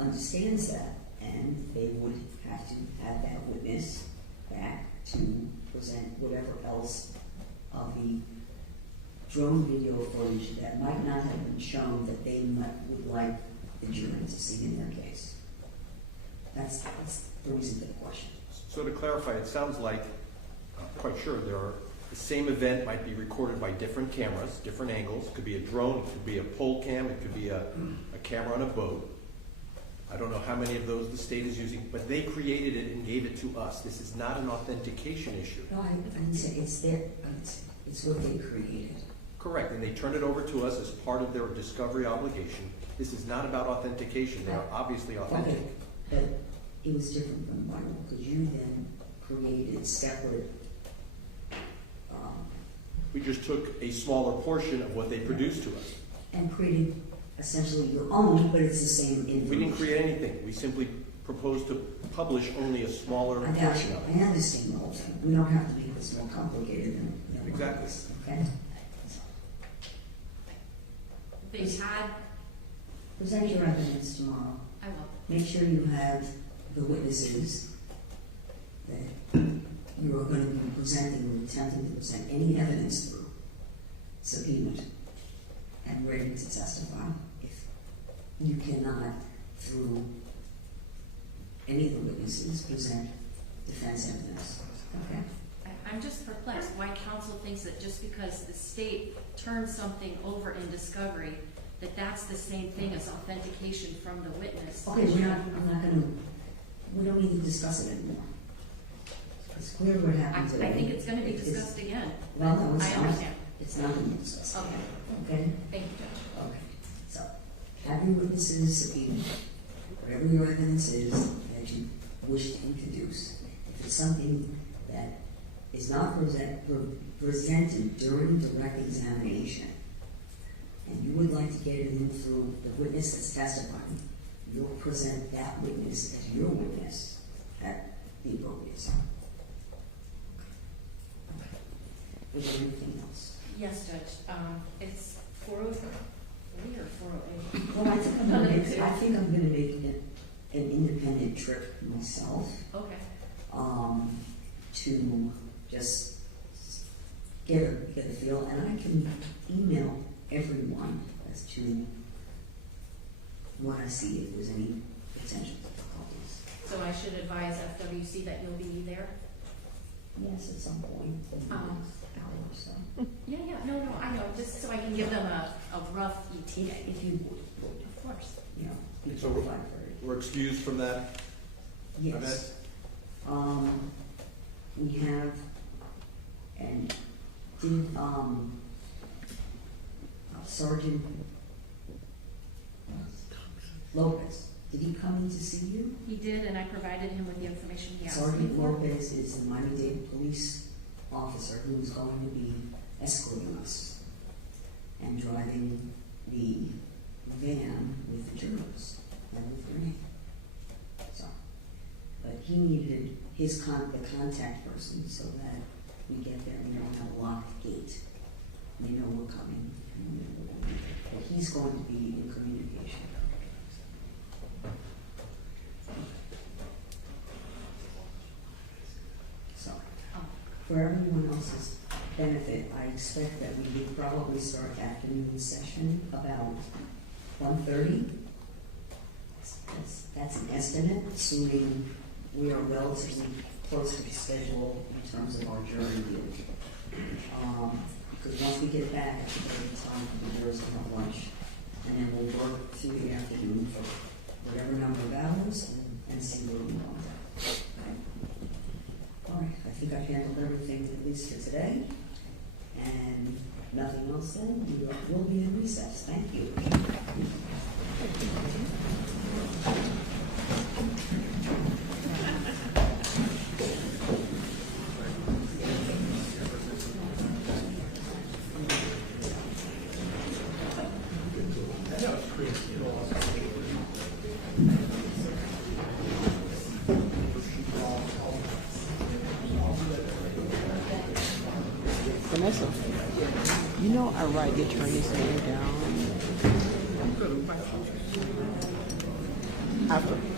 understands that, and they would have to have that witness back to present whatever else of the drone video footage that might not have been shown that they would like the jury to see in their case. That's the reason for the question. So to clarify, it sounds like, I'm quite sure the same event might be recorded by different cameras, different angles. It could be a drone, it could be a pole cam, it could be a camera on a boat. I don't know how many of those the state is using, but they created it and gave it to us. This is not an authentication issue. No, I didn't say it's their, it's what they created. Correct, and they turned it over to us as part of their discovery obligation. This is not about authentication. They are obviously authentic. Okay, but it was different from mine, because you then created separate. We just took a smaller portion of what they produced to us. And created essentially your own, but it's the same information. We didn't create anything. We simply proposed to publish only a smaller I got portion you. of it. I understand the whole thing. We don't have to make this more complicated than Exactly. Okay? They've had... Present your evidence tomorrow. I will. Make sure you have the witnesses that you are going to be presenting or attempting to present any evidence through, subpoenaed, and ready to testify. If you cannot, through any of the witnesses, present defense evidence. Okay? I'm just perplexed why counsel thinks that just because the state turns something over in discovery, that that's the same thing as authentication from the witness. Okay, we don't need to discuss it anymore. It's clear what happened today. I think it's going to be discussed again. Well, no, it's I not. understand. It's not going to be discussed. Okay. Okay? Thank you, Judge. Okay. So, have your witnesses subpoenaed, whatever your evidence is that you wish to introduce. If it's something that is not presented during direct examination, and you would like to get it in through the witness that's testifying, you'll present that witness as your witness at the appropriate time. Is there anything else? Yes, Judge. It's 403 or 408? Well, I think I'm going to make an independent trip myself. Okay. To just get a feel, and I can email everyone as to what I see if there's any potential difficulties. So I should advise FWC that you'll be there? Yes, at some point in the next hour or so. Yeah, no, I know, just so I can give them a rough ETA. If you would. Of course. You know, So before 5:30. we're excused from that event? Yes. We have, and did, Sergeant Lopez, did he come in to see you? He did, and I provided him with the information he asked me Sergeant for. Lopez is the Miami-Dade police officer who is going to be escorting us and driving the van with the jurors and with Renee. So, but he needed his the contact person so that we get there and we don't have a locked gate. We know we're coming. And we know we're going to be there. But he's going to be in communication. So, for everyone else's benefit, I expect that we would probably start afternoon session about 1:30. That's an estimate, assuming we are relatively close to the schedule in terms of our jury deal. Because once we get back, I think there'll be time for the jurors to have lunch, and then we'll work through the afternoon for whatever number of hours and see where we go. Okay? All right, I think I've handled everything at least for today, and nothing else then. We will be in recess. Thank you. Vanessa, you know I write the attorney's name down after.